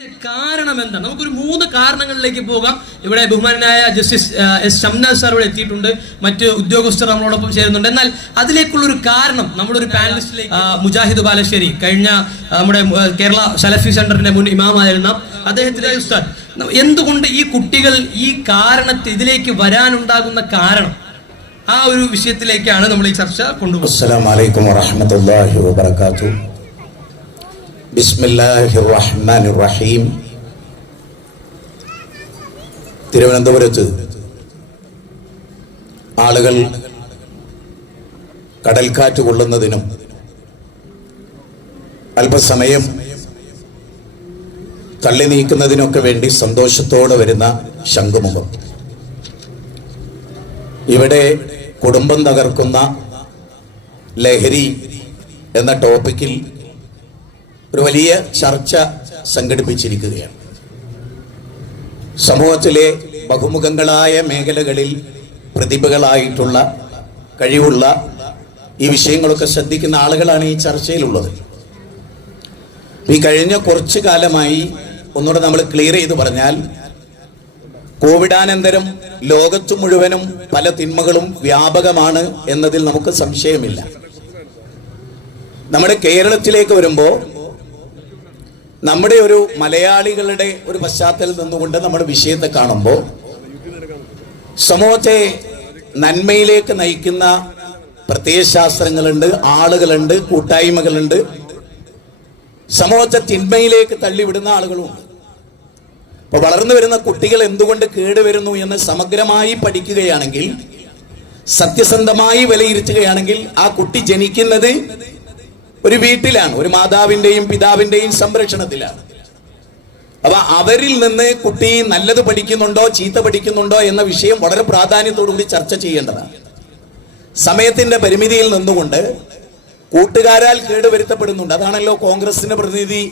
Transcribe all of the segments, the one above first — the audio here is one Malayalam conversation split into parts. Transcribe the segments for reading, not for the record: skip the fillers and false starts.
കാരണം എന്താണ്? നമുക്കൊരു 3 കാരണങ്ങളിലേക്ക് പോകാം. ഇവിടെ ബഹുമാനായ ജസ്റ്റിസ് എസ് ഷംനാസ് സാർ ഇവിടെ എത്തിയിട്ടുണ്ട്, മറ്റ് ഉദ്യോഗസ്ഥർ നമ്മളോടൊപ്പം ചേരുന്നുണ്ട്. എന്നാൽ അതിലേക്കുള്ളൊരു കാരണം നമ്മളൊരു പാനലിസ്റ്റിലേക്ക് മുജാഹിദ് ബാലശ്ശേരി, കഴിഞ്ഞ നമ്മുടെ കേരള സലഫി സെന്ററിന്റെ മുൻ ഇമാമായിരുന്ന അദ്ദേഹത്തിന്റെ ഉസ്താദ്, എന്തുകൊണ്ട് ഈ കുട്ടികൾ ഈ കാരണത്തിൽ ഇതിലേക്ക് വരാനുണ്ടാകുന്ന കാരണം, ആ ഒരു വിഷയത്തിലേക്കാണ് നമ്മൾ ഈ ചർച്ച കൊണ്ടുപോകുന്നത്. അസ്സലാമു അലൈക്കും വറഹ്മത്തുള്ളാഹി വബറകാതുഹു. ബിസ്മില്ലാഹിർ റഹ്മാനിർ റഹീം. തിരുവനന്തപുരത്ത് ആളുകൾ കടൽക്കാറ്റ് കൊള്ളുന്നതിനും അല്പസമയം തള്ളി നീക്കുന്നതിനൊക്കെ വേണ്ടി സന്തോഷത്തോടെ വരുന്ന ശംഖുമുഖം. ഇവിടെ കുടുംബം തകർക്കുന്ന ലഹരി എന്ന ടോപ്പിക്കിൽ ഒരു വലിയ ചർച്ച സംഘടിപ്പിച്ചിരിക്കുകയാണ്. സമൂഹത്തിലെ ബഹുമുഖങ്ങളായ മേഖലകളിൽ പ്രതിഭകളായിട്ടുള്ള കഴിവുള്ള ഈ വിഷയങ്ങളൊക്കെ ശ്രദ്ധിക്കുന്ന ആളുകളാണ് ഈ ചർച്ചയിലുള്ളത്. ഈ കഴിഞ്ഞ കുറച്ചു കാലമായി ഒന്നുകൂടെ നമ്മൾ ക്ലിയർ ചെയ്ത് പറഞ്ഞാൽ, കോവിഡാനന്തരം ലോകത്തു മുഴുവനും പല തിന്മകളും വ്യാപകമാണ് എന്നതിൽ നമുക്ക് സംശയമില്ല. നമ്മുടെ കേരളത്തിലേക്ക് വരുമ്പോൾ നമ്മുടെ ഒരു മലയാളികളുടെ ഒരു പശ്ചാത്തലത്തിൽ നിന്നുകൊണ്ട് നമ്മുടെ വിഷയത്തെ കാണുമ്പോൾ സമൂഹത്തെ നന്മയിലേക്ക് നയിക്കുന്ന പ്രത്യയശാസ്ത്രങ്ങളുണ്ട്, ആളുകളുണ്ട്, കൂട്ടായ്മകളുണ്ട്. സമൂഹത്തെ തിന്മയിലേക്ക് തള്ളിവിടുന്ന ആളുകളുമുണ്ട്. അപ്പൊ വളർന്നു വരുന്ന കുട്ടികൾ എന്തുകൊണ്ട് കേടുവരുന്നു എന്ന് സമഗ്രമായി പഠിക്കുകയാണെങ്കിൽ, സത്യസന്ധമായി വിലയിരുത്തുകയാണെങ്കിൽ, ആ കുട്ടി ജനിക്കുന്നത് ഒരു വീട്ടിലാണ്, ഒരു മാതാവിന്റെയും പിതാവിന്റെയും സംരക്ഷണത്തിലാണ്. അപ്പൊ അവരിൽ നിന്ന് കുട്ടി നല്ലത് പഠിക്കുന്നുണ്ടോ ചീത്ത പഠിക്കുന്നുണ്ടോ എന്ന വിഷയം വളരെ പ്രാധാന്യത്തോടുകൂടി ചർച്ച ചെയ്യേണ്ടതാണ്. സമയത്തിന്റെ പരിമിതിയിൽ നിന്നുകൊണ്ട് കൂട്ടുകാരാൽ കേടുവരുത്തപ്പെടുന്നുണ്ട്. അതാണല്ലോ കോൺഗ്രസിന്റെ പ്രതിനിധി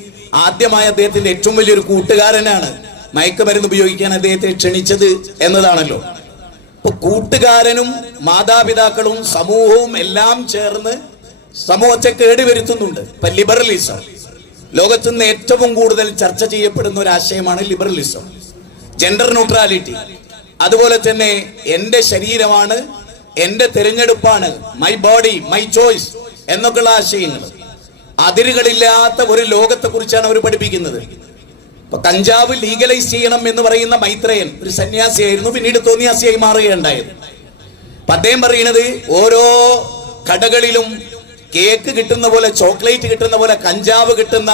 ആദ്യമായ അദ്ദേഹത്തിന്റെ ഏറ്റവും വലിയൊരു കൂട്ടുകാരനാണ് മയക്കുമരുന്ന് ഉപയോഗിക്കാൻ അദ്ദേഹത്തെ ക്ഷണിച്ചത് എന്നതാണല്ലോ. അപ്പൊ കൂട്ടുകാരനും മാതാപിതാക്കളും സമൂഹവും എല്ലാം ചേർന്ന് സമൂഹത്തെ കേടുവരുത്തുന്നുണ്ട്. ഇപ്പൊ ലിബറലിസം ലോകത്ത് നിന്ന് ഏറ്റവും കൂടുതൽ ചർച്ച ചെയ്യപ്പെടുന്ന ഒരു ആശയമാണ് ലിബറലിസം. ജെൻഡർ ന്യൂട്രാലിറ്റി, അതുപോലെ തന്നെ എന്റെ ശരീരമാണ്, എന്റെ തിരഞ്ഞെടുപ്പാണ്, മൈ ബോഡി മൈ ചോയ്സ് എന്നൊക്കെയുള്ള ആശയങ്ങൾ. അതിരുകളില്ലാത്ത ഒരു ലോകത്തെ കുറിച്ചാണ് അവർ പഠിപ്പിക്കുന്നത്. ഇപ്പൊ കഞ്ചാവ് ലീഗലൈസ് ചെയ്യണം എന്ന് പറയുന്ന മൈത്രേയൻ ഒരു സന്യാസിയായിരുന്നു, പിന്നീട് തോന്നിയാസിയായി മാറുകയുണ്ടായത്. അപ്പൊ അദ്ദേഹം പറയുന്നത്, ഓരോ കടകളിലും കേക്ക് കിട്ടുന്ന പോലെ, ചോക്ലേറ്റ് കിട്ടുന്ന പോലെ കഞ്ചാവ് കിട്ടുന്ന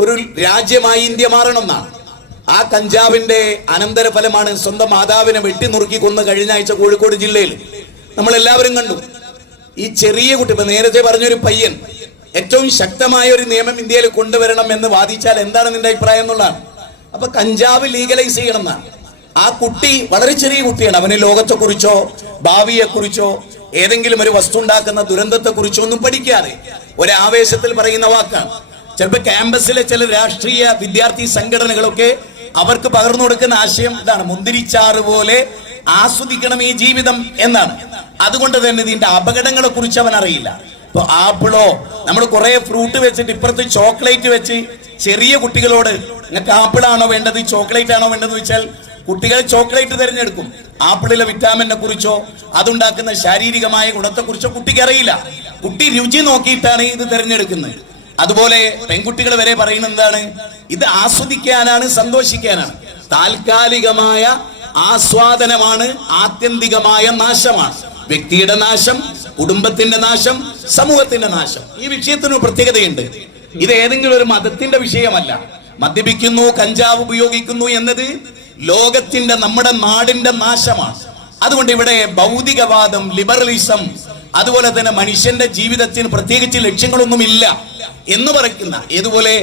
ഒരു രാജ്യമായി ഇന്ത്യ മാറണം എന്നാണ്. ആ കഞ്ചാവിന്റെ അനന്തരഫലമാണ് സ്വന്തം മാതാവിനെ വെട്ടിനുറുക്കി കൊന്ന് കഴിഞ്ഞ ആഴ്ച കോഴിക്കോട് ജില്ലയിൽ നമ്മൾ എല്ലാവരും കണ്ടു. ഈ ചെറിയ കുട്ടി, ഇപ്പൊ നേരത്തെ പറഞ്ഞൊരു പയ്യൻ, ഏറ്റവും ശക്തമായ ഒരു നിയമം ഇന്ത്യയിൽ കൊണ്ടുവരണം എന്ന് വാദിച്ചാൽ എന്താണ് നിന്റെ അഭിപ്രായം എന്നുള്ളതാണ്. അപ്പൊ കഞ്ചാവ് ലീഗലൈസ് ചെയ്യണം എന്നാണ്. ആ കുട്ടി വളരെ ചെറിയ കുട്ടിയാണ്. അവന് ലോകത്തെ കുറിച്ചോ ഭാവിയെ കുറിച്ചോ ഏതെങ്കിലും ഒരു വസ്തു ഉണ്ടാക്കുന്ന ദുരന്തത്തെ കുറിച്ചോ ഒന്നും പഠിക്കാതെ ഒരാവേശത്തിൽ പറയുന്ന വാക്കാണ്. ചിലപ്പോൾ ക്യാമ്പസിലെ ചില രാഷ്ട്രീയ വിദ്യാർത്ഥി സംഘടനകളൊക്കെ അവർക്ക് പകർന്നു കൊടുക്കുന്ന ആശയം ഇതാണ്, മുന്തിരിച്ചാറ് പോലെ ആസ്വദിക്കണം ഈ ജീവിതം എന്നാണ്. അതുകൊണ്ട് തന്നെ ഇതിന്റെ അപകടങ്ങളെ കുറിച്ച് അവൻ അറിയില്ല. ഇപ്പൊ ആപ്പിളോ, നമ്മൾ കുറെ ഫ്രൂട്ട് വെച്ചിട്ട് ഇപ്പുറത്ത് ചോക്ലേറ്റ് വെച്ച് ചെറിയ കുട്ടികളോട് നിങ്ങൾക്ക് ആപ്പിളാണോ വേണ്ടത് ചോക്ലേറ്റ് ആണോ വേണ്ടതെന്ന് വെച്ചാൽ കുട്ടികൾ ചോക്ലേറ്റ് തിരഞ്ഞെടുക്കും. ആപ്പിളിലെ വിറ്റാമിനെ കുറിച്ചോ അതുണ്ടാക്കുന്ന ശാരീരികമായ ഗുണത്തെ കുറിച്ചോ കുട്ടിക്ക് അറിയില്ല. കുട്ടി രുചി നോക്കിയിട്ടാണ് ഇത് തിരഞ്ഞെടുക്കുന്നത്. അതുപോലെ പെൺകുട്ടികൾ വരെ പറയുന്നത് എന്താണ്, ഇത് ആസ്വദിക്കാനാണ്, സന്തോഷിക്കാനാണ്. താൽക്കാലികമായ ആസ്വാദനമാണ്, ആത്യന്തികമായ നാശമാണ്. വ്യക്തിയുടെ നാശം, കുടുംബത്തിന്റെ നാശം, സമൂഹത്തിന്റെ നാശം. ഈ വിഷയത്തിന് പ്രത്യേകതയുണ്ട്. ഇത് ഏതെങ്കിലും ഒരു മതത്തിന്റെ വിഷയമല്ല. മദ്യപിക്കുന്നു, കഞ്ചാവ് ഉപയോഗിക്കുന്നു എന്നത് ലോകത്തിന്റെ, നമ്മുടെ നാടിന്റെ നാശമാണ്. അതുകൊണ്ട് ഇവിടെ ഭൗതികവാദം, ലിബറലിസം, അതുപോലെ തന്നെ മനുഷ്യന്റെ ജീവിതത്തിന് പ്രത്യേകിച്ച് ലക്ഷ്യങ്ങളൊന്നുമില്ല എന്ന് പറയുന്ന, ഇതുപോലെ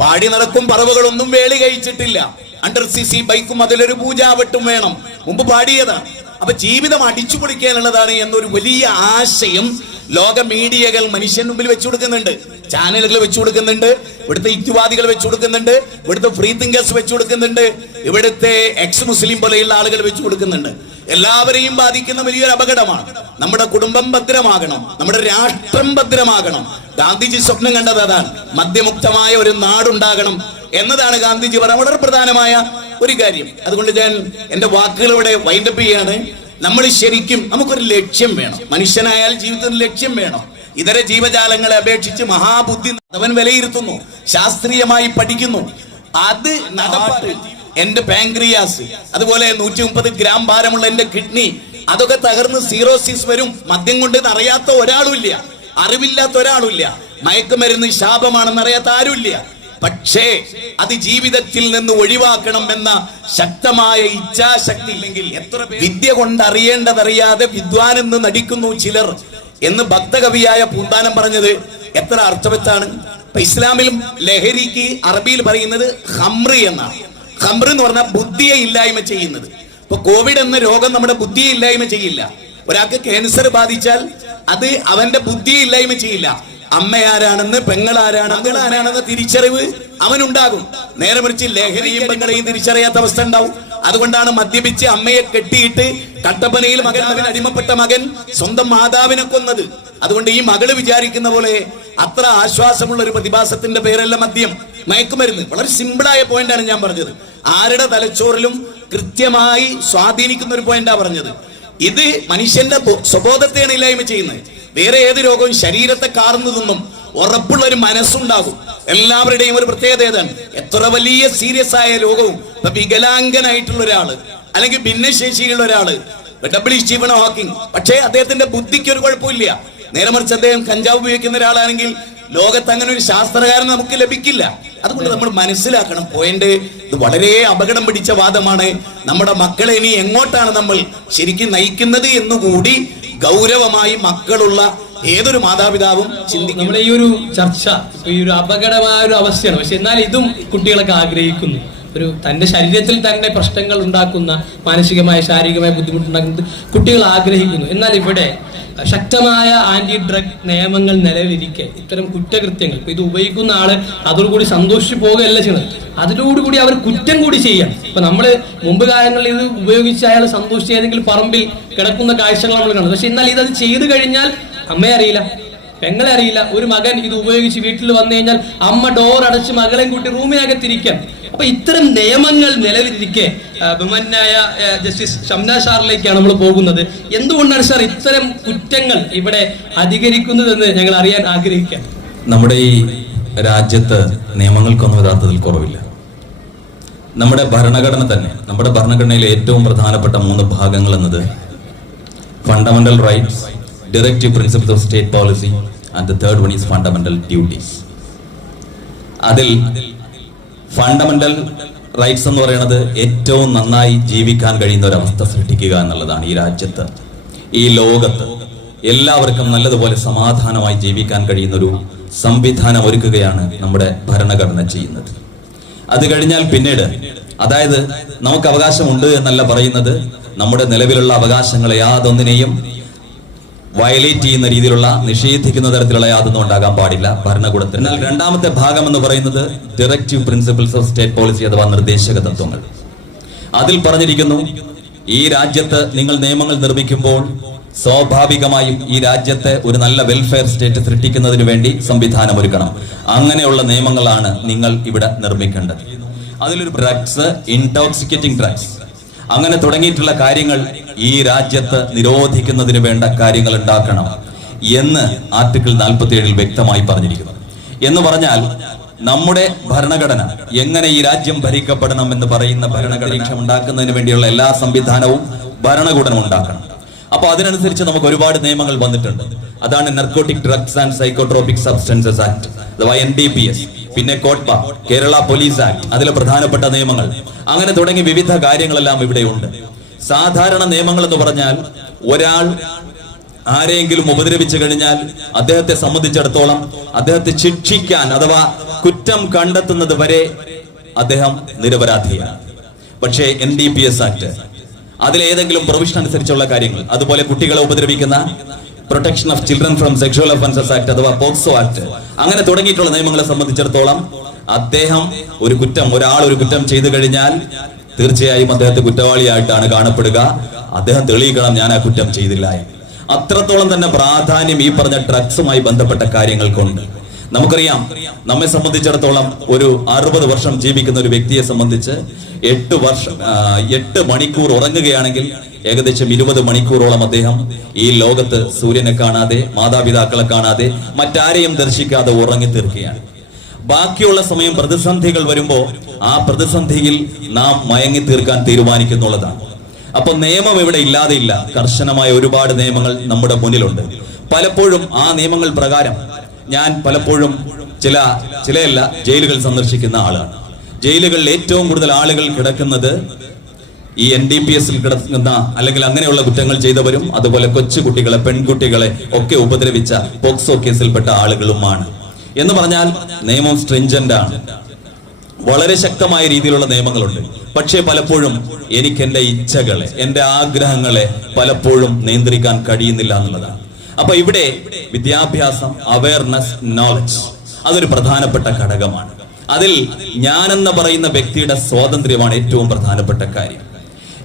പാടി നടക്കും പറവുകളൊന്നും വേളി കഴിച്ചിട്ടില്ല, അണ്ടർ CC ബൈക്കും അതിലൊരു പൂജാവട്ടും വേണം, മുമ്പ് പാടിയതാണ്. അപ്പൊ ജീവിതം അടിച്ചു പൊളിക്കാനുള്ളതാണ് എന്നൊരു വലിയ ആശയം ലോക മീഡിയകൾ മനുഷ്യന് മുമ്പിൽ വെച്ചു കൊടുക്കുന്നുണ്ട്. ചാനലുകൾ വെച്ചു കൊടുക്കുന്നുണ്ട്, ഇവിടുത്തെ യുക്തിവാദികൾ വെച്ചു കൊടുക്കുന്നുണ്ട്, ഇവിടുത്തെ ഫ്രീ തിങ്കേഴ്സ് വെച്ചു കൊടുക്കുന്നുണ്ട്, ഇവിടുത്തെ എക്സ് മുസ്ലിം പോലെയുള്ള ആളുകൾ വെച്ചു കൊടുക്കുന്നുണ്ട്. എല്ലാവരെയും ബാധിക്കുന്ന വലിയൊരു അപകടമാണ്. നമ്മുടെ കുടുംബം ഭദ്രമാകണം, നമ്മുടെ രാഷ്ട്രം ഭദ്രമാകണം. ഗാന്ധിജി സ്വപ്നം കണ്ടത് അതാണ്, മദ്യമുക്തമായ ഒരു നാടുണ്ടാകണം എന്നതാണ് ഗാന്ധിജി പറഞ്ഞ വളരെ പ്രധാനമായ ഒരു കാര്യം. അതുകൊണ്ട് ഞാൻ എന്റെ വാക്കുകൾ ഇവിടെ വൈൻഡപ്പ് ചെയ്യാണ്. നമ്മൾ ശരിക്കും നമുക്കൊരു ലക്ഷ്യം വേണം. മനുഷ്യനായാൽ ജീവിതത്തിൽ ലക്ഷ്യം വേണം. ഇതര ജീവജാലങ്ങളെ അപേക്ഷിച്ച് മഹാബുദ്ധി അവൻ വിലയിരുത്തുന്നു, ശാസ്ത്രീയമായി പഠിക്കുന്നു. അത് നടപ്പാട്ട് എന്റെ പാൻക്രിയാസ്, അതുപോലെ 130 ഗ്രാം ഭാരമുള്ള എന്റെ കിഡ്നി, അതൊക്കെ തകർന്ന് സീറോസിസ് വരും. മദ്യം കൊണ്ട് അറിയാത്ത ഒരാളുമില്ല, അറിവില്ലാത്ത ഒരാളുമില്ല. മയക്കുമരുന്ന് ശാപമാണെന്ന് അറിയാത്ത ആരുമില്ല. പക്ഷേ അത് ജീവിതത്തിൽ നിന്ന് ഒഴിവാക്കണം എന്ന ശക്തമായ ഇച്ഛാശക്തി ഇല്ലെങ്കിൽ എത്ര വിദ്യ കൊണ്ട് അറിയേണ്ടതറിയാതെ വിദ്വാൻ എന്ന് നടിക്കുന്നു ചിലർ എന്ന് ഭക്തകവിയായ പൂന്താനം പറഞ്ഞത് എത്ര അർത്ഥവത്താണ്. ഇപ്പൊ ഇസ്ലാമിലും ലഹരിക്ക് അറബിയിൽ പറയുന്നത് ഖംറ് എന്നാണ്. ഖംറ് എന്ന് പറഞ്ഞാൽ ബുദ്ധിയെ ഇല്ലായ്മ ചെയ്യുന്നത്. ഇപ്പൊ കോവിഡ് എന്ന രോഗം നമ്മുടെ ബുദ്ധിയെ ഇല്ലായ്മ ചെയ്യില്ല. ഒരാൾക്ക് ക്യാൻസർ ബാധിച്ചാൽ അത് അവന്റെ ബുദ്ധിയെ ഇല്ലായ്മ ചെയ്യില്ല. അമ്മയാരാണെന്ന്, പെങ്ങളാരാണെന്ന് തിരിച്ചറിവ് അവനുണ്ടാകും. നേരെ മറിച്ച് ലഹരിയും പെങ്ങളെയും തിരിച്ചറിയാത്ത അവസ്ഥ ഉണ്ടാവും. അതുകൊണ്ടാണ് മദ്യപിച്ച് അമ്മയെ കെട്ടിയിട്ട് കട്ടപ്പനയിൽ മകൻ അടിമപ്പെട്ട മകൻ സ്വന്തം മാതാവിനെ കൊന്നത്. അതുകൊണ്ട് ഈ മകള് വിചാരിക്കുന്ന പോലെ അത്ര ആശ്വാസമുള്ള ഒരു പ്രതിഭാസത്തിന്റെ പേരല്ല മദ്യം, മയക്കുമരുന്ന്. വളരെ സിമ്പിളായ പോയിന്റാണ് ഞാൻ പറഞ്ഞത്. ആരുടെ തലച്ചോറിലും കൃത്യമായി സ്വാധീനിക്കുന്ന ഒരു പോയിന്റാ പറഞ്ഞത്. ഇത് മനുഷ്യന്റെ സ്വബോധത്തെയാണ് ഇല്ലായ്മ ചെയ്യുന്നത്. വേറെ ഏത് രോഗവും ശരീരത്തെ കാർന്നു തിന്നും. ഉറപ്പുള്ള ഒരു മനസ്സുണ്ടാകും. എല്ലാവരുടെയും ഒരു പ്രത്യേകത ഏതാണ്? എത്ര വലിയ സീരിയസ് ആയ രോഗവും ഇപ്പൊ വികലാംഗനായിട്ടുള്ള ഒരാള് അല്ലെങ്കിൽ ഭിന്നശേഷിയുള്ള ഒരാള്, സ്റ്റീഫൻ ഹോക്കിംഗ്, പക്ഷേ അദ്ദേഹത്തിന്റെ ബുദ്ധിക്ക് ഒരു കുഴപ്പമില്ല. നേരെ മറിച്ച് അദ്ദേഹം കഞ്ചാവ് ഉപയോഗിക്കുന്ന ഒരാളാണെങ്കിൽ ലോകത്ത് അങ്ങനെ ഒരു ശാസ്ത്രകാരൻ നമുക്ക് ലഭിക്കില്ല. അതുകൊണ്ട് നമ്മൾ മനസ്സിലാക്കണം പോയിന്റ്. ഇത് വളരെ അപകടം പിടിച്ച വാദമാണ്. നമ്മുടെ മക്കളെ ഇനി എങ്ങോട്ടാണ് നമ്മൾ ശരിക്കും നയിക്കുന്നത് എന്നുകൂടി ഗൗരവമായി മക്കളുള്ള ഏതൊരു മാതാപിതാവും ചിന്തിക്കും. നമ്മുടെ ഈ ഒരു ചർച്ച ഈ ഒരു അപകടമായ ഒരു അവസ്ഥയാണ്. പക്ഷെ എന്നാൽ ഇതും കുട്ടികളൊക്കെ ആഗ്രഹിക്കുന്നു. ഒരു തന്റെ ശരീരത്തിൽ തന്നെ പ്രശ്നങ്ങൾ ഉണ്ടാക്കുന്ന, മാനസികമായ ശാരീരികമായ ബുദ്ധിമുട്ടുണ്ടാക്കുന്നത് കുട്ടികൾ ആഗ്രഹിക്കുന്നു. എന്നാൽ ഇവിടെ ശക്തമായ ആന്റി ഡ്രഗ് നിയമങ്ങൾ നിലവിലിരിക്കെ ഇത്തരം കുറ്റകൃത്യങ്ങൾ, ഇപ്പൊ ഇത് ഉപയോഗിക്കുന്ന ആള് അതോടുകൂടി സന്തോഷിച്ചു പോകുകയല്ല ചെയ്യുന്നത്, അതിലോടുകൂടി അവർ കുറ്റം കൂടി ചെയ്യണം. ഇപ്പൊ നമ്മള് മുമ്പ് കാലങ്ങളിൽ ഇത് ഉപയോഗിച്ച് അയാൾ സന്തോഷിച്ച് ഏതെങ്കിലും പറമ്പിൽ കിടക്കുന്ന കാഴ്ചകൾ നമ്മൾ കാണും. പക്ഷെ എന്നാൽ ഇതത് ചെയ്തു കഴിഞ്ഞാൽ അമ്മയെ അറിയില്ല, പെങ്ങളെ അറിയില്ല. ഒരു മകൻ ഇത് ഉപയോഗിച്ച് വീട്ടിൽ വന്നു കഴിഞ്ഞാൽ അമ്മ ഡോർ അടച്ച് മകളെയും കൂട്ടി റൂമിനകത്തിരിക്കാം. അപ്പൊ ഇത്തരം നിയമങ്ങൾ നിലവിലിരിക്കെ ബഹുമാന്യനായ ജസ്റ്റിസ് ഷംനാസ് സാറിലേക്കാണ് നമ്മൾ പോകുന്നത്. എന്തുകൊണ്ടാണ് സാർ ഇത്തരം കുറ്റങ്ങൾ ഇവിടെ അധികരിക്കുന്നതെന്ന് ഞങ്ങൾ അറിയാൻ ആഗ്രഹിക്കാം. നമ്മുടെ ഈ രാജ്യത്ത് നിയമങ്ങൾക്കൊന്നും യഥാർത്ഥത്തിൽ കുറവില്ല. നമ്മുടെ ഭരണഘടന തന്നെ, നമ്മുടെ ഭരണഘടനയിലെ ഏറ്റവും പ്രധാനപ്പെട്ട 3 ഭാഗങ്ങൾ എന്നത് fundamental rights, directive principles of state policy and the third one is fundamental duties. അതിൽ ഫണ്ടമെന്റൽ റൈറ്റ്സ് എന്ന് പറയുന്നത് ഏറ്റവും നന്നായി ജീവിക്കാൻ കഴിയുന്ന ഒരു അവസ്ഥ സൃഷ്ടിക്കുക എന്നുള്ളതാണ്. ഈ രാജ്യത്ത്, ഈ ലോകത്ത് എല്ലാവർക്കും നല്ലതുപോലെ സമാധാനമായി ജീവിക്കാൻ കഴിയുന്ന ഒരു സംവിധാനം ഒരുക്കുകയാണ് നമ്മുടെ ഭരണഘടന ചെയ്യുന്നത്. അത് കഴിഞ്ഞാൽ പിന്നീട്, അതായത് നമുക്ക് അവകാശമുണ്ട് എന്നല്ല പറയുന്നത്, നമ്മുടെ നിലവിലുള്ള അവകാശങ്ങളെ യാതൊന്നിനെയും വയലേറ്റ് ചെയ്യുന്ന രീതിയിലുള്ള, നിഷേധിക്കുന്ന തരത്തിലുള്ള യാതൊന്നും ഉണ്ടാകാൻ പാടില്ല ഭരണകൂടത്തിന്. എന്നാൽ രണ്ടാമത്തെ ഭാഗം എന്ന് പറയുന്നത് directive principles of state policy അഥവാ നിർദ്ദേശക തത്വങ്ങൾ. അതിൽ പറഞ്ഞിരിക്കുന്നു, ഈ രാജ്യത്ത് നിങ്ങൾ നിയമങ്ങൾ നിർമ്മിക്കുമ്പോൾ സ്വാഭാവികമായും ഈ രാജ്യത്തെ ഒരു നല്ല വെൽഫെയർ സ്റ്റേറ്റ് സൃഷ്ടിക്കുന്നതിന് വേണ്ടി സംവിധാനം ഒരുക്കണം. അങ്ങനെയുള്ള നിയമങ്ങളാണ് നിങ്ങൾ ഇവിടെ നിർമ്മിക്കേണ്ടത്. അതിലൊരു ഡ്രഗ്സ്, ഇൻടോക്സിക്കേറ്റിംഗ് ഡ്രഗ്സ്, അങ്ങനെ തുടങ്ങിയിട്ടുള്ള കാര്യങ്ങൾ ഈ രാജ്യത്ത് നിരോധിക്കുന്നതിന് വേണ്ട കാര്യങ്ങൾ ഉണ്ടാക്കണം എന്ന് ആർട്ടിക്കിൾ 47 വ്യക്തമായി പറഞ്ഞിരിക്കുന്നു. എന്ന് പറഞ്ഞാൽ നമ്മുടെ ഭരണഘടന എങ്ങനെ ഈ രാജ്യം ഭരിക്കപ്പെടണം എന്ന് പറയുന്ന ഭരണഘടന ഉണ്ടാക്കുന്നതിന് വേണ്ടിയുള്ള എല്ലാ സംവിധാനവും ഭരണകൂടം ഉണ്ടാക്കണം. അപ്പൊ അതിനനുസരിച്ച് നമുക്ക് ഒരുപാട് നിയമങ്ങൾ വന്നിട്ടുണ്ട്. അതാണ് narcotic drugs and psychotropic substances act അഥവാ NDPS, പിന്നെ കോട്ട്പ, കേരള പോലീസ് ആക്ട്, അതിലെ പ്രധാനപ്പെട്ട നിയമങ്ങൾ, അങ്ങനെ തുടങ്ങി വിവിധ കാര്യങ്ങളെല്ലാം ഇവിടെയുണ്ട്. സാധാരണ നിയമങ്ങൾ എന്ന് പറഞ്ഞാൽ ഒരാൾ ആരെയെങ്കിലും ഉപദ്രവിച്ചു കഴിഞ്ഞാൽ അദ്ദേഹത്തെ സംബന്ധിച്ചിടത്തോളം അദ്ദേഹത്തെ ശിക്ഷിക്കാൻ അഥവാ കുറ്റം കണ്ടെത്തുന്നത് വരെ അദ്ദേഹം നിരപരാധിയാണ്. പക്ഷേ NDPS ആക്ട്, അതിലേതെങ്കിലും പ്രൊവിഷൻ അനുസരിച്ചുള്ള കാര്യങ്ങൾ, അതുപോലെ കുട്ടികളെ ഉപദ്രവിക്കുന്ന protection of children from sexual offences act അഥവാ പോക്സോ ആക്ട്, അങ്ങനെ തുടങ്ങിയിട്ടുള്ള നിയമങ്ങളെ സംബന്ധിച്ചിടത്തോളം അദ്ദേഹം ഒരാൾ ഒരു കുറ്റം ചെയ്തു കഴിഞ്ഞാൽ തീർച്ചയായും അദ്ദേഹത്തെ കുറ്റവാളിയായിട്ടാണ് കാണപ്പെടുക. അദ്ദേഹം തെളിയിക്കണം ഞാൻ ആ കുറ്റം ചെയ്തില്ല. അത്രത്തോളം തന്നെ പ്രാധാന്യം ഈ പറഞ്ഞ ഡ്രഗ്സുമായി ബന്ധപ്പെട്ട കാര്യങ്ങൾക്കുണ്ട്. നമുക്കറിയാം നമ്മെ സംബന്ധിച്ചിടത്തോളം ഒരു 60 വർഷം ജീവിക്കുന്ന ഒരു വ്യക്തിയെ സംബന്ധിച്ച് 8 മണിക്കൂർ ഉറങ്ങുകയാണെങ്കിൽ ഏകദേശം 20 മണിക്കൂറോളം അദ്ദേഹം ഈ ലോകത്ത് സൂര്യനെ കാണാതെ, മാതാപിതാക്കളെ കാണാതെ, മറ്റാരെയും ദർശിക്കാതെ ഉറങ്ങി തീർക്കുകയാണ്. ബാക്കിയുള്ള സമയം പ്രതിസന്ധികൾ വരുമ്പോ ആ പ്രതിസന്ധിയിൽ നാം മയങ്ങി തീർക്കാൻ തീരുമാനിക്കുന്നുള്ളതാണ്. അപ്പൊ നിയമം ഇവിടെ ഇല്ലാതെയില്ല. കർശനമായ ഒരുപാട് നിയമങ്ങൾ നമ്മുടെ മുന്നിലുണ്ട്. പലപ്പോഴും ആ നിയമങ്ങൾ പ്രകാരം ഞാൻ പലപ്പോഴും ചിലയല്ല ജയിലുകൾ സന്ദർശിക്കുന്ന ആളാണ്. ജയിലുകളിൽ ഏറ്റവും കൂടുതൽ ആളുകൾ കിടക്കുന്നത് ഈ NDPS കിടക്കുന്ന അല്ലെങ്കിൽ അങ്ങനെയുള്ള കുറ്റങ്ങൾ ചെയ്തവരും അതുപോലെ കൊച്ചുകുട്ടികളെ, പെൺകുട്ടികളെ ഒക്കെ ഉപദ്രവിച്ച പോക്സോ കേസിൽപ്പെട്ട ആളുകളുമാണ്. എന്ന് പറഞ്ഞാൽ നിയമം സ്ട്രിഞ്ചന്റ് ആണ്. വളരെ ശക്തമായ രീതിയിലുള്ള നിയമങ്ങളുണ്ട്. പക്ഷേ പലപ്പോഴും എനിക്ക് എന്റെ ഇച്ഛകളെ, എന്റെ ആഗ്രഹങ്ങളെ പലപ്പോഴും നിയന്ത്രിക്കാൻ കഴിയുന്നില്ല എന്നുള്ളതാണ്. അപ്പൊ ഇവിടെ വിദ്യാഭ്യാസം, അവയർനെസ്, നോളജ് അതൊരു പ്രധാനപ്പെട്ട ഘടകമാണ്. അതിൽ ഞാനെന്ന് പറയുന്ന വ്യക്തിയുടെ സ്വാതന്ത്ര്യമാണ് ഏറ്റവും പ്രധാനപ്പെട്ട കാര്യം.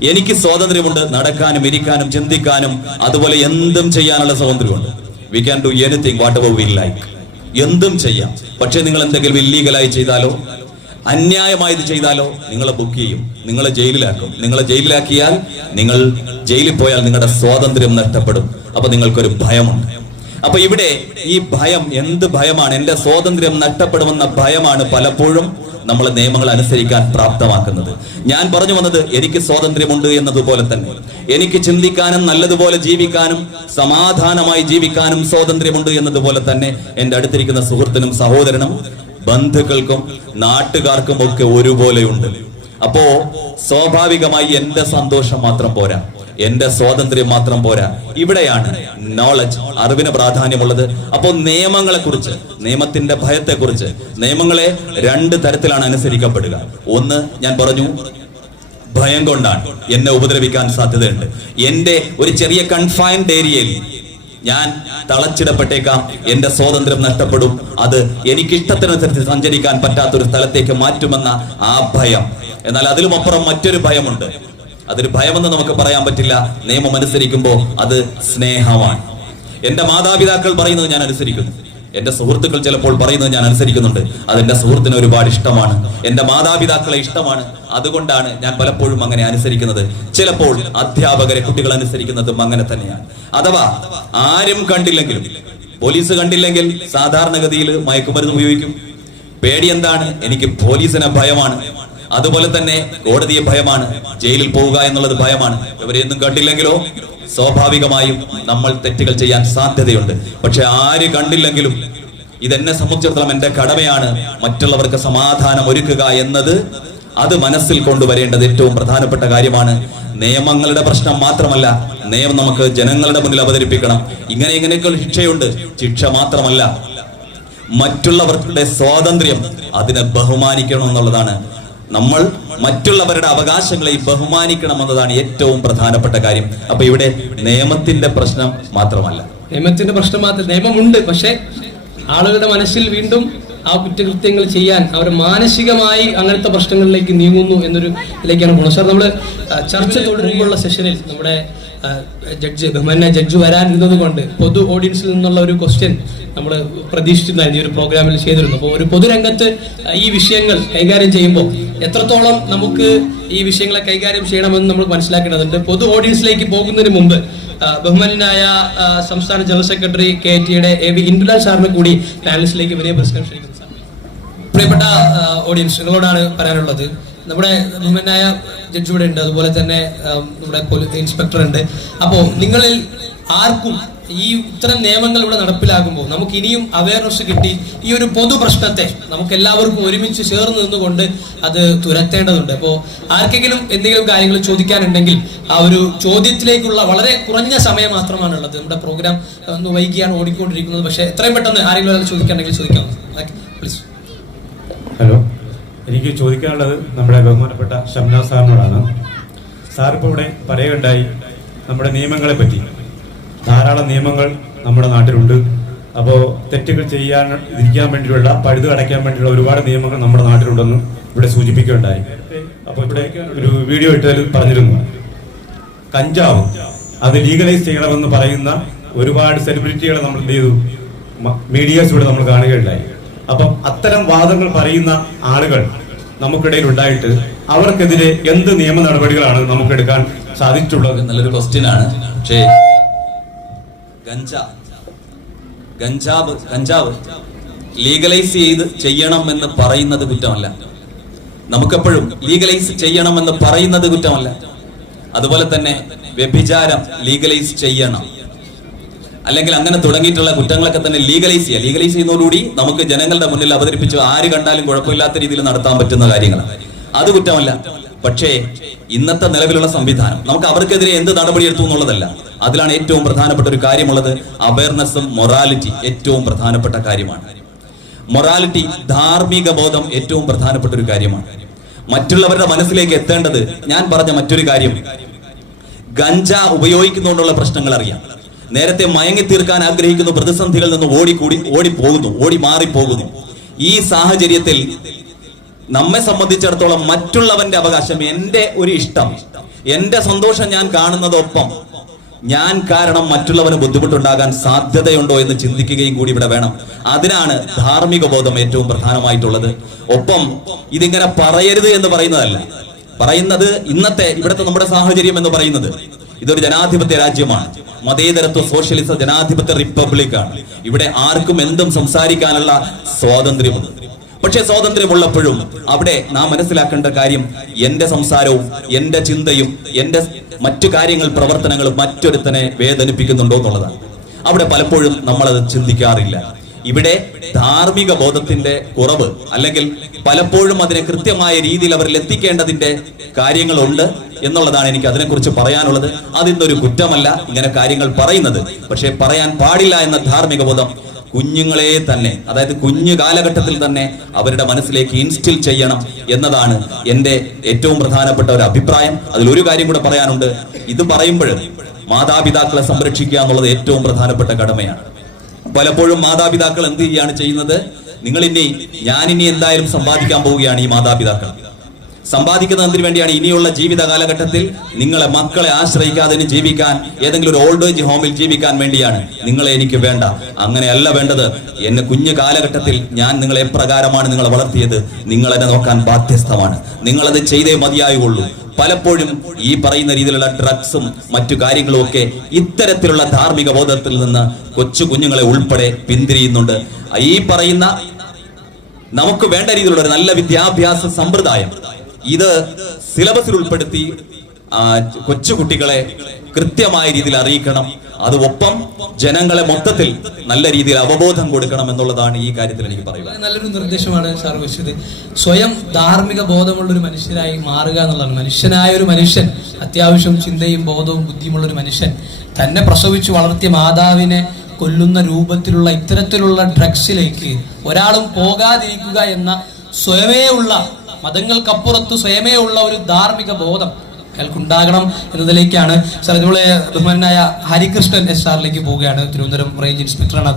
എനിക്ക് സ്വാതന്ത്ര്യമുണ്ട്, നടക്കാനും ഇരിക്കാനും ചിന്തിക്കാനും അതുപോലെ എന്തും ചെയ്യാനുള്ള സ്വാതന്ത്ര്യമുണ്ട്. We can do anything what ever we like. എന്തും ചെയ്യാം. പക്ഷെ നിങ്ങൾ എന്തെങ്കിലും ഇല്ലീഗലായി ചെയ്താലോ, അന്യായമായത് ചെയ്താലോ നിങ്ങളെ ബുക്ക് ചെയ്യും, നിങ്ങളെ ജയിലിലാക്കും. നിങ്ങളെ ജയിലിലാക്കിയാൽ, നിങ്ങൾ ജയിലിൽ പോയാൽ നിങ്ങളുടെ സ്വാതന്ത്ര്യം നഷ്ടപ്പെടും. അപ്പൊ നിങ്ങൾക്കൊരു ഭയമുണ്ട്. അപ്പൊ ഇവിടെ ഈ ഭയം എന്ത് ഭയമാണ്? എന്റെ സ്വാതന്ത്ര്യം നഷ്ടപ്പെടുമെന്ന ഭയമാണ് പലപ്പോഴും നമ്മളെ നിയമങ്ങൾ അനുസരിക്കാൻ പ്രാപ്തമാക്കുന്നത്. ഞാൻ പറഞ്ഞു വന്നത് എനിക്ക് സ്വാതന്ത്ര്യമുണ്ട് എന്നതുപോലെ തന്നെ എനിക്ക് ചിന്തിക്കാനും നല്ലതുപോലെ ജീവിക്കാനും സമാധാനമായി ജീവിക്കാനും സ്വാതന്ത്ര്യമുണ്ട് എന്നതുപോലെ തന്നെ എന്റെ അടുത്തിരിക്കുന്ന സുഹൃത്തിനും സഹോദരനും ബന്ധുക്കൾക്കും നാട്ടുകാർക്കും ഒക്കെ ഒരുപോലെയുണ്ട്. അപ്പോ സ്വാഭാവികമായി എന്റെ സന്തോഷം മാത്രം പോരാ, എന്റെ സ്വാതന്ത്ര്യം മാത്രം പോരാ. ഇവിടെയാണ് നോളജ്, അറിവിന് പ്രാധാന്യമുള്ളത്. അപ്പോൾ നിയമങ്ങളെ കുറിച്ച്, നിയമത്തിന്റെ ഭയത്തെ കുറിച്ച്, നിയമങ്ങളെ 2 തരത്തിലാണ് അനുസരിക്കപ്പെടുക. ഒന്ന് ഞാൻ പറഞ്ഞു, ഭയം കൊണ്ടാണ്. എന്നെ ഉപദ്രവിക്കാൻ സാധ്യതയുണ്ട്. എന്റെ ഒരു ചെറിയ കൺഫൈൻഡ് ഏരിയയിൽ ഞാൻ തളച്ചിടപ്പെട്ടേക്കാം, എന്റെ സ്വാതന്ത്ര്യം നഷ്ടപ്പെടും, അത് എനിക്കിഷ്ടത്തിനനുസരിച്ച് സഞ്ചരിക്കാൻ പറ്റാത്തൊരു സ്ഥലത്തേക്ക് മാറ്റുമെന്ന ആ ഭയം. എന്നാൽ അതിലുമപ്പുറം മറ്റൊരു ഭയമുണ്ട്. അതൊരു ഭയമെന്ന് നമുക്ക് പറയാൻ പറ്റില്ല. നിയമം അനുസരിക്കുമ്പോൾ അത് സ്നേഹമാണ്. എന്റെ മാതാപിതാക്കൾ പറയുന്നത് ഞാൻ അനുസരിക്കുന്നു. എന്റെ സുഹൃത്തുക്കൾ ചിലപ്പോൾ പറയുന്നത് ഞാൻ അനുസരിക്കുന്നുണ്ട്. അതെന്റെ സുഹൃത്തിന് ഒരുപാട് ഇഷ്ടമാണ്, എന്റെ മാതാപിതാക്കളെ ഇഷ്ടമാണ്. അതുകൊണ്ടാണ് ഞാൻ പലപ്പോഴും അങ്ങനെ അനുസരിക്കുന്നത്. ചിലപ്പോൾ അധ്യാപകരെ കുട്ടികൾ അനുസരിക്കുന്നതും അങ്ങനെ തന്നെയാണ്. അഥവാ ആരും കണ്ടില്ലെങ്കിലും, പോലീസ് കണ്ടില്ലെങ്കിൽ സാധാരണഗതിയിൽ മയക്കുമരുന്ന് ഉപയോഗിക്കും. പേടി എന്താണ്? എനിക്ക് പോലീസിനെ ഭയമാണ്. അതുപോലെ തന്നെ കോടതിയെ ഭയമാണ്, ജയിലിൽ പോവുക എന്നുള്ളത് ഭയമാണ്. ഇവരെയൊന്നും കണ്ടില്ലെങ്കിലോ സ്വാഭാവികമായും നമ്മൾ തെറ്റുകൾ ചെയ്യാൻ സാധ്യതയുണ്ട്. പക്ഷെ ആര് കണ്ടില്ലെങ്കിലും ഇതെന്നെ സംബന്ധിച്ചിടത്തോളം എന്റെ കടമയാണ് മറ്റുള്ളവർക്ക് സമാധാനം ഒരുക്കുക എന്നത്, അത് മനസ്സിൽ കൊണ്ടുവരേണ്ടത് ഏറ്റവും പ്രധാനപ്പെട്ട കാര്യമാണ്. നിയമങ്ങളുടെ പ്രശ്നം മാത്രമല്ല, നിയമം നമുക്ക് ജനങ്ങളുടെ മുന്നിൽ അവതരിപ്പിക്കണം. ഇങ്ങനെയൊക്കെ ശിക്ഷയുണ്ട്. ശിക്ഷ മാത്രമല്ല, മറ്റുള്ളവരുടെ സ്വാതന്ത്ര്യം അതിനെ ബഹുമാനിക്കണം എന്നുള്ളതാണ്. നമ്മൾ മറ്റുള്ളവരുടെ അവകാശങ്ങളെ ബഹുമാനിക്കണം എന്നതാണ് ഏറ്റവും പ്രധാനപ്പെട്ട കാര്യം. അപ്പൊ ഇവിടെ നിയമത്തിന്റെ പ്രശ്നം മാത്രമല്ല, നിയമത്തിന്റെ പ്രശ്നം മാത്രം, നിയമമുണ്ട്. പക്ഷെ ആളുകളുടെ മനസ്സിൽ വീണ്ടും ആ കുറ്റകൃത്യങ്ങൾ ചെയ്യാൻ അവർ മാനസികമായി അങ്ങനത്തെ പ്രശ്നങ്ങളിലേക്ക് നീങ്ങുന്നു എന്നൊരു ഇതിലേക്കാണ് പോകുന്നത്. സാർ, നമ്മള് ചർച്ച തുടരുമ്പോഴുള്ള സെഷനിൽ നമ്മുടെ ബഹുമാന്യ ജഡ്ജ് വരാനിരുന്നത് കൊണ്ട് പൊതു ഓഡിയൻസിൽ നിന്നുള്ള ഒരു ക്വസ്റ്റ്യൻ നമ്മൾ പ്രതീക്ഷിച്ചിട്ടുണ്ടായിരുന്നു, ഈ ഒരു പ്രോഗ്രാമിൽ ചെയ്തിരുന്നു. അപ്പോൾ ഒരു പൊതുരംഗത്ത് ഈ വിഷയങ്ങൾ കൈകാര്യം ചെയ്യുമ്പോൾ എത്രത്തോളം നമുക്ക് ഈ വിഷയങ്ങളെ കൈകാര്യം ചെയ്യണമെന്ന് നമ്മൾ മനസ്സിലാക്കേണ്ടതുണ്ട്. പൊതു ഓഡിയൻസിലേക്ക് പോകുന്നതിന് മുമ്പ് ബഹുമാനായ സംസ്ഥാന ജനറൽ സെക്രട്ടറി KTയുടെ AB ഇന്ദുലാൽ സാറിനെ കൂടി പാനലിസ്റ്റിലേക്ക് വലിയ പ്രശ്നം ക്ഷണിക്കുന്നു. പ്രിയപ്പെട്ട ഓഡിയൻസ്, നിങ്ങളോടാണ് പറയാനുള്ളത്. നമ്മുടെ ബഹുമാനായ ജഡ്ജ് ഇവിടെ ഉണ്ട്, അതുപോലെ തന്നെ നമ്മുടെ ഇൻസ്പെക്ടർ ഉണ്ട്. അപ്പോൾ നിങ്ങളിൽ ആർക്കും ഈ ഇത്തരം നിയമങ്ങൾ ഇവിടെ നടപ്പിലാകുമ്പോൾ നമുക്ക് ഇനിയും അവയർനെസ് കിട്ടി ഈ ഒരു പൊതു പ്രശ്നത്തെ നമുക്ക് എല്ലാവർക്കും ഒരുമിച്ച് ചേർന്ന് നിന്നുകൊണ്ട് അത് തുരത്തേണ്ടതുണ്ട്. അപ്പോൾ ആർക്കെങ്കിലും എന്തെങ്കിലും കാര്യങ്ങൾ ചോദിക്കാനുണ്ടെങ്കിൽ ആ ഒരു ചോദ്യത്തിലേക്കുള്ള വളരെ കുറഞ്ഞ സമയം മാത്രമാണുള്ളത്. നമ്മുടെ പ്രോഗ്രാം ഒന്ന് വൈകിയാണ് ഓടിക്കൊണ്ടിരിക്കുന്നത്. പക്ഷേ എത്രയും പെട്ടെന്ന് ആരെങ്കിലും ചോദിക്കാനുണ്ടെങ്കിൽ ചോദിക്കാം. പ്ലീസ്. ഹലോ, എനിക്ക് ചോദിക്കാനുള്ളത് നമ്മുടെ ബഹുമാനപ്പെട്ട ഷംനാസ് സാറിനോടാണ്. സാറിപ്പോൾ ഇവിടെ പറയുകയുണ്ടായി നമ്മുടെ നിയമങ്ങളെ പറ്റി. ധാരാളം നിയമങ്ങൾ നമ്മുടെ നാട്ടിലുണ്ട്. അപ്പോൾ തെറ്റുകൾ ഇരിക്കാൻ വേണ്ടിയുള്ള, പഴുത് അടയ്ക്കാൻ വേണ്ടിയുള്ള ഒരുപാട് നിയമങ്ങൾ നമ്മുടെ നാട്ടിലുണ്ടെന്ന് ഇവിടെ സൂചിപ്പിക്കുകയുണ്ടായി. അപ്പോൾ ഇവിടെ ഒരു വീഡിയോ ഇട്ടതിൽ പറഞ്ഞിരുന്നു, കഞ്ചാവ് അത് ലീഗലൈസ് ചെയ്യണമെന്ന് പറയുന്ന ഒരുപാട് സെലിബ്രിറ്റികളെ നമ്മൾ എന്ത് ചെയ്തു, മീഡിയാസിലൂടെ നമ്മൾ കാണുകയുണ്ടായി. അപ്പം അത്തരം വാദങ്ങൾ പറയുന്ന ആളുകൾ നമുക്കിടയിൽ ഉണ്ടായിട്ട് അവർക്കെതിരെ എന്ത് നിയമ നടപടികളാണ് നമുക്ക് എടുക്കാൻ സാധിച്ചിട്ടുള്ളത്? നല്ലൊരു ക്വസ്റ്റ്യൻ ആണ്. പക്ഷേ കഞ്ചാവ് ലീഗലൈസ് ചെയ്യണം എന്ന് പറയുന്നത് കുറ്റമല്ല. നമുക്കെപ്പോഴും ലീഗലൈസ് ചെയ്യണം എന്ന് പറയുന്നത് കുറ്റമല്ല. അതുപോലെ തന്നെ വ്യഭിചാരം ലീഗലൈസ് ചെയ്യണം, അല്ലെങ്കിൽ അങ്ങനെ തുടങ്ങിയിട്ടുള്ള കുറ്റങ്ങളൊക്കെ തന്നെ ലീഗലൈസ് ചെയ്യുന്നതോടുകൂടി നമുക്ക് ജനങ്ങളുടെ മുന്നിൽ അവതരിപ്പിച്ച് ആര് കണ്ടാലും കുഴപ്പമില്ലാത്ത രീതിയിൽ നടത്താൻ പറ്റുന്ന കാര്യങ്ങൾ, അത് കുറ്റമല്ല. പക്ഷേ ഇന്നത്തെ നിലവിലുള്ള സംവിധാനം നമുക്ക് അവർക്കെതിരെ എന്ത് നടപടിയെടുത്തു എന്നുള്ളതല്ല. അതിലാണ് ഏറ്റവും പ്രധാനപ്പെട്ട ഒരു കാര്യമുള്ളത്. അവയർനെസ്സും മൊറാലിറ്റി ഏറ്റവും പ്രധാനപ്പെട്ട കാര്യമാണ്. മൊറാലിറ്റി, ധാർമ്മിക ബോധം ഏറ്റവും പ്രധാനപ്പെട്ട ഒരു കാര്യമാണ്. മറ്റുള്ളവരുടെ മനസ്സിലേക്ക് എത്തേണ്ടത്. ഞാൻ പറഞ്ഞ മറ്റൊരു കാര്യം, ഗഞ്ച ഉപയോഗിക്കുന്നതുകൊണ്ടുള്ള പ്രശ്നങ്ങൾ അറിയാം. നേരത്തെ മയങ്ങി തീർക്കാൻ ആഗ്രഹിക്കുന്ന പ്രതിസന്ധികളിൽ നിന്ന് ഓടി മാറിപ്പോകുന്നു. ഈ സാഹചര്യത്തിൽ നമ്മെ സംബന്ധിച്ചിടത്തോളം മറ്റുള്ളവന്റെ അവകാശം, എന്റെ ഒരു ഇഷ്ടം, എന്റെ സന്തോഷം ഞാൻ കാണുന്നതൊപ്പം ഞാൻ കാരണം മറ്റുള്ളവന് ബുദ്ധിമുട്ടുണ്ടാകാൻ സാധ്യതയുണ്ടോ എന്ന് ചിന്തിക്കുകയും കൂടി ഇവിടെ വേണം. അതിനാണ് ധാർമ്മിക ബോധം ഏറ്റവും പ്രധാനമായിട്ടുള്ളത്. ഒപ്പം ഇതിങ്ങനെ പറയരുത് എന്ന് പറയുന്നതല്ല. പറയുന്നത് ഇന്നത്തെ ഇവിടുത്തെ നമ്മുടെ സാഹചര്യം എന്ന് പറയുന്നത്, ഇതൊരു ജനാധിപത്യ രാജ്യമാണ്, മതേതരത്വ സോഷ്യലിസ ജനാധിപത്യ റിപ്പബ്ലിക്കാണ്. ഇവിടെ ആർക്കും എന്തും സംസാരിക്കാനുള്ള സ്വാതന്ത്ര്യമുണ്ട്. പക്ഷെ സ്വാതന്ത്ര്യമുള്ളപ്പോഴും അവിടെ നാം മനസ്സിലാക്കേണ്ട കാര്യം, എന്റെ സംസാരവും എന്റെ ചിന്തയും എന്റെ മറ്റു കാര്യങ്ങൾ, പ്രവർത്തനങ്ങളും മറ്റൊരുത്തനെ വേദനിപ്പിക്കുന്നുണ്ടോ എന്നുള്ളതാണ്. അവിടെ പലപ്പോഴും നമ്മളത് ചിന്തിക്കാറില്ല. ഇവിടെ ധാർമ്മിക ബോധത്തിന്റെ കുറവ്, അല്ലെങ്കിൽ പലപ്പോഴും അതിനെ കൃത്യമായ രീതിയിൽ അവരിൽ എത്തിക്കേണ്ടതിന്റെ കാര്യങ്ങളുണ്ട് എന്നുള്ളതാണ് എനിക്ക് അതിനെക്കുറിച്ച് പറയാനുള്ളത്. അതിന്നൊരു കുറ്റമല്ല ഇങ്ങനെ കാര്യങ്ങൾ പറയുന്നത്, പക്ഷെ പറയാൻ പാടില്ല എന്ന ധാർമ്മിക ബോധം കുഞ്ഞുങ്ങളെ തന്നെ, അതായത് കുഞ്ഞു കാലഘട്ടത്തിൽ തന്നെ അവരുടെ മനസ്സിലേക്ക് ഇൻസ്റ്റിൽ ചെയ്യണം എന്നതാണ് എന്റെ ഏറ്റവും പ്രധാനപ്പെട്ട ഒരു അഭിപ്രായം. അതിലൊരു കാര്യം കൂടെ പറയാനുണ്ട്. ഇത് പറയുമ്പോൾ മാതാപിതാക്കളെ സംരക്ഷിക്കുക എന്നുള്ളത് ഏറ്റവും പ്രധാനപ്പെട്ട കടമയാണ്. പലപ്പോഴും മാതാപിതാക്കൾ എന്ത് ചെയ്യാണ് ചെയ്യുന്നത്, ഞാനിനി എന്തായാലും സമ്പാദിക്കാൻ പോവുകയാണ്. ഈ മാതാപിതാക്കൾ സമ്പാദിക്കുന്നതിന് വേണ്ടിയാണ്. ഇനിയുള്ള ജീവിത കാലഘട്ടത്തിൽ നിങ്ങളെ മക്കളെ ആശ്രയിക്കാതെ ജീവിക്കാൻ, ഏതെങ്കിലും ഒരു ഓൾഡ് ഏജ് ഹോമിൽ ജീവിക്കാൻ വേണ്ടിയാണ്. നിങ്ങളെ എനിക്ക് വേണ്ട, അങ്ങനെയല്ല വേണ്ടത്. എന്നെ കുഞ്ഞു കാലഘട്ടത്തിൽ ഞാൻ നിങ്ങളെ എപ്രകാരമാണ് നിങ്ങളെ വളർത്തിയത്, നിങ്ങൾ എന്നെ നോക്കാൻ ബാധ്യസ്ഥമാണ്. നിങ്ങളത് ചെയ്തേ മതിയായുള്ളൂ. പലപ്പോഴും ഈ പറയുന്ന രീതിയിലുള്ള ഡ്രഗ്സും മറ്റു കാര്യങ്ങളും ഒക്കെ ഇത്തരത്തിലുള്ള ധാർമ്മിക ബോധത്തിൽ നിന്ന് കൊച്ചു കുഞ്ഞുങ്ങളെ ഉൾപ്പെടെ പിന്തിരിയുന്നുണ്ട്. ഈ പറയുന്ന നമുക്ക് വേണ്ട രീതിയിലുള്ള ഒരു നല്ല വിദ്യാഭ്യാസ സമ്പ്രദായം ഇത് സിലബസിൽ ഉൾപ്പെടുത്തി കൊച്ചുകുട്ടികളെ കൃത്യമായ രീതിയിൽ അറിയിക്കണം. അത് ഒപ്പം ജനങ്ങളെ മൊത്തത്തിൽ നല്ല രീതിയിൽ അവബോധം കൊടുക്കണം എന്നുള്ളതാണ് ഈ കാര്യത്തിൽ എനിക്ക് പറയുന്നത്. നല്ലൊരു നിർദ്ദേശമാണ് സാർ വെച്ചത്. സ്വയം ധാർമ്മിക ബോധമുള്ള ഒരു മനുഷ്യനായി മാറുക എന്നുള്ളതാണ്. മനുഷ്യനായ ഒരു മനുഷ്യൻ, അത്യാവശ്യം ചിന്തയും ബോധവും ബുദ്ധിയുമുള്ള ഒരു മനുഷ്യൻ, തന്നെ പ്രസവിച്ചു വളർത്തിയ മാതാവിനെ കൊല്ലുന്ന രൂപത്തിലുള്ള ഇത്തരത്തിലുള്ള ഡ്രഗ്സിലേക്ക് ഒരാളും പോകാതിരിക്കുക എന്ന സ്വയമേ ഉള്ള, മതങ്ങൾക്കപ്പുറത്ത് സ്വയമേ ഉള്ള ഒരു ധാർമ്മിക ബോധം അയാൾക്കുണ്ടാകണം എന്നതിലേക്കാണ് സാർ. ഇതുപോലെ ബഹുമാനായ ഹരികൃഷ്ണൻ SRലേക്ക് പോവുകയാണ്. തിരുവനന്തപുരം റേഞ്ച് ഇൻസ്പെക്ടറാണ്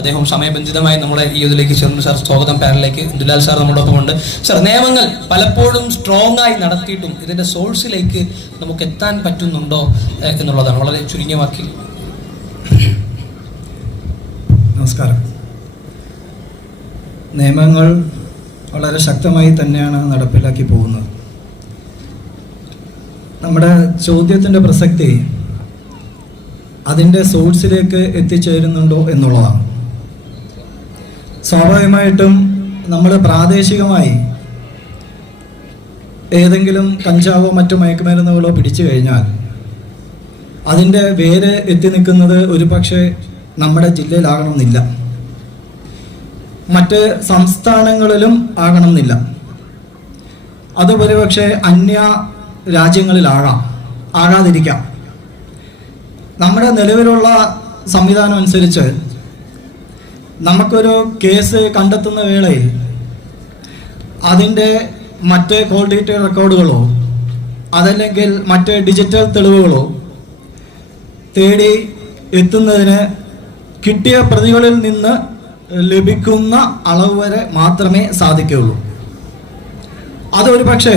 അദ്ദേഹം സമയബന്ധിതമായി നമ്മുടെ ഈ ഇതിലേക്ക് ചേർന്നു. സാർ സ്വാഗതം പാനലിലേക്ക്. ഇന്ദുലാൽ സാർ നമ്മുടെ ഒപ്പം ഉണ്ട്. സാർ, നിയമങ്ങൾ പലപ്പോഴും സ്ട്രോങ് ആയി നടത്തിയിട്ടും ഇതിന്റെ സോഴ്സിലേക്ക് നമുക്ക് എത്താൻ പറ്റുന്നുണ്ടോ എന്നുള്ളതാണ്. വളരെ ചുരുങ്ങിയ വാക്കിൽ. നമസ്കാരം. നിയമങ്ങൾ വളരെ ശക്തമായി തന്നെയാണ് നടപ്പിലാക്കി പോകുന്നത്. നമ്മുടെ ചോദ്യത്തിൻ്റെ പ്രസക്തി അതിൻ്റെ സോഴ്സിലേക്ക് എത്തിച്ചേരുന്നുണ്ടോ എന്നുള്ളതാണ്. സ്വാഭാവികമായിട്ടും നമ്മൾ പ്രാദേശികമായി ഏതെങ്കിലും കഞ്ചാവോ മറ്റു മയക്കുമരുന്നുകളോ പിടിച്ചു കഴിഞ്ഞാൽ അതിൻ്റെ വേര് എത്തി നിൽക്കുന്നത് ഒരു പക്ഷേ നമ്മുടെ ജില്ലയിലാകണമെന്നില്ല, മറ്റ് സംസ്ഥാനങ്ങളിലും ആകണമെന്നില്ല. അത് ഒരുപക്ഷെ അന്യ രാജ്യങ്ങളിലാകാം, ആകാതിരിക്കാം. നമ്മുടെ നിലവിലുള്ള സംവിധാനം അനുസരിച്ച് നമുക്കൊരു കേസ് കണ്ടെത്തുന്ന വേളയിൽ അതിൻ്റെ മറ്റ് കോൾ ഡീറ്റെയിൽ റെക്കോർഡുകളോ അതല്ലെങ്കിൽ മറ്റ് ഡിജിറ്റൽ തെളിവുകളോ തേടി എത്തുന്നതിന് കിട്ടിയ പ്രതികളിൽ നിന്ന് ലഭിക്കുന്ന അളവ് വരെ മാത്രമേ സാധിക്കുകയുള്ളൂ. അതൊരു പക്ഷേ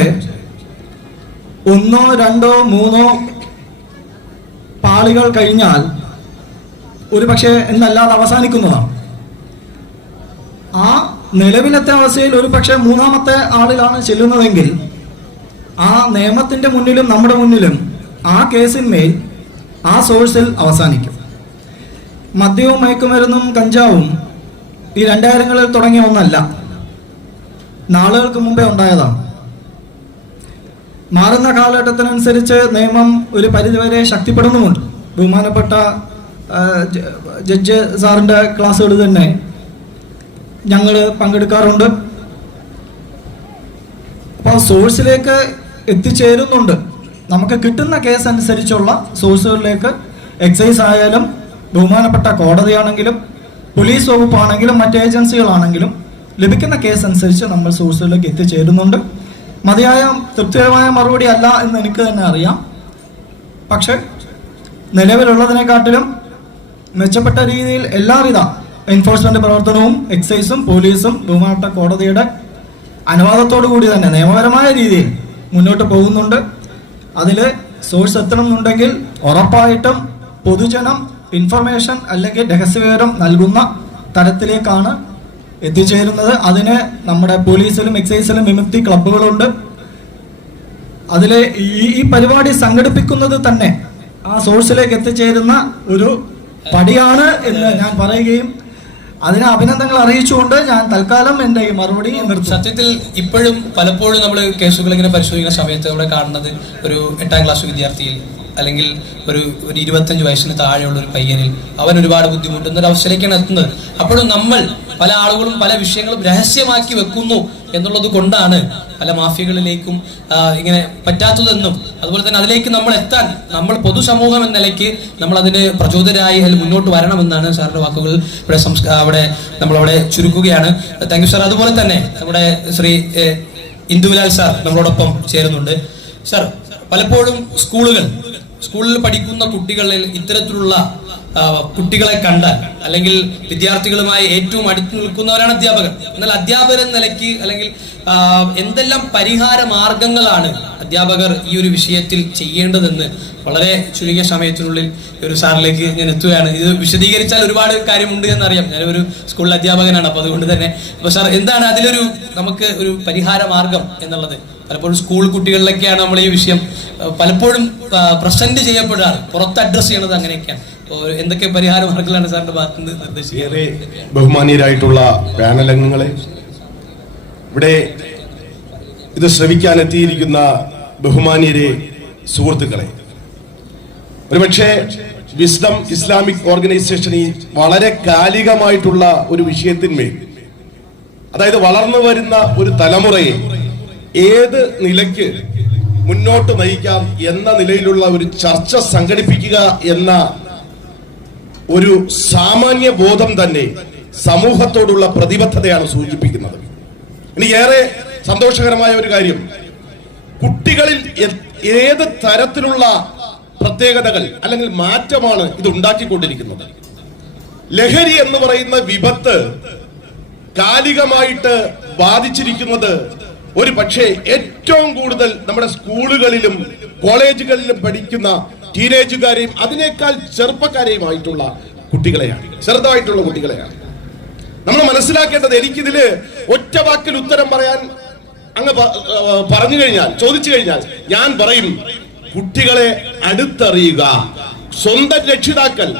1, 2, 3 പാളികൾ കഴിഞ്ഞാൽ ഒരു പക്ഷേ എന്നല്ലാതെ അവസാനിക്കുന്നതാണ്. ആ നിലവിലത്തെ അവസ്ഥയിൽ ഒരു പക്ഷേ മൂന്നാമത്തെ ആളിലാണ് ചെല്ലുന്നതെങ്കിൽ ആ നിയമത്തിന്റെ മുന്നിലും നമ്മുടെ മുന്നിലും ആ കേസിന്മേൽ ആ സോഴ്സിൽ അവസാനിക്കും. മദ്യവും മയക്കുമരുന്നും കഞ്ചാവും ഈ 2000-കളിൽ തുടങ്ങിയ ഒന്നല്ല, നാളുകൾക്ക് മുമ്പേ ഉണ്ടായതാണ്. മാറുന്ന കാലഘട്ടത്തിനനുസരിച്ച് നിയമം ഒരു പരിധിവരെ ശക്തിപ്പെടുന്നുമുണ്ട്. ബഹുമാനപ്പെട്ട ജഡ്ജ് സാറിൻ്റെ ക്ലാസ്സുകൾ തന്നെ ഞങ്ങൾ പങ്കെടുക്കാറുണ്ട്. അപ്പോൾ സോഴ്സിലേക്ക് എത്തിച്ചേരുന്നുണ്ട്. നമുക്ക് കിട്ടുന്ന കേസ് അനുസരിച്ചുള്ള സോഴ്സുകളിലേക്ക് എക്സൈസ് ആയാലും ബഹുമാനപ്പെട്ട കോടതിയാണെങ്കിലും പോലീസ് വകുപ്പാണെങ്കിലും മറ്റ് ഏജൻസികളാണെങ്കിലും ലഭിക്കുന്ന കേസ് അനുസരിച്ച് നമ്മൾ സോഴ്സുകളിലേക്ക് എത്തിച്ചേരുന്നുണ്ട്. മതിയായ തൃപ്തികരമായ മറുപടി അല്ല എന്ന് എനിക്ക് തന്നെ അറിയാം. പക്ഷെ നിലവിലുള്ളതിനെക്കാട്ടിലും മെച്ചപ്പെട്ട രീതിയിൽ എല്ലാവിധ എൻഫോഴ്സ്മെന്റ് പ്രവർത്തനവും എക്സൈസും പോലീസും ബഹുമാനപ്പെട്ട കോടതിയുടെ അനുവാദത്തോടു കൂടി തന്നെ നിയമപരമായ രീതിയിൽ മുന്നോട്ട് പോകുന്നുണ്ട്. അതിൽ സോഴ്സ് എത്തണമെന്നുണ്ടെങ്കിൽ ഉറപ്പായിട്ടും പൊതുജനം ഇൻഫർമേഷൻ അല്ലെങ്കിൽ രഹസ്യവിവരം നൽകുന്ന തരത്തിലേക്കാണ് എത്തിച്ചേരുന്നത്. അതിന് നമ്മുടെ പോലീസിലും എക്സൈസിലും വിമുക്തി ക്ലബ്ബുകളുണ്ട്. അതിലെ ഈ പരിപാടി സംഘടിപ്പിക്കുന്നത് തന്നെ ആ സോഴ്സിലേക്ക് എത്തിച്ചേരുന്ന ഒരു പടിയാണ് എന്ന് ഞാൻ പറയുകയും അതിന് അഭിനന്ദനങ്ങൾ അറിയിച്ചുകൊണ്ട് ഞാൻ തൽക്കാലം എൻ്റെ ഈ മറുപടി നിർത്തും. സത്യത്തിൽ ഇപ്പോഴും പലപ്പോഴും നമ്മൾ കേസുകൾ ഇങ്ങനെ പരിശോധിക്കുന്ന സമയത്ത് അവിടെ കാണുന്നത് ഒരു 8ാം ക്ലാസ് വിദ്യാർത്ഥിയിൽ അല്ലെങ്കിൽ ഒരു 25 വയസ്സിന് താഴെയുള്ള ഒരു പയ്യനിൽ അവൻ ഒരുപാട് ബുദ്ധിമുട്ടുന്ന ഒരു അവസ്ഥയിലേക്കാണ് എത്തുന്നത്. അപ്പോഴും നമ്മൾ പല ആളുകളും പല വിഷയങ്ങളും രഹസ്യമാക്കി വെക്കുന്നു എന്നുള്ളത് കൊണ്ടാണ് പല മാഫിയകളിലേക്കും ഇങ്ങനെ പറ്റാത്തതെന്നും അതുപോലെ തന്നെ അതിലേക്ക് നമ്മൾ എത്താൻ നമ്മൾ പൊതുസമൂഹം എന്ന നിലയ്ക്ക് നമ്മൾ അതിന് പ്രചോദരായി അതിൽ മുന്നോട്ട് വരണമെന്നാണ് സാറിന്റെ വാക്കുകൾ ഇവിടെ നമ്മളവിടെ ചുരുക്കുകയാണ്. Thank you sir. അതുപോലെ തന്നെ നമ്മുടെ ശ്രീ ഇന്ദുലാൽ സാർ നമ്മളോടൊപ്പം ചേരുന്നുണ്ട്. സാർ, പലപ്പോഴും സ്കൂളിൽ പഠിക്കുന്ന കുട്ടികളിൽ ഇത്തരത്തിലുള്ള കുട്ടികളെ കണ്ടാൽ അല്ലെങ്കിൽ വിദ്യാർത്ഥികളുമായി ഏറ്റവും അടുത്ത് നിൽക്കുന്നവരാണ് അധ്യാപകർ. എന്നാൽ അധ്യാപകർ എന്ന നിലയ്ക്ക് അല്ലെങ്കിൽ എന്തെല്ലാം പരിഹാര മാർഗങ്ങളാണ് അധ്യാപകർ ഈ ഒരു വിഷയത്തിൽ ചെയ്യേണ്ടതെന്ന് വളരെ ചുരുങ്ങിയ സമയത്തിനുള്ളിൽ ഒരു സാറിലേക്ക് ഞാൻ എത്തുകയാണ്. ഇത് വിശദീകരിച്ചാൽ ഒരുപാട് കാര്യമുണ്ട് എന്നറിയാം. ഞാനൊരു സ്കൂളിലെ അധ്യാപകനാണ്. അപ്പോൾ അതുകൊണ്ട് തന്നെ അപ്പോൾ സാർ, എന്താണ് അതിലൊരു നമുക്ക് ഒരു പരിഹാര മാർഗം എന്നുള്ളത്? പലപ്പോഴും സ്കൂൾ കുട്ടികളിലൊക്കെയാണ് നമ്മൾ ഈ വിഷയം പലപ്പോഴും പ്രസന്റ് ചെയ്യപ്പെടാറ്, പുറത്ത് അഡ്രസ് ചെയ്യണത് അങ്ങനെയൊക്കെയാണ്. എന്തൊക്കെ പരിഹാര മാർഗങ്ങളാണ് സാറിന്റെ ഭാഗത്ത് നിന്ന് നിർദ്ദേശിക്കുന്നത്? ബഹുമാനീയരായിട്ടുള്ള പാനൽ അംഗങ്ങളെ, ഇവിടെ ഇത് ശ്രവിക്കാനെത്തിയിരിക്കുന്ന ബഹുമാനീയരെ, സുഹൃത്തുക്കളെ, ഒരുപക്ഷെ വിസ്ഡം ഇസ്ലാമിക് ഓർഗനൈസേഷൻ ഈ വളരെ കാലികമായിട്ടുള്ള ഒരു വിഷയത്തിന്മേൽ, അതായത് വളർന്നു വരുന്ന ഒരു തലമുറയെ ഏത് നിലയ്ക്ക് മുന്നോട്ട് നയിക്കാം എന്ന നിലയിലുള്ള ഒരു ചർച്ച സംഘടിപ്പിക്കുക എന്ന ഒരു സാമാന്യ ബോധം തന്നെ സമൂഹത്തോടുള്ള പ്രതിബദ്ധതയാണ് സൂചിപ്പിക്കുന്നത്. എനിക്കേറെ സന്തോഷകരമായ ഒരു കാര്യം, കുട്ടികളിൽ ഏത് തരത്തിലുള്ള പ്രത്യേകതകൾ അല്ലെങ്കിൽ മാറ്റമാണ് ഇത് ഉണ്ടാക്കിക്കൊണ്ടിരിക്കുന്നത്. ലഹരി എന്ന് പറയുന്ന വിപത്ത് കാലികമായിട്ട് ബാധിച്ചിരിക്കുന്നത് ഒരു പക്ഷേ ഏറ്റവും കൂടുതൽ നമ്മുടെ സ്കൂളുകളിലും കോളേജുകളിലും പഠിക്കുന്ന ടീനേജുകാരെയും അതിനേക്കാൾ ചെറുപ്പക്കാരെയുമായിട്ടുള്ള കുട്ടികളെയാണ്, ചെറുതായിട്ടുള്ള കുട്ടികളെയാണ് നമ്മൾ മനസ്സിലാക്കേണ്ടത്. എനിക്കിതില് ഒറ്റ വാക്കിൽ ഉത്തരം പറയാൻ അങ്ങ് പറഞ്ഞു കഴിഞ്ഞാൽ, ചോദിച്ചു കഴിഞ്ഞാൽ ഞാൻ പറയും, കുട്ടികളെ അടുത്തറിയുക. സ്വന്തം രക്ഷിതാക്കൾ,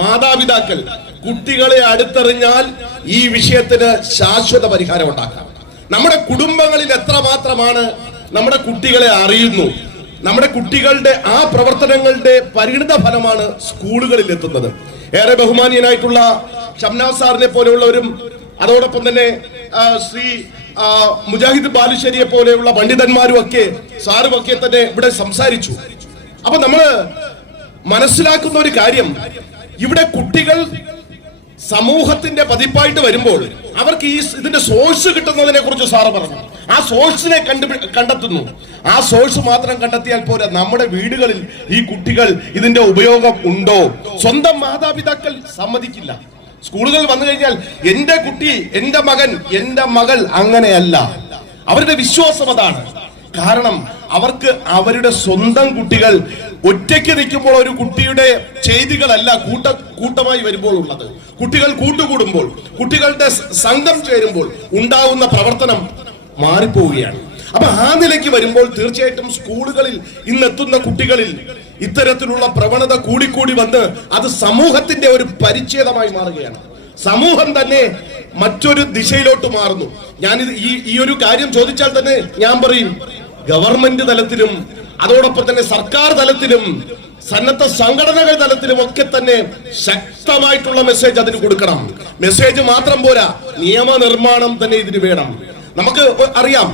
മാതാപിതാക്കൾ കുട്ടികളെ അടുത്തറിഞ്ഞാൽ ഈ വിഷയത്തിന് ശാശ്വത പരിഹാരം ഉണ്ടാക്കാം. നമ്മുടെ കുടുംബങ്ങളിൽ എത്രമാത്രമാണ് നമ്മുടെ കുട്ടികളെ അറിയുന്നു, നമ്മുടെ കുട്ടികളുടെ ആ പ്രവർത്തനങ്ങളുടെ പരിണിത ഫലമാണ് സ്കൂളുകളിൽ എത്തുന്നത്. ഏറെ ബഹുമാനീയനായിട്ടുള്ള ഷംനാസ് സാറിനെ പോലെയുള്ളവരും അതോടൊപ്പം തന്നെ ശ്രീ മുജാഹിദ് ബാലുശ്ശേരിയെ പോലെയുള്ള പണ്ഡിതന്മാരും ഒക്കെ സാറും ഒക്കെ തന്നെ ഇവിടെ സംസാരിച്ചു. അപ്പൊ നമ്മള് മനസ്സിലാക്കുന്ന ഒരു കാര്യം, ഇവിടെ കുട്ടികൾ സമൂഹത്തിന്റെ പതിപ്പായിട്ട് വരുമ്പോൾ അവർക്ക് ഇതിന്റെ സോഴ്സ് കിട്ടുന്നതിനെ കുറിച്ച് സാറ് പറഞ്ഞു. ആ സോഴ്സിനെ കണ്ടെത്തുന്നു. ആ സോഴ്സ് മാത്രം കണ്ടെത്തിയാൽ പോരാ, നമ്മുടെ വീടുകളിൽ ഈ കുട്ടികൾ ഇതിന്റെ ഉപയോഗം ഉണ്ടോ? സ്വന്തം മാതാപിതാക്കൾ സമ്മതിക്കില്ല. സ്കൂളുകൾ വന്നു കഴിഞ്ഞാൽ എന്റെ കുട്ടി, എന്റെ മകൻ, എന്റെ മകൾ അങ്ങനെയല്ല. അവരുടെ വിശ്വാസം അതാണ്. കാരണം അവർക്ക് അവരുടെ സ്വന്തം കുട്ടികൾ ഒറ്റയ്ക്ക് നിൽക്കുമ്പോൾ ഒരു കുട്ടിയുടെ ചെയ്തികളല്ല കൂട്ടമായി വരുമ്പോൾ ഉള്ളത്. കുട്ടികൾ കൂട്ടുകൂടുമ്പോൾ, കുട്ടികളുടെ സംഘം ചേരുമ്പോൾ ഉണ്ടാവുന്ന പ്രവർത്തനം മാറിപ്പോവുകയാണ്. അപ്പൊ ആ നിലയ്ക്ക് വരുമ്പോൾ തീർച്ചയായിട്ടും സ്കൂളുകളിൽ ഇന്നെത്തുന്ന കുട്ടികളിൽ ഇത്തരത്തിലുള്ള പ്രവണത കൂടിക്കൂടി വന്ന് അത് സമൂഹത്തിന്റെ ഒരു പരിച്ഛേദമായി മാറുകയാണ്. സമൂഹം തന്നെ മറ്റൊരു ദിശയിലോട്ട് മാറുന്നു. ഞാനിത് ഈ ഒരു കാര്യം ചോദിച്ചാൽ തന്നെ ഞാൻ പറയും, ഗവൺമെന്റ് തലത്തിലും അതോടൊപ്പം തന്നെ സർക്കാർ തലത്തിലും സന്നദ്ധ സംഘടനകൾ തലത്തിലും ഒക്കെ തന്നെ ശക്തമായിട്ടുള്ള മെസ്സേജ് അതിന് കൊടുക്കണം. മെസ്സേജ് മാത്രം പോരാ, നിയമനിർമ്മാണം തന്നെ ഇതിന് വേണം. നമുക്ക് അറിയാം,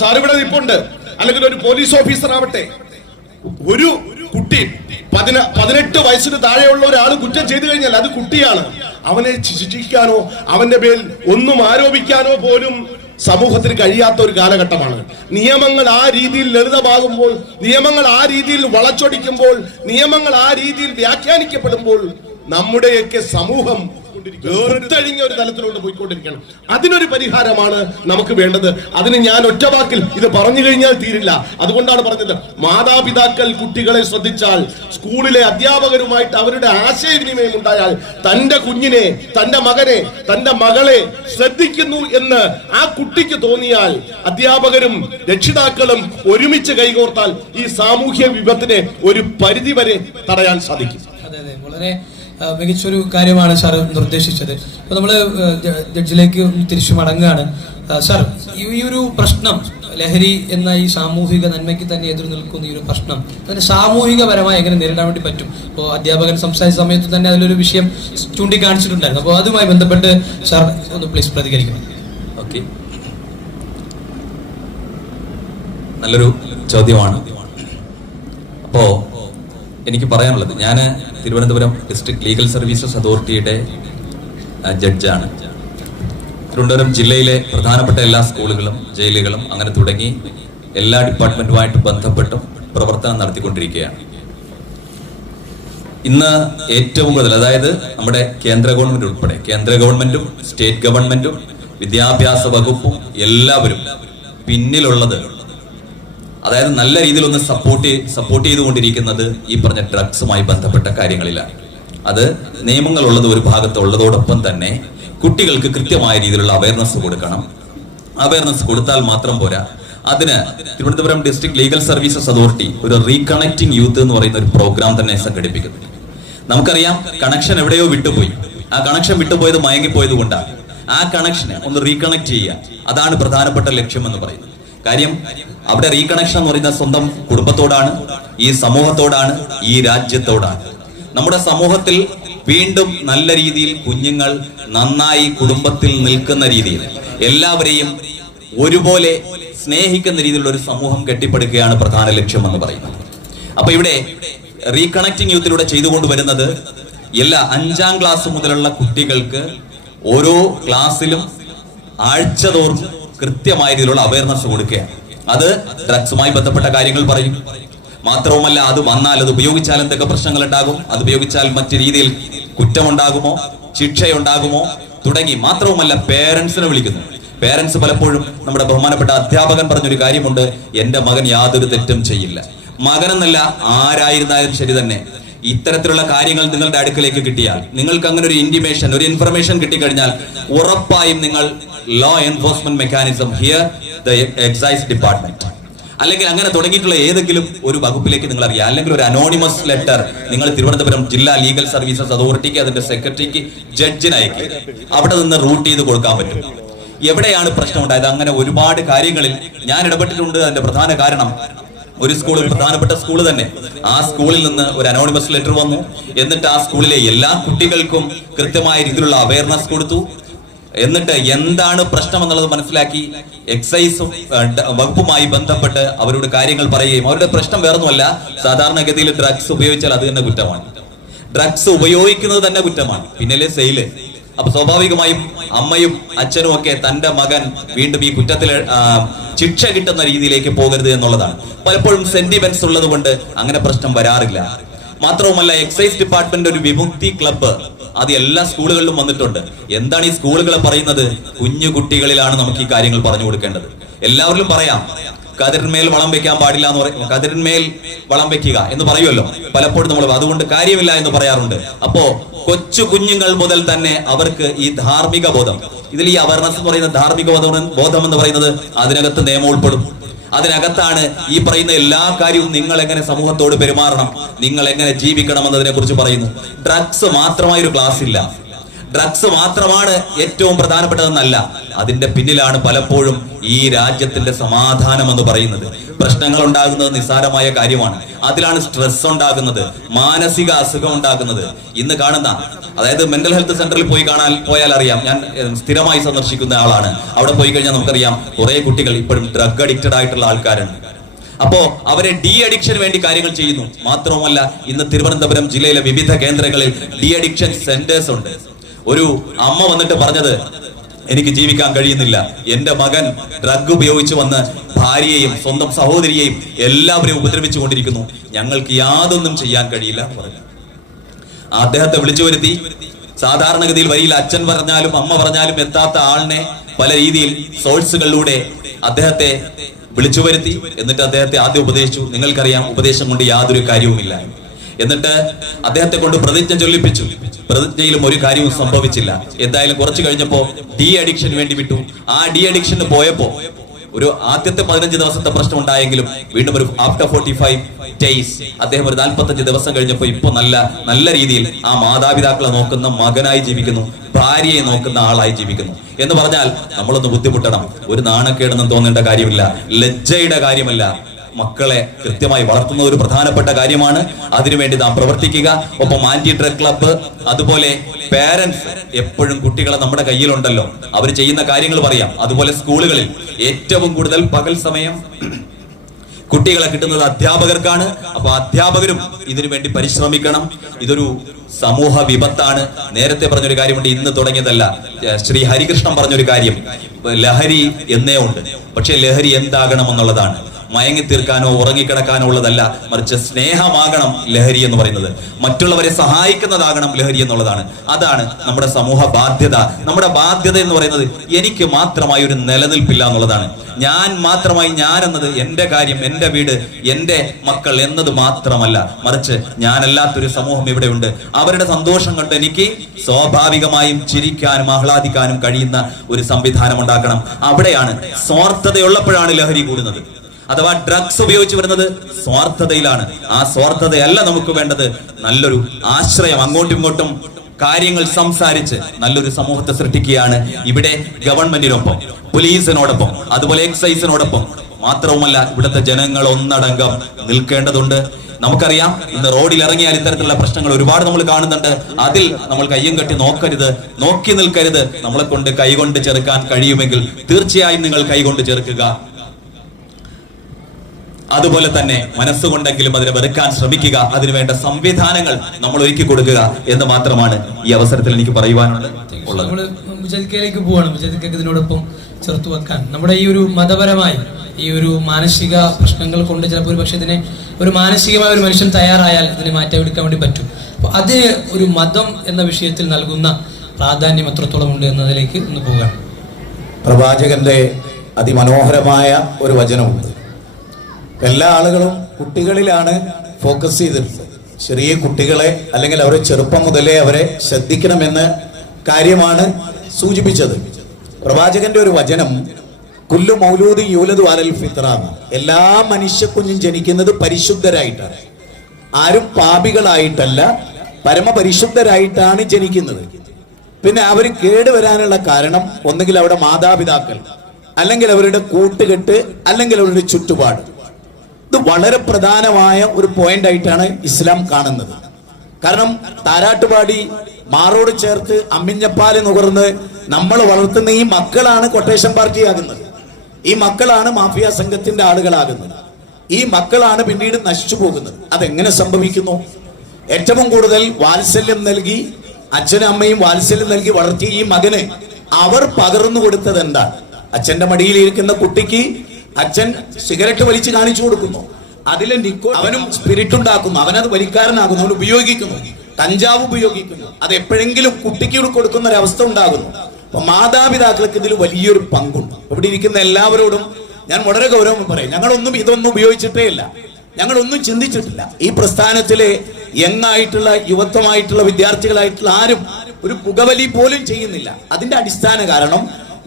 സാർ ഇവിടെ നിൽപ്പുണ്ട്, അല്ലെങ്കിൽ ഒരു പോലീസ് ഓഫീസർ ആവട്ടെ, ഒരു കുട്ടി 18 വയസ്സിന് താഴെയുള്ള ഒരാൾ കുറ്റം ചെയ്തു കഴിഞ്ഞാൽ അത് കുട്ടിയാണ്. അവനെ ശിക്ഷിക്കാനോ അവന്റെ മേൽ ഒന്നും ആരോപിക്കാനോ പോലും സമൂഹത്തിന് കഴിയാത്ത ഒരു കാലഘട്ടമാണ്. നിയമങ്ങൾ ആ രീതിയിൽ ലളിതമാകുമ്പോൾ, നിയമങ്ങൾ ആ രീതിയിൽ വളച്ചൊടിക്കുമ്പോൾ, നിയമങ്ങൾ ആ രീതിയിൽ വ്യാഖ്യാനിക്കപ്പെടുമ്പോൾ നമ്മുടെയൊക്കെ സമൂഹം വേറിട്ടഴിഞ്ഞ ഒരു തലത്തിലോട്ട് പോയിക്കൊണ്ടിരിക്കണം. അതിനൊരു പരിഹാരമാണ് നമുക്ക് വേണ്ടത്. അതിന് ഞാൻ ഒറ്റ വാക്കിൽ ഇത് പറഞ്ഞു കഴിഞ്ഞാൽ തീരില്ല. അതുകൊണ്ടാണ് പറഞ്ഞത്, മാതാപിതാക്കൾ കുട്ടികളെ ശ്രദ്ധിച്ചാൽ, സ്കൂളിലെ അധ്യാപകരുമായിട്ട് അവരുടെ ആശയവിനിമയം ഉണ്ടായാൽ, തന്റെ കുഞ്ഞിനെ, തന്റെ മകനെ, തന്റെ മകളെ ശ്രദ്ധിക്കുന്നു എന്ന് ആ കുട്ടിക്ക് തോന്നിയാൽ, അധ്യാപകരും രക്ഷിതാക്കളും ഒരുമിച്ച് കൈകോർത്താൽ ഈ സാമൂഹ്യ വിപത്തിനെ ഒരു പരിധിവരെ തടയാൻ സാധിക്കും. അതെ, വളരെ മികച്ചൊരു കാര്യമാണ് സാർ നിർദ്ദേശിച്ചത്. അപ്പോൾ നമ്മൾ ജഡ്ജിലേക്ക് തിരിച്ചു മടങ്ങുകയാണ്. സാർ, ഈ ഒരു പ്രശ്നം, ലഹരി എന്ന ഈ സാമൂഹിക നന്മയ്ക്ക് തന്നെ എതിർ നിൽക്കുന്ന ഈ ഒരു പ്രശ്നം അതിന് സാമൂഹികപരമായി എങ്ങനെ നേരിടാൻ വേണ്ടി പറ്റും? ഇപ്പോൾ അധ്യാപകൻ സംസാരിച്ച സമയത്ത് തന്നെ അതിലൊരു വിഷയം ചൂണ്ടിക്കാണിച്ചിട്ടുണ്ടായിരുന്നു. അപ്പോൾ അതുമായി ബന്ധപ്പെട്ട് സാർ ഒന്ന് പ്ലീസ് പ്രതികരിക്കണം. ഓക്കെ, നല്ലൊരു ചോദ്യമാണ്. അപ്പോ എനിക്ക് പറയാനുള്ളത്, ഞാൻ തിരുവനന്തപുരം ഡിസ്ട്രിക്ട് ലീഗൽ സർവീസസ് അതോറിറ്റിയുടെ ജഡ്ജാണ്. തിരുവനന്തപുരം ജില്ലയിലെ പ്രധാനപ്പെട്ട എല്ലാ സ്കൂളുകളും ജയിലുകളും അങ്ങനെ തുടങ്ങി എല്ലാ ഡിപ്പാർട്ട്മെന്റുമായിട്ട് ബന്ധപ്പെട്ടും പ്രവർത്തനം നടത്തിക്കൊണ്ടിരിക്കുകയാണ്. ഇന്ന് ഏറ്റവും കൂടുതൽ, അതായത് നമ്മുടെ കേന്ദ്ര ഗവൺമെന്റ് ഉൾപ്പെടെ, കേന്ദ്ര ഗവൺമെന്റും സ്റ്റേറ്റ് ഗവൺമെന്റും വിദ്യാഭ്യാസ വകുപ്പും എല്ലാവരും പിന്നിലുള്ളത്, അതായത് നല്ല രീതിയിൽ ഒന്ന് സപ്പോർട്ട് ചെയ്തുകൊണ്ടിരിക്കുന്നത് ഈ പറഞ്ഞ ഡ്രഗ്സുമായി ബന്ധപ്പെട്ട കാര്യങ്ങളിലാണ്. അത് നിയമങ്ങൾ ഉള്ളത് ഒരു ഭാഗത്ത് ഉള്ളതോടൊപ്പം തന്നെ കുട്ടികൾക്ക് കൃത്യമായ രീതിയിലുള്ള അവയർനെസ് കൊടുക്കണം. അവയർനെസ് കൊടുത്താൽ മാത്രം പോരാ, അതിന് Thiruvananthapuram district legal services authority ഒരു റീകണക്റ്റിംഗ് യൂത്ത് എന്ന് പറയുന്ന ഒരു പ്രോഗ്രാം തന്നെ സംഘടിപ്പിക്കുന്നു. നമുക്കറിയാം, കണക്ഷൻ എവിടെയോ വിട്ടുപോയി. ആ കണക്ഷൻ വിട്ടുപോയത് മയങ്ങിപ്പോയത് കൊണ്ടാണ്. ആ കണക്ഷനെ ഒന്ന് റീകണക്ട് ചെയ്യുക, അതാണ് പ്രധാനപ്പെട്ട ലക്ഷ്യം എന്ന് പറയുന്നത്. കാര്യം അവിടെ റീകണക്ഷൻ എന്ന് പറയുന്ന സ്വന്തം കുടുംബത്തോടാണ്, ഈ സമൂഹത്തോടാണ്, ഈ രാജ്യത്തോടാണ്. നമ്മുടെ സമൂഹത്തിൽ വീണ്ടും നല്ല രീതിയിൽ കുഞ്ഞുങ്ങൾ നന്നായി കുടുംബത്തിൽ നിൽക്കുന്ന രീതിയിൽ എല്ലാവരെയും ഒരുപോലെ സ്നേഹിക്കുന്ന രീതിയിലുള്ള ഒരു സമൂഹം കെട്ടിപ്പടുക്കുകയാണ് പ്രധാന ലക്ഷ്യം എന്ന് പറയുന്നത്. അപ്പൊ ഇവിടെ റീകണക്റ്റിംഗ് യൂത്തിലൂടെ ചെയ്തുകൊണ്ടുവരുന്നത് എല്ലാ 5ാം ക്ലാസ് മുതലുള്ള കുട്ടികൾക്ക് ഓരോ ക്ലാസ്സിലും ആഴ്ചതോറും കൃത്യമായ രീതിയിലുള്ള അവയർനെസ് കൊടുക്കുകയാണ്. അത് ഡ്രഗ്സുമായി ബന്ധപ്പെട്ട കാര്യങ്ങൾ പറയും. മാത്രവുമല്ല, അത് വന്നാൽ, അത് ഉപയോഗിച്ചാൽ എന്തൊക്കെ പ്രശ്നങ്ങൾ ഉണ്ടാകും, അത് ഉപയോഗിച്ചാൽ മറ്റു രീതിയിൽ കുറ്റമുണ്ടാകുമോ, ശിക്ഷയുണ്ടാകുമോ തുടങ്ങി. മാത്രവുമല്ല, പേരൻസിനെ വിളിക്കുന്നു. പേരൻസ് പലപ്പോഴും, നമ്മുടെ ബഹുമാനപ്പെട്ട അധ്യാപകൻ പറഞ്ഞൊരു കാര്യമുണ്ട്, എന്റെ മകൻ യാതൊരു തെറ്റും ചെയ്യില്ല. മകനെന്നല്ല, ആരായിരുന്നാലും ശരി തന്നെ, ഇത്തരത്തിലുള്ള കാര്യങ്ങൾ നിങ്ങളുടെ അടുക്കലേക്ക് കിട്ടിയാൽ, നിങ്ങൾക്ക് അങ്ങനെ ഒരു ഇന്റിമേഷൻ, ഒരു ഇൻഫർമേഷൻ കിട്ടിക്കഴിഞ്ഞാൽ ഉറപ്പായും നിങ്ങൾ law enforcement mechanism, here the excise department, അല്ലെങ്കിൽ അങ്ങനെ തുടങ്ങിയിട്ടുള്ള ഏതെങ്കിലും ഒരു വകുപ്പിലേക്ക് നിങ്ങൾ അറിയാം, അല്ലെങ്കിൽ ഒരു അനോണിമസ് ലെറ്റർ നിങ്ങൾ തിരുവനന്തപുരം ജില്ലാ ലീഗൽ സർവീസസ് അതോറിറ്റിക്ക്, അതിന്റെ സെക്രട്ടറിക്ക്, ജഡ്ജിന് അയക്കുക. അവിടെ നിന്ന് റൂട്ട് ചെയ്ത് കൊടുക്കാൻ പറ്റും. എവിടെയാണ് പ്രശ്നം ഉണ്ടായത്? അങ്ങനെ ഒരുപാട് കാര്യങ്ങളിൽ ഞാൻ ഇടപെട്ടിട്ടുണ്ട്. അതിന്റെ പ്രധാന കാരണം, ഒരു സ്കൂളിൽ, പ്രധാനപ്പെട്ട സ്കൂൾ തന്നെ, ആ സ്കൂളിൽ നിന്ന് ഒരു അനോണിമസ് ലെറ്റർ വന്നു. എന്നിട്ട് ആ സ്കൂളിലെ എല്ലാ കുട്ടികൾക്കും കൃത്യമായ രീതിയിലുള്ള അവയർനെസ് കൊടുത്തു. എന്നിട്ട് എന്താണ് പ്രശ്നം എന്നുള്ളത് മനസ്സിലാക്കി എക്സൈസും വകുപ്പുമായി ബന്ധപ്പെട്ട് അവരോട് കാര്യങ്ങൾ പറയുകയും, അവരുടെ പ്രശ്നം വേറൊന്നുമല്ല, സാധാരണഗതിയിൽ ഡ്രഗ്സ് ഉപയോഗിച്ചാൽ അത് തന്നെ കുറ്റമാണ്, ഡ്രഗ്സ് ഉപയോഗിക്കുന്നത് തന്നെ കുറ്റമാണ്, പിന്നല്ലേ സെയില്. അപ്പൊ സ്വാഭാവികമായും അമ്മയും അച്ഛനും ഒക്കെ തന്റെ മകൻ വീണ്ടും ഈ കുറ്റത്തിൽ ശിക്ഷ കിട്ടുന്ന രീതിയിലേക്ക് പോകരുത് എന്നുള്ളതാണ്. പലപ്പോഴും സെന്റിമെന്റ്സ് ഉള്ളത് കൊണ്ട് അങ്ങനെ പ്രശ്നം വരാറില്ല. മാത്രവുമല്ല, എക്സൈസ് ഡിപ്പാർട്ട്മെന്റ് ഒരു വിമുക്തി ക്ലബ്ബ് അത് എല്ലാ സ്കൂളുകളിലും വന്നിട്ടുണ്ട്. എന്താണ് ഈ സ്കൂളുകളെ പറയുന്നത്? കുഞ്ഞു കുട്ടികളിലാണ് നമുക്ക് ഈ കാര്യങ്ങൾ പറഞ്ഞു കൊടുക്കേണ്ടത്. എല്ലാവരിലും പറയാം, കതിരിന്മേൽ വളം വെക്കാൻ പാടില്ല എന്ന് പറയും, കതിരിന്മേൽ വളം വെക്കുക എന്ന് പറയുമല്ലോ പലപ്പോഴും നമ്മൾ. അതുകൊണ്ട് കാര്യമില്ല എന്ന് പറയാറുണ്ട്. അപ്പോ കൊച്ചു കുഞ്ഞുങ്ങൾ മുതൽ തന്നെ അവർക്ക് ഈ ധാർമ്മിക ബോധം, ഇതിൽ ഈ അവയർനെസ് എന്ന് പറയുന്ന ധാർമ്മിക ബോധം എന്ന് പറയുന്നത് അതിനകത്ത് നിയമം ഉൾപ്പെടും. അതിനകത്താണ് ഈ പറയുന്ന എല്ലാ കാര്യവും. നിങ്ങൾ എങ്ങനെ സമൂഹത്തോട് പെരുമാറണം, നിങ്ങൾ എങ്ങനെ ജീവിക്കണം എന്നതിനെ കുറിച്ച് പറയുന്നു. ഡ്രഗ്സ് മാത്രമായ ഒരു ക്ലാസ് ഇല്ല, ഡ്രഗ്സ് മാത്രമാണ് ഏറ്റവും പ്രധാനപ്പെട്ടതെന്നല്ല. അതിന്റെ പിന്നിലാണ് പലപ്പോഴും ഈ രാജ്യത്തിന്റെ സമാധാനം എന്ന് പറയുന്നത്. പ്രശ്നങ്ങൾ ഉണ്ടാകുന്നത് നിസ്സാരമായ കാര്യമാണ്. അതിലാണ് സ്ട്രെസ് ഉണ്ടാകുന്നത്, മാനസിക അസുഖം ഉണ്ടാകുന്നത്. ഇന്ന് കാണുന്ന, അതായത് മെന്റൽ ഹെൽത്ത് സെന്ററിൽ പോയാൽ അറിയാം. ഞാൻ സ്ഥിരമായി സന്ദർശിക്കുന്ന ആളാണ്. അവിടെ പോയി കഴിഞ്ഞാൽ നമുക്കറിയാം കുറെ കുട്ടികൾ ഇപ്പോഴും ഡ്രഗ് അഡിക്റ്റഡ് ആയിട്ടുള്ള ആൾക്കാരുണ്ട്. അപ്പോ അവരെ ഡി അഡിക്ഷൻ വേണ്ടി കാര്യങ്ങൾ ചെയ്യുന്നു. മാത്രവുമല്ല, ഇന്ന് തിരുവനന്തപുരം ജില്ലയിലെ വിവിധ കേന്ദ്രങ്ങളിൽ ഡി അഡിക്ഷൻ സെന്റേഴ്സ് ഉണ്ട്. ഒരു അമ്മ വന്നിട്ട് പറഞ്ഞത്, എനിക്ക് ജീവിക്കാൻ കഴിയുന്നില്ല, എന്റെ മകൻ ഡ്രഗ് ഉപയോഗിച്ച് വന്ന് ഭാര്യയെയും സ്വന്തം സഹോദരിയെയും എല്ലാവരെയും ഉപദ്രവിച്ചു കൊണ്ടിരിക്കുന്നു, ഞങ്ങൾക്ക് യാതൊന്നും ചെയ്യാൻ കഴിയില്ല എന്ന് പറഞ്ഞു. അദ്ദേഹത്തെ വിളിച്ചു വരുത്തി. സാധാരണഗതിയിൽ വരിയിൽ അച്ഛൻ പറഞ്ഞാലും അമ്മ പറഞ്ഞാലും എത്താത്ത ആളിനെ പല രീതിയിൽ സോഴ്സുകളിലൂടെ അദ്ദേഹത്തെ വിളിച്ചു വരുത്തി. എന്നിട്ട് അദ്ദേഹത്തെ ആദ്യം ഉപദേശിച്ചു. നിങ്ങൾക്കറിയാം, ഉപദേശം കൊണ്ട് യാതൊരു കാര്യവുമില്ല. എന്നിട്ട് അദ്ദേഹത്തെ കൊണ്ട് പ്രതിജ്ഞ ചൊല്ലിപ്പിച്ചു. പ്രതിജ്ഞയിലും ഒരു കാര്യവും സംഭവിച്ചില്ല. എന്തായാലും കുറച്ചു കഴിഞ്ഞപ്പോ ഡി അഡിക്ഷൻ വേണ്ടി വിട്ടു. ആ ഡി അഡിക്ഷന് പോയപ്പോ ഒരു ആദ്യത്തെ 15 ദിവസത്തെ പ്രശ്നം ഉണ്ടായെങ്കിലും വീണ്ടും ഒരു ആഫ്റ്റർ 45 ഡേയ്സ് അദ്ദേഹം ഒരു 45 ദിവസം കഴിഞ്ഞപ്പോ ഇപ്പൊ നല്ല രീതിയിൽ ആ മാതാപിതാക്കളെ നോക്കുന്ന മകനായി ജീവിക്കുന്നു, ഭാര്യയെ നോക്കുന്ന ആളായി ജീവിക്കുന്നു. എന്ന് പറഞ്ഞാൽ നമ്മളൊന്ന് ബുദ്ധിമുട്ടണം. ഒരു നാണക്കേടെന്നും തോന്നേണ്ട കാര്യമില്ല, ലജ്ജയുടെ കാര്യമല്ല. മക്കളെ കൃത്യമായി വളർത്തുന്ന ഒരു പ്രധാനപ്പെട്ട കാര്യമാണ്. അതിനുവേണ്ടി നാം പ്രവർത്തിക്കുക. ഒപ്പം ആന്റി ഡ്രഗ് ക്ലബ്ബ്, അതുപോലെ പേരൻസ് എപ്പോഴും കുട്ടികളെ നമ്മുടെ കയ്യിലുണ്ടല്ലോ, അവർ ചെയ്യുന്ന കാര്യങ്ങൾ പറയാം. അതുപോലെ സ്കൂളുകളിൽ ഏറ്റവും കൂടുതൽ പകൽ സമയം കുട്ടികളെ കിട്ടുന്നത് അധ്യാപകർക്കാണ്. അപ്പൊ അധ്യാപകരും ഇതിനു വേണ്ടി പരിശ്രമിക്കണം. ഇതൊരു സമൂഹ വിപത്താണ്. നേരത്തെ പറഞ്ഞൊരു കാര്യമുണ്ട്, ഇന്ന് തുടങ്ങിയതല്ല. ശ്രീ ഹരികൃഷ്ണൻ പറഞ്ഞൊരു കാര്യം, ലഹരി എന്നേ ഉണ്ട്. പക്ഷെ ലഹരി എന്താകണം എന്നുള്ളതാണ്. മയങ്ങി തീർക്കാനോ ഉറങ്ങിക്കിടക്കാനോ ഉള്ളതല്ല, മറിച്ച് സ്നേഹമാകണം ലഹരി എന്ന് പറയുന്നത്. മറ്റുള്ളവരെ സഹായിക്കുന്നതാകണം ലഹരി എന്നുള്ളതാണ്. അതാണ് നമ്മുടെ സമൂഹ ബാധ്യത. നമ്മുടെ ബാധ്യത എന്ന് പറയുന്നത് എനിക്ക് മാത്രമായി ഒരു നിലനിൽപ്പില്ല എന്നുള്ളതാണ്. ഞാൻ മാത്രമായി, ഞാൻ എന്നത് എന്റെ കാര്യം, എന്റെ വീട്, എന്റെ മക്കൾ എന്നത് മാത്രമല്ല, മറിച്ച് ഞാനല്ലാത്തൊരു സമൂഹം ഇവിടെ ഉണ്ട്. അവരുടെ സന്തോഷം കണ്ട് എനിക്ക് സ്വാഭാവികമായും ചിരിക്കാനും ആഹ്ലാദിക്കാനും കഴിയുന്ന ഒരു സംവിധാനം ഉണ്ടാക്കണം. അവിടെയാണ് സ്വാർത്ഥതയുള്ളപ്പോഴാണ് ലഹരി കൂടുന്നത്. അഥവാ ഡ്രഗ്സ് ഉപയോഗിച്ച് വരുന്നത് സ്വാർത്ഥതയിലാണ്. ആ സ്വാർത്ഥതയല്ല നമുക്ക് വേണ്ടത്. നല്ലൊരു ആശ്രയം, അങ്ങോട്ടും ഇങ്ങോട്ടും കാര്യങ്ങൾ സംസാരിച്ച് നല്ലൊരു സമൂഹത്തെ സൃഷ്ടിക്കുകയാണ്. ഇവിടെ ഗവൺമെന്റിനൊപ്പം, പോലീസിനോടൊപ്പം, അതുപോലെ എക്സൈസിനോടൊപ്പം മാത്രവുമല്ല ഇവിടുത്തെ ജനങ്ങൾ ഒന്നടങ്കം നിൽക്കേണ്ടതുണ്ട്. നമുക്കറിയാം, ഇന്ന് റോഡിൽ ഇറങ്ങിയാൽ ഇത്തരത്തിലുള്ള പ്രശ്നങ്ങൾ ഒരുപാട് നമ്മൾ കാണുന്നുണ്ട്. അതിൽ നമ്മൾ കയ്യും കെട്ടി നോക്കി നിൽക്കരുത്. നമ്മളെ കൊണ്ട് കൈകൊണ്ട് ചെറുക്കാൻ കഴിയുമെങ്കിൽ തീർച്ചയായും നിങ്ങൾ കൈകൊണ്ട് ചെറുക്കുക. അതുപോലെ തന്നെ മനസ്സുകൊണ്ടെങ്കിലും അതിനെ വെറുക്കാൻ ശ്രമിക്കുക. അതിനുവേണ്ട സംവിധാനങ്ങൾ നമ്മൾ ഒരുക്കി കൊടുക്കുക എന്ന് മാത്രമാണ് ഈ അവസരത്തിൽ എനിക്ക് പറയുവാനുള്ളത്. നമ്മള് മുജദ്ദിഖയിലേക്ക് പോവാണ്. മുജദ്ദിഖക്ക് ഇതിനോടൊപ്പം ചേർത്ത് വെക്കാൻ നമ്മുടെ ഈ ഒരു മതപരമായി ഈ ഒരു മാനസിക പ്രശ്നങ്ങൾ കൊണ്ട് ചിലപ്പോൾ ഒരു പക്ഷെ ഇതിനെ ഒരു മാനസികമായ ഒരു മനുഷ്യൻ തയ്യാറായാൽ ഇതിനെ മാറ്റിയെടുക്കാൻ വേണ്ടി പറ്റും. അപ്പൊ അതിന് ഒരു മതം എന്ന വിഷയത്തിൽ നൽകുന്ന പ്രാധാന്യം എത്രത്തോളം ഉണ്ട് എന്നതിലേക്ക് ഒന്ന് പോകാം. പ്രവാചകന്റെ അതിമനോഹരമായ ഒരു വചനമുണ്ട്. എല്ലാ ആളുകളും കുട്ടികളിലാണ് ഫോക്കസ് ചെയ്തിട്ടുള്ളത്. ചെറിയ കുട്ടികളെ, അല്ലെങ്കിൽ അവരെ ചെറുപ്പം മുതലേ അവരെ ശ്രദ്ധിക്കണമെന്ന കാര്യമാണ് സൂചിപ്പിച്ചത്. പ്രവാചകന്റെ ഒരു വചനം, കുല്ലു മൗലൂദി യൂലദു അലൽ ഫിത്ര, എല്ലാ മനുഷ്യക്കുഞ്ഞും ജനിക്കുന്നത് പരിശുദ്ധരായിട്ടാണ്. ആരും പാപികളായിട്ടല്ല, പരമപരിശുദ്ധരായിട്ടാണ് ജനിക്കുന്നത്. പിന്നെ അവർ കേടുവരാനുള്ള കാരണം ഒന്നുകിൽ അവരുടെ മാതാപിതാക്കൾ, അല്ലെങ്കിൽ അവരുടെ കൂട്ടുകെട്ട്, അല്ലെങ്കിൽ അവരുടെ ചുറ്റുപാട്. ഇത് വളരെ പ്രധാനമായ ഒരു പോയിന്റ് ആയിട്ടാണ് ഇസ്ലാം കാണുന്നത്. കാരണം താരാട്ടുപാടി മാറോട് ചേർത്ത് അമ്മിഞ്ഞപ്പാല് നുകർന്ന് നമ്മൾ വളർത്തുന്ന ഈ മക്കളാണ് കൊട്ടേഷൻ പാർട്ടിയാകുന്നത്. ഈ മക്കളാണ് മാഫിയ സംഘത്തിന്റെ ആളുകളാകുന്നത്. ഈ മക്കളാണ് പിന്നീട് നശിച്ചു പോകുന്നത്. അതെങ്ങനെ സംഭവിക്കുന്നു? ഏറ്റവും കൂടുതൽ വാത്സല്യം നൽകി, അച്ഛനും അമ്മയും വാത്സല്യം നൽകി വളർത്തിയ ഈ മകന് അവർ പകർന്നു കൊടുത്തത് എന്താണ്? അച്ഛന്റെ മടിയിലിരിക്കുന്ന കുട്ടിക്ക് അച്ഛൻ സിഗരറ്റ് വലിച്ചു കാണിച്ചു കൊടുക്കുന്നു. അതിലെ അവനും സ്പിരിറ്റ് ഉണ്ടാക്കുന്നു, അവനത് വലിക്കാരനാകുന്നു, അവൻ ഉപയോഗിക്കുന്നു, കഞ്ചാവ് ഉപയോഗിക്കുന്നു. അത് എപ്പോഴെങ്കിലും കുട്ടിക്ക് കൊടുക്കുന്ന ഒരവസ്ഥ ഉണ്ടാകുന്നു. അപ്പൊ മാതാപിതാക്കൾക്ക് ഇതിൽ വലിയൊരു പങ്കുണ്ട്. ഇവിടെ ഇരിക്കുന്ന എല്ലാവരോടും ഞാൻ വളരെ ഗൗരവം പറയും, ഞങ്ങളൊന്നും ഇതൊന്നും ഉപയോഗിച്ചിട്ടേ ഇല്ല, ഞങ്ങളൊന്നും ചിന്തിച്ചിട്ടില്ല. ഈ പ്രസ്ഥാനത്തിലെ യങ്ങായിട്ടുള്ള യുവത്വമായിട്ടുള്ള വിദ്യാർത്ഥികളായിട്ടുള്ള ആരും ഒരു പുകവലി പോലും ചെയ്യുന്നില്ല. അതിന്റെ അടിസ്ഥാന കാരണം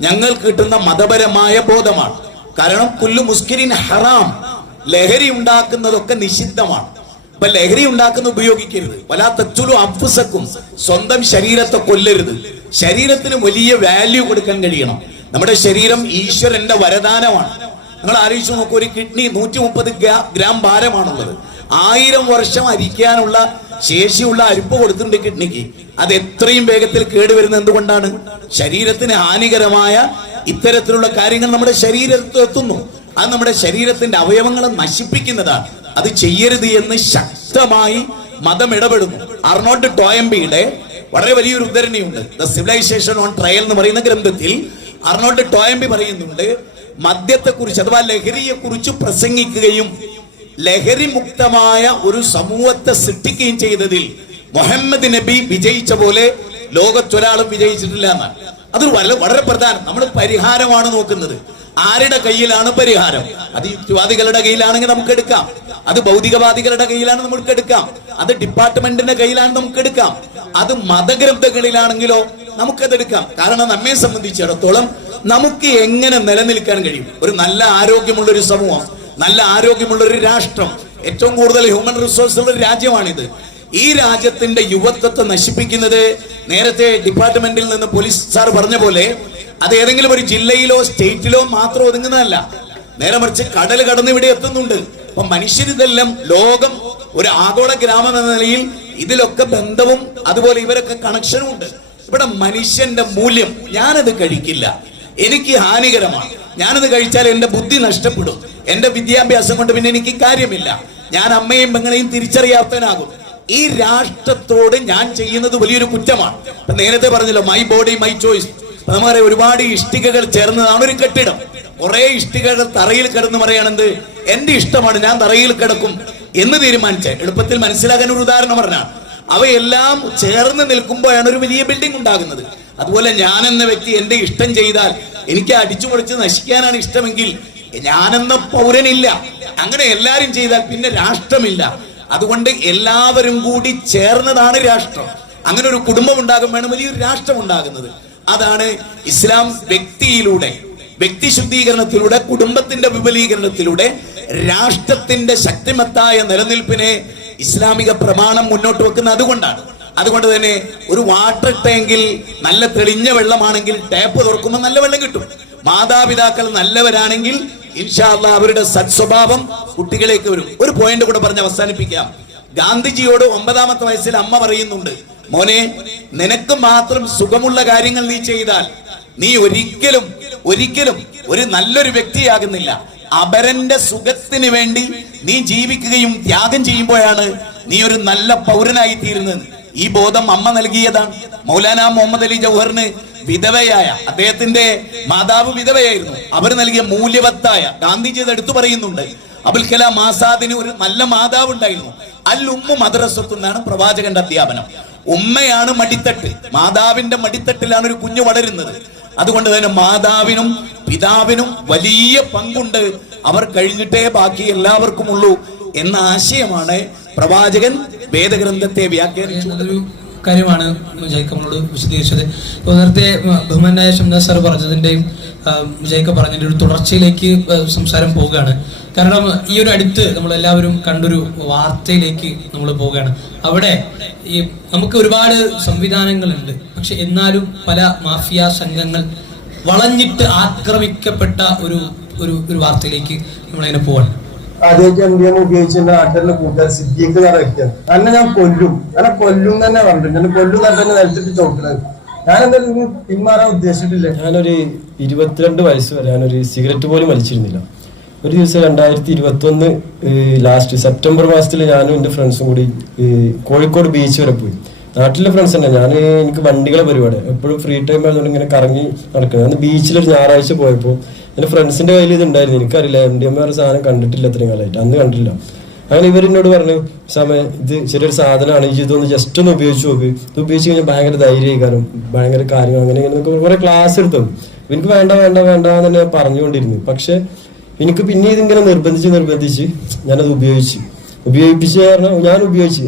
ഞങ്ങൾ കിട്ടുന്ന മതപരമായ ബോധമാണ്. കാരണം കുല്ലു മുസ്കിരിൻ ഹറാം, ലഹരി ഉണ്ടാക്കുന്നതൊക്കെ നിഷിദ്ധമാണ്. അപ്പൊ ലഹരി ഉണ്ടാക്കുന്ന ഉപയോഗിക്കരുത്. വലാ തഖ്തുലു അൻഫുസക്കും, സ്വന്തം ശരീരത്തെ കൊല്ലരുത്. ശരീരത്തിന് വലിയ വാല്യൂ കൊടുക്കാൻ കഴിയണം. നമ്മുടെ ശരീരം ഈശ്വരന്റെ വരദാനമാണ്. നിങ്ങൾ ആലോചിച്ച് നോക്കൂ, ഒരു കിഡ്നി 130 ഗ്രാം ഭാരമാണുള്ളത്. 1000 വർഷം അരിക്കാനുള്ള ശേഷിയുള്ള അരിപ്പ് കൊടുത്തിട്ടുണ്ട് കിഡ്നിക്ക്. അത് എത്രയും വേഗത്തിൽ കേടുവരുന്നത് എന്തുകൊണ്ടാണ്? ശരീരത്തിന് ഹാനികരമായ ഇത്തരത്തിലുള്ള കാര്യങ്ങൾ നമ്മുടെ ശരീരത്തിൽ എത്തുന്നു. അത് നമ്മുടെ ശരീരത്തിന്റെ അവയവങ്ങളെ നശിപ്പിക്കുന്നതാണ്. അത് ചെയ്യരുത് എന്ന് ശക്തമായി മതം ഇടപെടുന്നു. അർണോൾഡ് ടോയംബിയുടെ വളരെ വലിയൊരു ഉദ്ധരണിയുണ്ട്, ദ സിവിലൈസേഷൻ ഓൺ ട്രയൽ എന്ന് പറയുന്ന ഗ്രന്ഥത്തിൽ. അർണോൾഡ് ടോയംബി പറയുന്നുണ്ട്, മദ്യത്തെക്കുറിച്ച് അഥവാ ലഹരിയെ കുറിച്ച് പ്രസംഗിക്കുകയും ലഹരി മുക്തമായ ഒരു സമൂഹത്തെ സൃഷ്ടിക്കുകയും ചെയ്തതിൽ മുഹമ്മദ് നബി വിജയിച്ച പോലെ ലോകത്തൊരാളും വിജയിച്ചിട്ടില്ല എന്നാണ്. അത് വളരെ പ്രധാനം. നമ്മൾ പരിഹാരമാണ് നോക്കുന്നത്. ആരുടെ കയ്യിലാണ് പരിഹാരം? അത് യുക്തിവാദികളുടെ കയ്യിലാണെങ്കിൽ നമുക്ക് എടുക്കാം, അത് ഭൗതികവാദികളുടെ കയ്യിലാണ് നമുക്ക് എടുക്കാം, അത് ഡിപ്പാർട്ട്മെന്റിന്റെ കയ്യിലാണ് നമുക്ക് എടുക്കാം, അത് മതഗ്രന്ഥങ്ങളിലാണെങ്കിലോ നമുക്കതെടുക്കാം. കാരണം നമ്മെ സംബന്ധിച്ചിടത്തോളം നമുക്ക് എങ്ങനെ നിലനിൽക്കാൻ കഴിയും? ഒരു നല്ല ആരോഗ്യമുള്ള ഒരു സമൂഹം, നല്ല ആരോഗ്യമുള്ള ഒരു രാഷ്ട്രം, ഏറ്റവും കൂടുതൽ ഹ്യൂമൻ റിസോഴ്സ് ഉള്ള ഒരു രാജ്യമാണിത്. ഈ രാജ്യത്തിന്റെ യുവത്വത്തെ നശിപ്പിക്കുന്നത് നേരത്തെ ഡിപ്പാർട്ട്മെന്റിൽ നിന്ന് പോലീസ് സാർ പറഞ്ഞ പോലെ അത് ഏതെങ്കിലും ഒരു ജില്ലയിലോ സ്റ്റേറ്റിലോ മാത്രം ഒതുങ്ങുന്നതല്ല. നേരെ മറിച്ച് കടൽ കടന്ന് ഇവിടെ എത്തുന്നുണ്ട്. അപ്പൊ മനുഷ്യരിതെല്ലാം ലോകം ഒരു ആഗോള ഗ്രാമം എന്ന നിലയിൽ ഇതിലൊക്കെ ബന്ധവും അതുപോലെ ഇവരൊക്കെ കണക്ഷനും ഉണ്ട്. ഇവിടെ മനുഷ്യന്റെ മൂല്യം, ഞാനത് കഴിക്കില്ല, എനിക്ക് ഹാനികരമാണ്, ഞാനത് കഴിച്ചാൽ എന്റെ ബുദ്ധി നഷ്ടപ്പെടും, എന്റെ വിദ്യാഭ്യാസം കൊണ്ട് പിന്നെ എനിക്ക് കാര്യമില്ല, ഞാൻ അമ്മയും പെങ്ങളെയും തിരിച്ചറിയാത്തവനാകും, ഈ രാഷ്ട്രത്തോട് ഞാൻ ചെയ്യുന്നത് വലിയൊരു കുറ്റമാണ്. നേരത്തെ പറഞ്ഞല്ലോ, മൈ ബോഡി മൈ ചോയ്സ്. നമുക്കറിയാം, ഒരുപാട് ഇഷ്ടികകൾ ചേർന്നതാണ് ഒരു കെട്ടിടം. കുറെ ഇഷ്ടികകൾ തറയിൽ കിടന്ന് പറയാണെന്ത്, എന്റെ ഇഷ്ടമാണ്, ഞാൻ തറയിൽ കിടക്കും എന്ന് തീരുമാനിച്ച എളുപ്പത്തിൽ മനസ്സിലാക്കാൻ ഒരു ഉദാഹരണം പറഞ്ഞാണ്. അവയെല്ലാം ചേർന്ന് നിൽക്കുമ്പോഴാണ് ഒരു വലിയ ബിൽഡിംഗ് ഉണ്ടാകുന്നത്. അതുപോലെ ഞാൻ എന്ന വ്യക്തി എന്റെ ഇഷ്ടം ചെയ്താൽ, എനിക്ക് അടിച്ചു പൊളിച്ച് നശിക്കാനാണ് ഇഷ്ടമെങ്കിൽ ഞാനെന്ന പൗരനില്ല. അങ്ങനെ എല്ലാരും ചെയ്താൽ പിന്നെ രാഷ്ട്രമില്ല. അതുകൊണ്ട് എല്ലാവരും കൂടി ചേർന്നതാണ് രാഷ്ട്രം. അങ്ങനെ ഒരു കുടുംബം ഉണ്ടാകുമ്പോഴാണ് വലിയൊരു രാഷ്ട്രം ഉണ്ടാകുന്നത്. അതാണ് ഇസ്ലാം വ്യക്തിയിലൂടെ, വ്യക്തി ശുദ്ധീകരണത്തിലൂടെ, കുടുംബത്തിന്റെ വിപുലീകരണത്തിലൂടെ രാഷ്ട്രത്തിന്റെ ശക്തിമത്തായ നിലനിൽപ്പിനെ ഇസ്ലാമിക പ്രമാണം മുന്നോട്ട് വെക്കുന്നത് അതുകൊണ്ടാണ്. അതുകൊണ്ട് തന്നെ ഒരു വാട്ടർ ടാങ്കിൽ നല്ല തെളിഞ്ഞ വെള്ളമാണെങ്കിൽ ടാപ്പ് തുറക്കുമ്പോൾ നല്ല വെള്ളം കിട്ടും. മാതാപിതാക്കൾ നല്ലവരാണെങ്കിൽ ഇൻഷാ അല്ലാഹ് അവരുടെ സത്സ്വഭാവം കുട്ടികളേക്ക് വരും. ഒരു പോയിന്റ് കൂടെ പറഞ്ഞ് അവസാനിപ്പിക്കാം. ഗാന്ധിജിയോട് 9ാമത്തെ വയസ്സിൽ അമ്മ പറയുന്നുണ്ട്, മോനെ, നിനക്ക് മാത്രം സുഖമുള്ള കാര്യങ്ങൾ നീ ചെയ്താൽ നീ ഒരിക്കലും ഒരു നല്ലൊരു വ്യക്തിയാകുന്നില്ല. അപരന്റെ സുഖത്തിന് വേണ്ടി നീ ജീവിക്കുകയും ത്യാഗം ചെയ്യുമ്പോഴാണ് നീ ഒരു നല്ല പൗരനായി തീരുന്നത്. ഈ ബോധം അമ്മ നൽകിയതാണ്. മൗലാന മുഹമ്മദ് അലി ജൗഹറിന് വിധവയായ, അദ്ദേഹത്തിന്റെ മാതാവ് വിധവയായിരുന്നു, അവർ നൽകിയ മൂല്യവത്തായ, ഗാന്ധിജി അത് എടുത്തു പറയുന്നുണ്ട്, അബുൽ കലാം ആസാദിന് ഒരു നല്ല മാതാവ് ഉണ്ടായിരുന്നു. അൽ ഉമ്മു മദ്രസത്തു എന്നാണ് പ്രവാചകന്റെ അധ്യാപനം. ഉമ്മയാണ് മടിത്തട്ട്, മാതാവിന്റെ മടിത്തട്ടിലാണ് ഒരു കുഞ്ഞു വളരുന്നത്. അതുകൊണ്ട് തന്നെ മാതാവിനും പിതാവിനും വലിയ പങ്കുണ്ട്, അവർ കഴിഞ്ഞിട്ടേ ബാക്കി എല്ലാവർക്കും ഉള്ളൂ എന്ന ആശയമാണ് പ്രവാചകൻ വേദഗ്രന്ഥത്തെ വ്യാഖ്യാനിച്ചു. കാര്യമാണ് മുജാഹിദ് നമ്മളോട് വിശദീകരിച്ചത്. നേരത്തെ ബഹുമാനായ ഷംനാസ് സാർ പറഞ്ഞതിന്റെയും മുജാഹിദ് പറഞ്ഞതിന്റെ ഒരു തുടർച്ചയിലേക്ക് സംസാരം പോവുകയാണ്. കാരണം ഈ ഒരു അടുത്ത് നമ്മളെല്ലാവരും കണ്ടൊരു വാർത്തയിലേക്ക് നമ്മൾ പോവുകയാണ്. അവിടെ ഈ നമുക്ക് ഒരുപാട് സംവിധാനങ്ങളുണ്ട്, പക്ഷെ എന്നാലും പല മാഫിയ സംഘങ്ങൾ വളഞ്ഞിട്ട് ആക്രമിക്കപ്പെട്ട ഒരു വാർത്തയിലേക്ക് നമ്മളതിനെ പോവാണ്. ആദ്യമായിട്ട് MDM ഉപയോഗിച്ചിട്ട് നാട്ടിലെ കൂട്ടുകാർ സിദ്ദീഖ് എന്ന വ്യക്തിയാണ്. എന്നെ ഞാൻ കൊല്ലും തന്നെ പറഞ്ഞിട്ടുണ്ട്. എന്നെ കൊല്ലും തന്നെ നിലത്തിട്ട് ചോക്കുന്നത്. ഞാൻ എന്തായാലും പിന്മാറാൻ ഉദ്ദേശിച്ചിട്ടില്ല. ഞാനൊരു 22 വയസ്സ് വരെ ഞാനൊരു സിഗരറ്റ് പോലും വലിച്ചിരുന്നില്ല. ഒരു ദിവസം 2021 ലാസ്റ്റ് സെപ്റ്റംബർ മാസത്തിൽ ഞാനും എൻ്റെ ഫ്രണ്ട്സും കൂടി കോഴിക്കോട് ബീച്ച് വരെ പോയി. നാട്ടിലെ ഫ്രണ്ട്സ് തന്നെ. എനിക്ക് വണ്ടികളെ പരിപാടി എപ്പോഴും ഫ്രീ ടൈം ആയതുകൊണ്ട് ഇങ്ങനെ കറങ്ങി നടക്കുന്നത്. അന്ന് ബീച്ചിലൊരു ഞായറാഴ്ച പോയപ്പോൾ എൻ്റെ ഫ്രണ്ട്സിന്റെ കയ്യിൽ ഇത് ഉണ്ടായിരുന്നു. എനിക്കറിയില്ല, MDM സാധനം കണ്ടിട്ടില്ല ഇത്രയും കാലമായിട്ട്, അന്ന് കണ്ടിട്ടില്ല. അങ്ങനെ ഇവരെന്നോട് പറഞ്ഞു, സമയം ഇത് ചെറിയൊരു സാധനമാണ്, ഇതൊന്ന് ജസ്റ്റ് ഒന്ന് ഉപയോഗിച്ച് നോക്ക്, ഇത് ഉപയോഗിച്ച് കഴിഞ്ഞാൽ ഭയങ്കര ധൈര്യമായിക്കാരും, ഭയങ്കര കാര്യങ്ങൾ അങ്ങനെ ഇങ്ങനെ കുറെ ക്ലാസ് എടുത്തു. എനിക്ക് വേണ്ട എന്ന് തന്നെ പറഞ്ഞുകൊണ്ടിരുന്നു. പക്ഷെ എനിക്ക് പിന്നെ ഇതിങ്ങനെ നിർബന്ധിച്ച് ഞാനത് ഉപയോഗിപ്പിച്ച് കാരണം ഞാൻ ഉപയോഗിച്ച്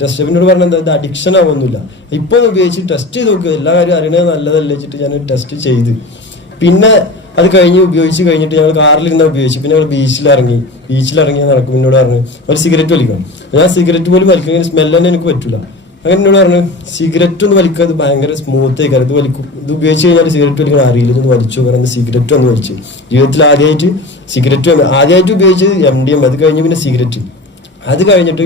ടെസ്റ്റ് പറഞ്ഞത് ഇത് അഡിക്ഷൻ ആവുന്നില്ല. ഇപ്പൊ ഉപയോഗിച്ച് ടെസ്റ്റ് ചെയ്ത് നോക്കുക, എല്ലാ കാര്യം അറിയണത് നല്ലതല്ലേ വെച്ചിട്ട് ഞാൻ ടെസ്റ്റ് ചെയ്ത് പിന്നെ അത് ഉപയോഗിച്ച് കഴിഞ്ഞിട്ട് ഞങ്ങൾ കാറിലിരുന്ന ഉപയോഗിച്ചു. പിന്നെ ഞങ്ങൾ ബീച്ചിലിറങ്ങി നടക്കും. എന്നോട് പറഞ്ഞു ഒരു സിഗരറ്റ് വലിക്കണം. ഞാൻ സിഗരറ്റ് പോലും വലിക്കുന്ന സ്മെല്ല് തന്നെ എനിക്ക് പറ്റില്ല. അങ്ങനെ എന്നോട് പറഞ്ഞു സിഗരറ്റ് ഒന്ന് വലിക്കുക, അത് ഭയങ്കര സ്മൂത്ത് ആയിക്കാരം, ഇത് ഉപയോഗിച്ച് കഴിഞ്ഞാൽ സിഗരറ്റ് വലിക്കണം അറിയില്ല, ഇതൊന്ന് വലിച്ചു കാരണം സിഗരറ്റ് ഒന്ന് വലിച്ചു. ജീവിതത്തിൽ ആദ്യമായിട്ട് ഉപയോഗിച്ചത് MDM, അത് കഴിഞ്ഞ് പിന്നെ സിഗരറ്റ്. അത് കഴിഞ്ഞിട്ട്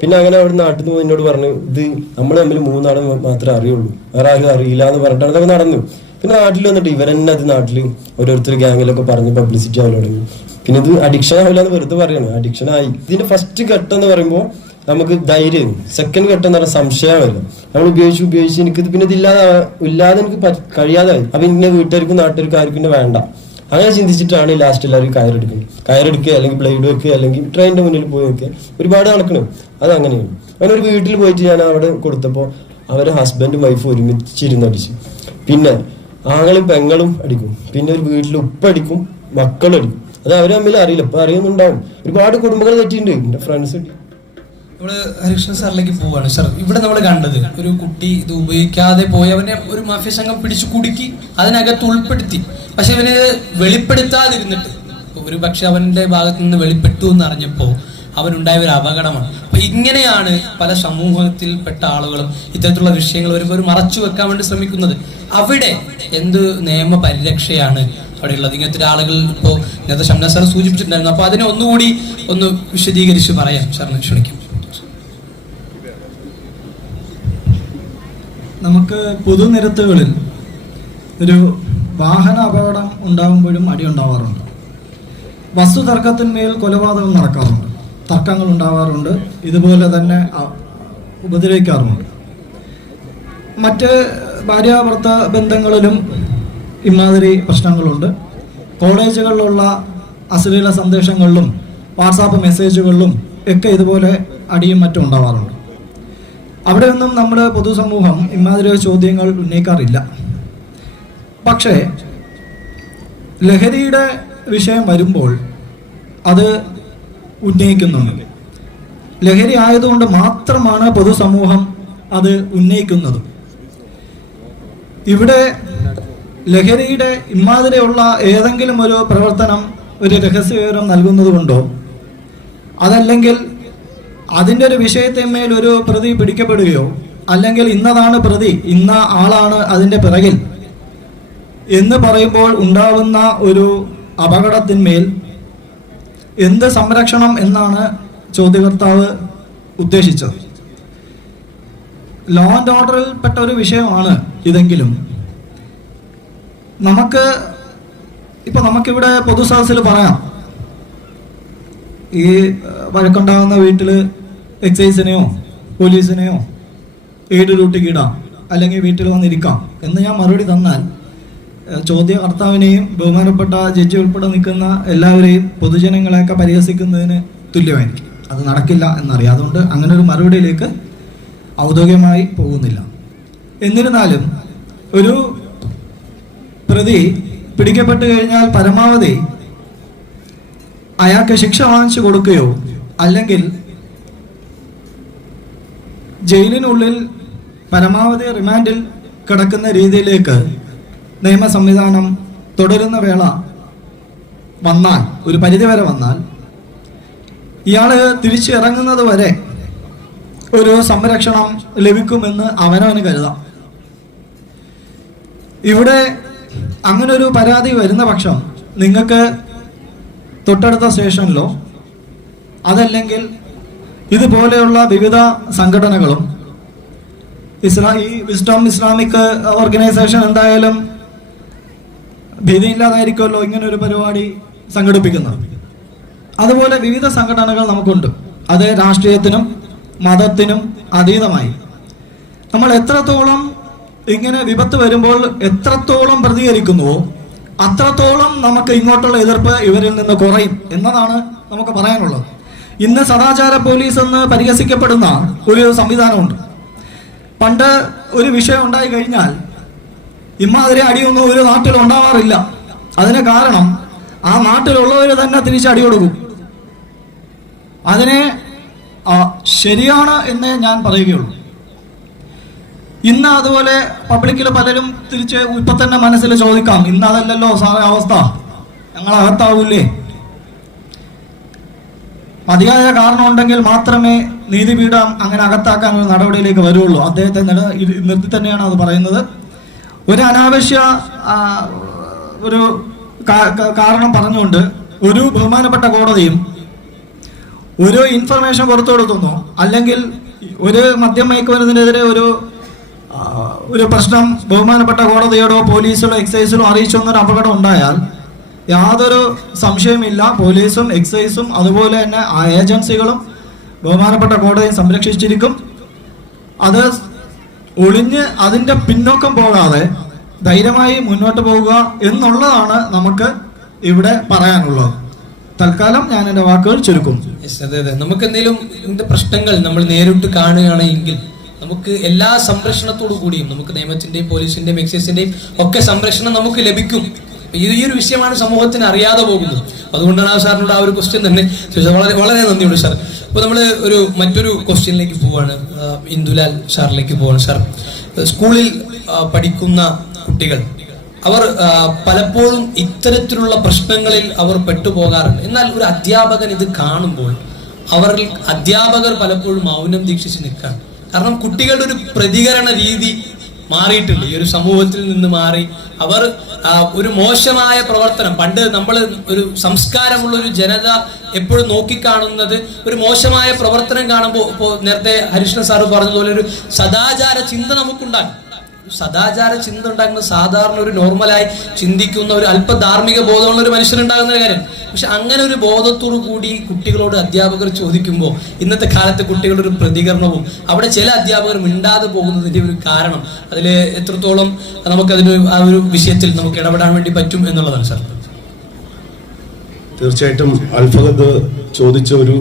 പിന്നെ അങ്ങനെ അവിടെ നാട്ടിൽ നിന്ന് എന്നോട് പറഞ്ഞു ഇത് നമ്മൾ തമ്മിൽ 3 ആളെ മാത്രമേ അറിയുള്ളൂ, വേറെ ആരും അറിയില്ല എന്ന് പറഞ്ഞിട്ടാണ് അതൊക്കെ നടന്നു. പിന്നെ നാട്ടിൽ വന്നിട്ട് ഇവരെന്നെ അത് നാട്ടിൽ ഓരോരുത്തർ ഗ്യാങ്ങിലൊക്കെ പറഞ്ഞ് പബ്ലിസിറ്റി ആവാൻ തുടങ്ങി. പിന്നെ ഇത് അഡിക്ഷൻ ആവില്ല എന്ന് വെറുതെ പറയണം, അഡിക്ഷൻ ആയി. ഇതിന്റെ ഫസ്റ്റ് ഘട്ടം എന്ന് പറയുമ്പോൾ നമുക്ക് ധൈര്യം, സെക്കൻഡ് ഘട്ടം എന്ന് പറഞ്ഞാൽ സംശയമല്ല. നമ്മൾ ഉപയോഗിച്ച് എനിക്കിത് പിന്നെ ഇല്ലാതെ എനിക്ക് കഴിയാതായി. അപ്പൊ ഇങ്ങനെ വീട്ടുകാർക്കും നാട്ടുകാർക്കും ആർക്കും പിന്നെ വേണ്ട. അങ്ങനെ ചിന്തിച്ചിട്ടാണ് ലാസ്റ്റ് എല്ലാവരും കയറെടുക്കുക അല്ലെങ്കിൽ ബ്ലേഡ് വെക്കുക അല്ലെങ്കിൽ ട്രെയിനിന്റെ മുന്നിൽ പോയി വെക്കുക, ഒരുപാട് നടക്കണം. അത് അങ്ങനെയാണ്. അങ്ങനെ ഒരു വീട്ടിൽ പോയിട്ട് ഞാൻ അവിടെ കൊടുത്തപ്പോൾ അവരെ ഹസ്ബൻഡും വൈഫും ഒരുമിച്ചിരുന്ന് അടിച്ചു. പിന്നെ ആങ്ങളും പെങ്ങളും അടിക്കും, പിന്നെ ഒരു വീട്ടിൽ ഉപ്പടിക്കും, മക്കളും അടിക്കും. അത് അവർ തമ്മിൽ അറിയില്ല, ഇപ്പൊ അറിയുന്നുണ്ടാവും. ഒരുപാട് കുടുംബങ്ങൾ തെറ്റിയിട്ടുണ്ട്. എന്റെ ഫ്രണ്ട്സ് നമ്മള് ഹരികൃഷ്ണൻ സാറിലേക്ക് പോവാണ്. സാർ, ഇവിടെ നമ്മൾ കണ്ടത് ഒരു കുട്ടി ഇത് ഉപയോഗിക്കാതെ പോയി അവനെ ഒരു മാഫിയ സംഘം പിടിച്ചു കുടുക്കി അതിനകത്ത് ഉൾപ്പെടുത്തി. പക്ഷെ ഇവന് വെളിപ്പെടുത്താതിരുന്നിട്ട് ഒരു പക്ഷെ അവന്റെ ഭാഗത്ത് നിന്ന് വെളിപ്പെട്ടു എന്ന് അറിഞ്ഞപ്പോ അവനുണ്ടായ ഒരു അപകടമാണ്. അപ്പൊ ഇങ്ങനെയാണ് പല സമൂഹത്തിൽപ്പെട്ട ആളുകളും ഇത്തരത്തിലുള്ള വിഷയങ്ങൾ വരുമ്പോൾ ഒരു മറച്ചു വെക്കാൻ വേണ്ടി ശ്രമിക്കുന്നത്. അവിടെ എന്ത് നിയമ പരിരക്ഷയാണ് അവിടെയുള്ളത്? ഇങ്ങനത്തെ ആളുകൾ ഇപ്പോൾ നേരത്തെ ഷംനാസ് സാർ സൂചിപ്പിച്ചിട്ടുണ്ടായിരുന്നു. അപ്പൊ അതിനെ ഒന്നുകൂടി ഒന്ന് വിശദീകരിച്ച് പറയാം സാറിന് ക്ഷണിക്കും. നമുക്ക് പൊതുനിരത്തുകളിൽ ഒരു വാഹന അപകടം ഉണ്ടാകുമ്പോഴും അടി ഉണ്ടാവാറുണ്ട്. വസ്തുതർക്കത്തിന്മേൽ കൊലപാതകം നടക്കാറുണ്ട്, തർക്കങ്ങൾ ഉണ്ടാവാറുണ്ട്, ഇതുപോലെ തന്നെ ഉപദ്രവിക്കാറുമുണ്ട്. മറ്റ് ഭാര്യാഭർത്ത ബന്ധങ്ങളിലും ഇമാതിരി പ്രശ്നങ്ങളുണ്ട്. കോളേജുകളിലുള്ള അശ്ലീല സന്ദേശങ്ങളിലും വാട്സാപ്പ് മെസ്സേജുകളിലും ഒക്കെ ഇതുപോലെ അടിയും മറ്റും ഉണ്ടാവാറുണ്ട്. അവിടെയൊന്നും നമ്മുടെ പൊതുസമൂഹം ഇമാതിരി ചോദ്യങ്ങൾ ഉന്നയിക്കാറില്ല. പക്ഷേ ലഹരിയുടെ വിഷയം വരുമ്പോൾ അത് ഉന്നയിക്കുന്നുണ്ട്. ലഹരി ആയതുകൊണ്ട് മാത്രമാണ് പൊതുസമൂഹം അത് ഉന്നയിക്കുന്നത്. ഇവിടെ ലഹരിയുടെ ഇമാതിരിയുള്ള ഏതെങ്കിലും ഒരു പ്രവർത്തനം ഒരു രഹസ്യവിവരം നൽകുന്നത് കൊണ്ടോ അതല്ലെങ്കിൽ അതിൻ്റെ ഒരു വിഷയത്തിന്മേൽ ഒരു പ്രതി പിടിക്കപ്പെടുകയോ അല്ലെങ്കിൽ ഇന്നതാണ് പ്രതി, ഇന്ന ആളാണ് അതിൻ്റെ പിറകിൽ എന്ന് പറയുമ്പോൾ ഉണ്ടാവുന്ന ഒരു അപകടത്തിന്മേൽ എന്ത് സംരക്ഷണം എന്നാണ് ചോദ്യകർത്താവ് ഉദ്ദേശിച്ചത്? ലോ ആൻഡ് ഓർഡറിൽ പെട്ട ഒരു വിഷയമാണ് ഇതെങ്കിലും നമുക്കിവിടെ പൊതുസദസ്സിൽ പറയാം, ഈ വഴക്കുണ്ടാകുന്ന വീട്ടിൽ എക്സൈസിനെയോ പോലീസിനെയോ ഏത് ഡ്യൂട്ടിക്ക് ഇടാം അല്ലെങ്കിൽ വീട്ടിൽ വന്നിരിക്കാം എന്ന് ഞാൻ മറുപടി തന്നാൽ ചോദ്യകർത്താവിനെയും ബഹുമാനപ്പെട്ട ജഡ്ജി ഉൾപ്പെടെ നിൽക്കുന്ന എല്ലാവരെയും പൊതുജനങ്ങളെയൊക്കെ പരിഹസിക്കുന്നതിന് തുല്യമായിരിക്കും. അത് നടക്കില്ല എന്നറിയാം. അതുകൊണ്ട് അങ്ങനെ ഒരു മറുപടിയിലേക്ക് ഔദ്യോഗികമായി പോകുന്നില്ല. എന്നിരുന്നാലും ഒരു പ്രതി പിടിക്കപ്പെട്ട് കഴിഞ്ഞാൽ പരമാവധി അയാൾക്ക് ശിക്ഷ വാങ്ങിച്ചു കൊടുക്കുകയോ അല്ലെങ്കിൽ ജയിലിനുള്ളിൽ പരമാവധി റിമാൻഡിൽ കിടക്കുന്ന രീതിയിലേക്ക് നിയമ സംവിധാനം തുടരുന്ന വേള വന്നാൽ, ഒരു പരിധിവരെ വന്നാൽ, ഇയാൾ തിരിച്ചിറങ്ങുന്നത് വരെ ഒരു സംരക്ഷണം ലഭിക്കുമെന്ന് അവനവന് കരുതാം. ഇവിടെ അങ്ങനെ ഒരു പരാതി വരുന്ന പക്ഷം നിങ്ങൾക്ക് തൊട്ടടുത്ത സ്റ്റേഷനിലോ അതല്ലെങ്കിൽ ഇതുപോലെയുള്ള വിവിധ സംഘടനകളും ഈ വിസ്ഡം ഇസ്ലാമിക് ഓർഗനൈസേഷൻ എന്തായാലും ഭീതിയില്ലാതായിരിക്കുമല്ലോ ഇങ്ങനെ ഒരു പരിപാടി സംഘടിപ്പിക്കുന്നത്. അതുപോലെ വിവിധ സംഘടനകൾ നമുക്കുണ്ട്. അത് രാഷ്ട്രീയത്തിനും മതത്തിനും അതീതമായി നമ്മൾ എത്രത്തോളം ഇങ്ങനെ വിപത്ത് വരുമ്പോൾ എത്രത്തോളം പ്രതികരിക്കുന്നുവോ അത്രത്തോളം നമുക്ക് ഇങ്ങോട്ടുള്ള എതിർപ്പ് ഇവരിൽ നിന്ന് കുറയും എന്നതാണ് നമുക്ക് പറയാനുള്ളത്. ഇന്ന് സദാചാര പോലീസ് എന്ന് പരിഹസിക്കപ്പെടുന്ന ഒരു സംവിധാനമുണ്ട്. പണ്ട് ഒരു വിഷയം ഉണ്ടായി കഴിഞ്ഞാൽ ഇമാതിരി അടിയൊന്നും ഒരു നാട്ടിൽ ഉണ്ടാവാറില്ല. അതിന് കാരണം ആ നാട്ടിലുള്ളവർ തന്നെ തിരിച്ചടി കൊടുക്കും. അതിനെ ശരിയാണ് എന്നേ ഞാൻ പറയുകയുള്ളൂ. ഇന്ന് അതുപോലെ പബ്ലിക്കിൽ പലരും തിരിച്ച് ഇപ്പൊ തന്നെ മനസ്സിൽ ചോദിക്കാം, ഇന്ന് അതല്ലല്ലോ സാറേ അവസ്ഥ, ഞങ്ങൾ അകത്താവൂലേ? മതിയായ കാരണം ഉണ്ടെങ്കിൽ മാത്രമേ നീതിപീഠം അങ്ങനെ അകത്താക്കാൻ ഒരു നടപടിയിലേക്ക് വരുള്ളൂ. അദ്ദേഹത്തെ നിർത്തി തന്നെയാണ് അത് പറയുന്നത്. ഒരു അനാവശ്യ ഒരു കാരണം പറഞ്ഞുകൊണ്ട് ഒരു ബഹുമാനപ്പെട്ട കോടതിയും ഒരു ഇൻഫർമേഷൻ പുറത്തു കൊടുക്കുന്നു, അല്ലെങ്കിൽ ഒരു മദ്യം മയക്കുമരുന്നിനെതിരെ ഒരു പ്രശ്നം ബഹുമാനപ്പെട്ട കോടതിയോടോ പോലീസിലോ എക്സൈസിലോ അറിയിച്ചൊന്നൊരു അപകടം ഉണ്ടായാൽ യാതൊരു സംശയമില്ല, പോലീസും എക്സൈസും അതുപോലെ തന്നെ ആ ഏജൻസികളും ബഹുമാനപ്പെട്ട കോടതിയെ സംരക്ഷിച്ചിരിക്കും. അത് ഒളിഞ്ഞ് അതിൻ്റെ പിന്നോക്കം പോകാതെ ധൈര്യമായി മുന്നോട്ട് പോകുക എന്നുള്ളതാണ് നമുക്ക് ഇവിടെ പറയാനുള്ളത്. തൽക്കാലം ഞാൻ എൻ്റെ വാക്കുകൾ ചുരുക്കും. അതെ, നമുക്ക് എന്തെങ്കിലും ഇതിന്റെ പ്രശ്നങ്ങൾ നമ്മൾ നേരിട്ട് കാണുകയാണെങ്കിൽ നമുക്ക് എല്ലാ സംരക്ഷണത്തോടു കൂടിയും നമുക്ക് നിയമത്തിന്റെയും പോലീസിന്റെയും എക്സൈസിന്റെയും ഒക്കെ സംരക്ഷണം നമുക്ക് ലഭിക്കും. ഈ ഒരു വിഷയമാണ് സമൂഹത്തിന് അറിയാതെ പോകുന്നത്. അതുകൊണ്ടാണ് ആ സാറിനോട് ആ ഒരു ക്വസ്റ്റ്യൻ തന്നെ വളരെ വളരെ നന്ദിയുണ്ട് സാർ. അപ്പോൾ നമ്മൾ മറ്റൊരു ക്വസ്റ്റ്യനിലേക്ക് പോവാണ്, ഇന്ദുലാൽ സാറിലേക്ക് പോവാണ്. സാർ, സ്കൂളിൽ പഠിക്കുന്ന കുട്ടികൾ അവർ പലപ്പോഴും ഇത്തരത്തിലുള്ള പ്രശ്നങ്ങളിൽ അവർ പെട്ടുപോകാറുണ്ട്. എന്നാൽ ഒരു അധ്യാപകൻ ഇത് കാണുമ്പോൾ അധ്യാപകർ പലപ്പോഴും മൗനം ദീക്ഷിച്ച് നിൽക്കുകയാണ്. കാരണം കുട്ടികളുടെ ഒരു പ്രതികരണ രീതി മാറിയിട്ടുണ്ട്. ഈ ഒരു സമൂഹത്തിൽ നിന്ന് മാറി അവർ ഒരു മോശമായ പ്രവർത്തനം, പണ്ട് നമ്മൾ ഒരു സംസ്കാരമുള്ള ഒരു ജനത എപ്പോഴും നോക്കിക്കാണുന്നത് ഒരു മോശമായ പ്രവർത്തനം കാണുമ്പോൾ, ഇപ്പോൾ നേരത്തെ ഹരികൃഷ്ണൻ സാറ് പറഞ്ഞതുപോലെ ഒരു സദാചാര ചിന്ത നമുക്കുണ്ടാകും. സദാചാര ചിന്ത ഉണ്ടാകുന്ന സാധാരണ ഒരു നോർമലായി ചിന്തിക്കുന്ന ഒരു അല്പ ധാർമ്മിക ബോധമുള്ള ഒരു മനുഷ്യനുണ്ടാകുന്ന ഒരു കാര്യം. പക്ഷെ അങ്ങനെ ഒരു ബോധത്തോടു കൂടി കുട്ടികളോട് അധ്യാപകർ ചോദിക്കുമ്പോൾ ഇന്നത്തെ കാലത്തെ കുട്ടികളുടെ ഒരു പ്രതികരണവും അവിടെ ചില അധ്യാപകർ മിണ്ടാതെ പോകുന്നതിന്റെ ഒരു കാരണം, അതിൽ എത്രത്തോളം നമുക്കതിന് ആ ഒരു വിഷയത്തിൽ നമുക്ക് ഇടപെടാൻ വേണ്ടി പറ്റും എന്നുള്ളതാണ് സാർ. തീർച്ചയായിട്ടും അൽഫഹദ് ചോദിച്ച ഒരു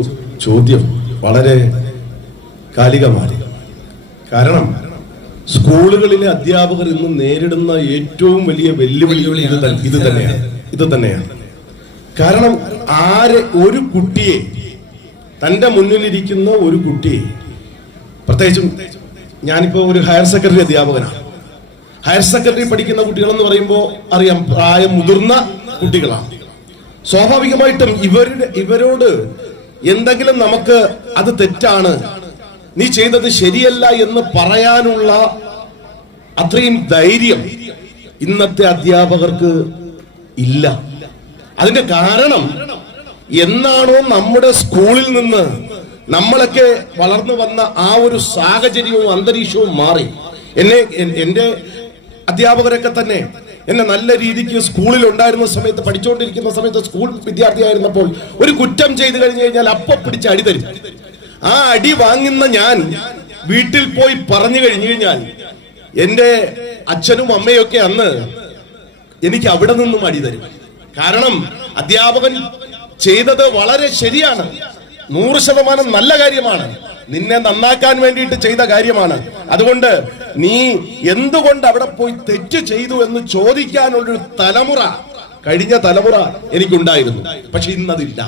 ചോദ്യം വളരെ കാലികമാണ്. കാരണം സ്കൂളുകളിലെ അധ്യാപകർ ഇന്ന് നേരിടുന്ന ഏറ്റവും വലിയ വെല്ലുവിളി ഇത് തന്നെയാണ്. കാരണം ഒരു കുട്ടിയെ, തന്റെ മുന്നിലിരിക്കുന്ന ഒരു കുട്ടിയെ, പ്രത്യേകിച്ചും ഞാനിപ്പോ ഒരു ഹയർ സെക്കൻഡറി അധ്യാപകനാണ്. ഹയർ സെക്കൻഡറി പഠിക്കുന്ന കുട്ടികൾ എന്ന് പറയുമ്പോൾ അറിയാം, പ്രായം മുതിർന്ന കുട്ടികളാണ്. സ്വാഭാവികമായിട്ടും ഇവരോട് എന്തെങ്കിലും നമുക്ക് അത് തെറ്റാണ്, നീ ചെയ്തത് ശരിയല്ല എന്ന് പറയാനുള്ള അത്രയും ധൈര്യം ഇന്നത്തെ അധ്യാപകർക്ക് ഇല്ല. അതിന്റെ കാരണം, എന്നാണോ നമ്മുടെ സ്കൂളിൽ നിന്ന് നമ്മളൊക്കെ വളർന്നു വന്ന ആ ഒരു സാഹചര്യവും അന്തരീക്ഷവും മാറി, എന്റെ അധ്യാപകരൊക്കെ തന്നെ എന്നെ നല്ല രീതിക്ക് സ്കൂളിൽ ഉണ്ടായിരുന്ന സമയത്ത്, പഠിച്ചുകൊണ്ടിരിക്കുന്ന സമയത്ത്, സ്കൂൾ വിദ്യാർത്ഥിയായിരുന്നപ്പോൾ ഒരു കുറ്റം ചെയ്തു കഴിഞ്ഞു കഴിഞ്ഞാൽ അപ്പൊ പിടിച്ച് അടി തരും. ആ അടി വാങ്ങുന്ന ഞാൻ വീട്ടിൽ പോയി പറഞ്ഞു കഴിഞ്ഞു കഴിഞ്ഞാൽ എന്റെ അച്ഛനും അമ്മയൊക്കെ അന്ന് എനിക്ക് അവിടെ നിന്നും അടി തരും. കാരണം അധ്യാപകൻ ചെയ്തത് വളരെ ശരിയാണ്, 100% നല്ല കാര്യമാണ്, നിന്നെ നന്നാക്കാൻ വേണ്ടിയിട്ട് ചെയ്ത കാര്യമാണ്. അതുകൊണ്ട് നീ എന്തുകൊണ്ട് അവിടെ പോയി തെറ്റ് ചെയ്തു എന്ന് ചോദിക്കാനുള്ളൊരു തലമുറ, കഴിഞ്ഞ തലമുറ എനിക്കുണ്ടായിരുന്നു. പക്ഷെ ഇന്നതില്ല.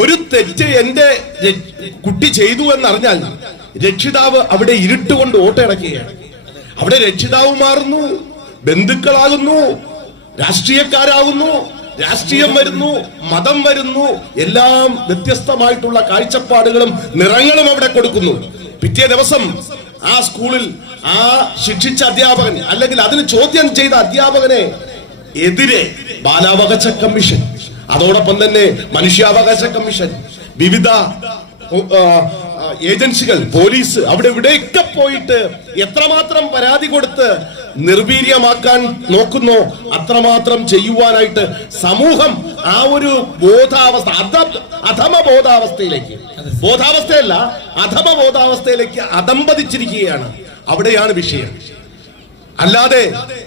ഒരു തെറ്റ് എന്റെ കുട്ടി ചെയ്തു എന്നറിഞ്ഞാൽ രക്ഷിതാവ് അവിടെ ഇരുട്ടുകൊണ്ട് ഓട്ടയിറക്കുകയാണ്. അവിടെ രക്ഷിതാവ് മാറുന്നു, ബന്ധുക്കളാകുന്നു, രാഷ്ട്രീയക്കാരാകുന്നു, രാഷ്ട്രീയം വരുന്നു, മതം വരുന്നു, എല്ലാം വ്യത്യസ്തമായിട്ടുള്ള കാഴ്ചപ്പാടുകളും നിറങ്ങളും അവിടെ കൊടുക്കുന്നു. പിറ്റേ ദിവസം ആ സ്കൂളിൽ ആ ശിക്ഷിച്ച അധ്യാപകൻ അല്ലെങ്കിൽ അതിന് ചോദ്യം ചെയ്ത അധ്യാപകനെ എതിരെ ബാലാവകാശ കമ്മീഷൻ, അതോടൊപ്പം തന്നെ മനുഷ്യാവകാശ കമ്മീഷൻ, വിവിധ ഏജൻസികൾ, പോലീസ്, അവിടെ ഇവിടെയൊക്കെ പോയിട്ട് എത്രമാത്രം പരാതി കൊടുത്ത് നിർവീര്യമാക്കാൻ നോക്കുന്നോ അത്രമാത്രം ചെയ്യുവാനായിട്ട് സമൂഹം ആ ഒരു ബോധാവസ്ഥയല്ല അധമബോധാവസ്ഥയിലേക്ക് അധംപതിച്ചിരിക്കുകയാണ്. അവിടെയാണ് വിഷയം. അല്ലാതെ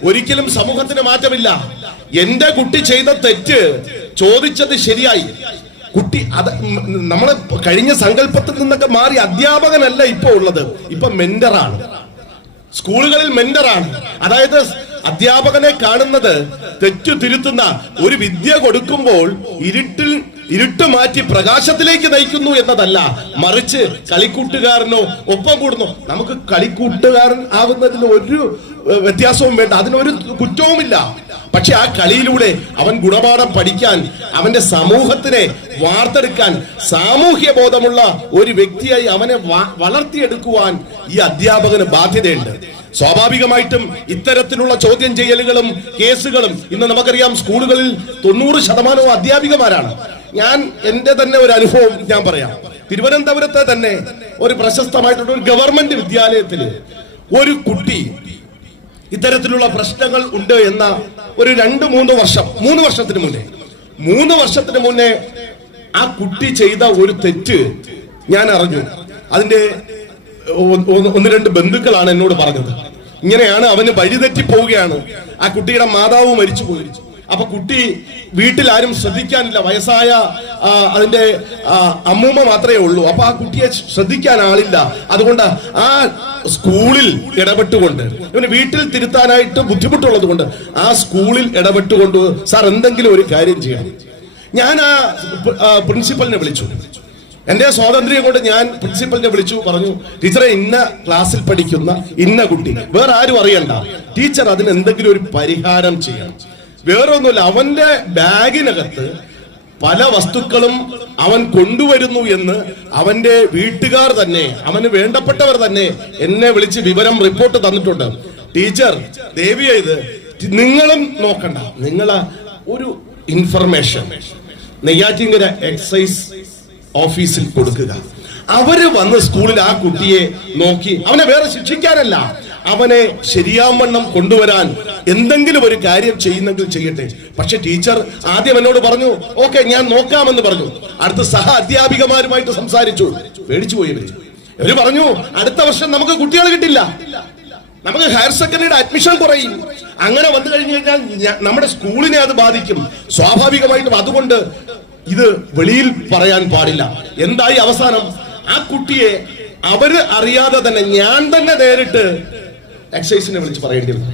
ഒരിക്കലും സമൂഹത്തിന് മാറ്റമില്ല. എന്റെ കുട്ടി ചെയ്ത തെറ്റ്, ചോദിച്ചത് ശരിയായി, കുട്ടി അത് നമ്മളെ കഴിഞ്ഞ സങ്കല്പത്തിൽ നിന്നൊക്കെ മാറി അധ്യാപകനല്ല ഇപ്പൊ ഉള്ളത്, ഇപ്പൊ മെന്ററാണ്. സ്കൂളുകളിൽ മെന്ററാണ്. അതായത് അധ്യാപകനെ കാണുന്നത് തെറ്റു തിരുത്തുന്ന ഒരു വിദ്യ കൊടുക്കുമ്പോൾ ഇരുട്ട് മാറ്റി പ്രകാശത്തിലേക്ക് നയിക്കുന്നു എന്നതല്ല, മറിച്ച് കളിക്കൂട്ടുകാരനോ ഒപ്പം കൂടുന്നു. നമുക്ക് കളിക്കൂട്ടുകാരൻ ആകുന്നതിൽ ഒരു വ്യത്യാസവും വേണ്ട, അതിനൊരു കുറ്റവുമില്ല. പക്ഷെ ആ കളിയിലൂടെ അവൻ ഗുണപാഠം പഠിക്കാൻ, അവന്റെ സമൂഹത്തിനെ വാർത്തെടുക്കാൻ, സാമൂഹ്യ ബോധമുള്ള ഒരു വ്യക്തിയായി അവനെ വളർത്തിയെടുക്കുവാൻ ഈ അധ്യാപകന് ബാധ്യതയുണ്ട്. സ്വാഭാവികമായിട്ടും ഇത്തരത്തിലുള്ള ചോദ്യം ചെയ്യലുകളും കേസുകളും ഇന്ന് നമുക്കറിയാം. സ്കൂളുകളിൽ 90% അധ്യാപികമാരാണ്. ഞാൻ എന്റെ തന്നെ ഒരു അനുഭവം ഞാൻ പറയാം. തിരുവനന്തപുരത്തെ തന്നെ ഒരു പ്രശസ്തമായിട്ടുള്ള ഒരു ഗവൺമെന്റ് വിദ്യാലയത്തില് ഒരു കുട്ടി ഇത്തരത്തിലുള്ള പ്രശ്നങ്ങൾ ഉണ്ട് എന്ന ഒരു 3 വർഷത്തിന് മുന്നേ ആ കുട്ടി ചെയ്ത ഒരു തെറ്റ് ഞാൻ അറിഞ്ഞു. അതിന്റെ 1-2 ബന്ധുക്കളാണ് എന്നോട് പറഞ്ഞത്. ഇങ്ങനെയാണ്, അവന് വഴിതെറ്റി പോവുകയാണ്. ആ കുട്ടിയുടെ മാതാവ് മരിച്ചുപോയി. അപ്പൊ കുട്ടി വീട്ടിൽ ആരും ശ്രദ്ധിക്കാനില്ല, വയസ്സായ അതിന്റെ അമ്മൂമ്മ മാത്രമേ ഉള്ളൂ. അപ്പൊ ആ കുട്ടിയെ ശ്രദ്ധിക്കാൻ ആളില്ല. അതുകൊണ്ട് ആ സ്കൂളിൽ ഇടപെട്ടുകൊണ്ട്, ഇവന് വീട്ടിൽ തിരുത്താനായിട്ട് ബുദ്ധിമുട്ടുള്ളത് കൊണ്ട് ആ സ്കൂളിൽ ഇടപെട്ടുകൊണ്ട് സാർ എന്തെങ്കിലും ഒരു കാര്യം ചെയ്യണം. ഞാൻ ആ പ്രിൻസിപ്പലിനെ വിളിച്ചു. എന്റെ സ്വാതന്ത്ര്യം കൊണ്ട് ഞാൻ പ്രിൻസിപ്പലിനെ വിളിച്ചു, പറഞ്ഞു ടീച്ചറെ ഇന്ന ക്ലാസ്സിൽ പഠിക്കുന്ന ഇന്ന കുട്ടി, വേറെ ആരും അറിയണ്ട, ടീച്ചർ അതിന് എന്തെങ്കിലും ഒരു പരിഹാരം ചെയ്യണം. വേറെ ഒന്നുമില്ല, അവന്റെ ബാഗിനകത്ത് പല വസ്തുക്കളും അവൻ കൊണ്ടുവരുന്നു എന്ന് അവന്റെ വീട്ടുകാർ തന്നെ, അവന് വേണ്ടപ്പെട്ടവർ തന്നെ എന്നെ വിളിച്ച് വിവരം റിപ്പോർട്ട് തന്നിട്ടുണ്ട്. ടീച്ചർ ദേവി ഇത് നിങ്ങളും നോക്കണ്ട, നിങ്ങളെ ഒരു ഇൻഫർമേഷൻ നെയ്യാറ്റിൻകര എക്സൈസ് ഓഫീസിൽ കൊടുക്കുക. അവര് വന്ന് സ്കൂളിൽ ആ കുട്ടിയെ നോക്കി, അവനെ വേറെ ശിക്ഷിക്കാനല്ല, അവനെ ശരിയാവണ്ണം കൊണ്ടുവരാൻ എന്തെങ്കിലും ഒരു കാര്യം ചെയ്യുന്നെങ്കിൽ ചെയ്യട്ടെ. പക്ഷെ ടീച്ചർ ആദ്യം എന്നോട് പറഞ്ഞു ഓക്കെ ഞാൻ നോക്കാമെന്ന് പറഞ്ഞു. അടുത്ത സഹ അധ്യാപികമാരുമായിട്ട് സംസാരിച്ചു, പേടിച്ചു പോയി. ഇവര് പറഞ്ഞു അടുത്ത വർഷം നമുക്ക് കുട്ടികൾ കിട്ടില്ല, നമുക്ക് ഹയർ സെക്കൻഡറിയുടെ അഡ്മിഷൻ കുറയും. അങ്ങനെ വന്നു കഴിഞ്ഞു കഴിഞ്ഞാൽ നമ്മുടെ സ്കൂളിനെ അത് ബാധിക്കും. സ്വാഭാവികമായിട്ടും അതുകൊണ്ട് ഇത് വെളിയിൽ പറയാൻ പാടില്ല. എന്തായി അവസാനം? ആ കുട്ടിയെ അവര് അറിയാതെ തന്നെ ഞാൻ തന്നെ നേരിട്ട് എക്സൈസിനെ വിളിച്ച് പറയേണ്ടി വന്നു.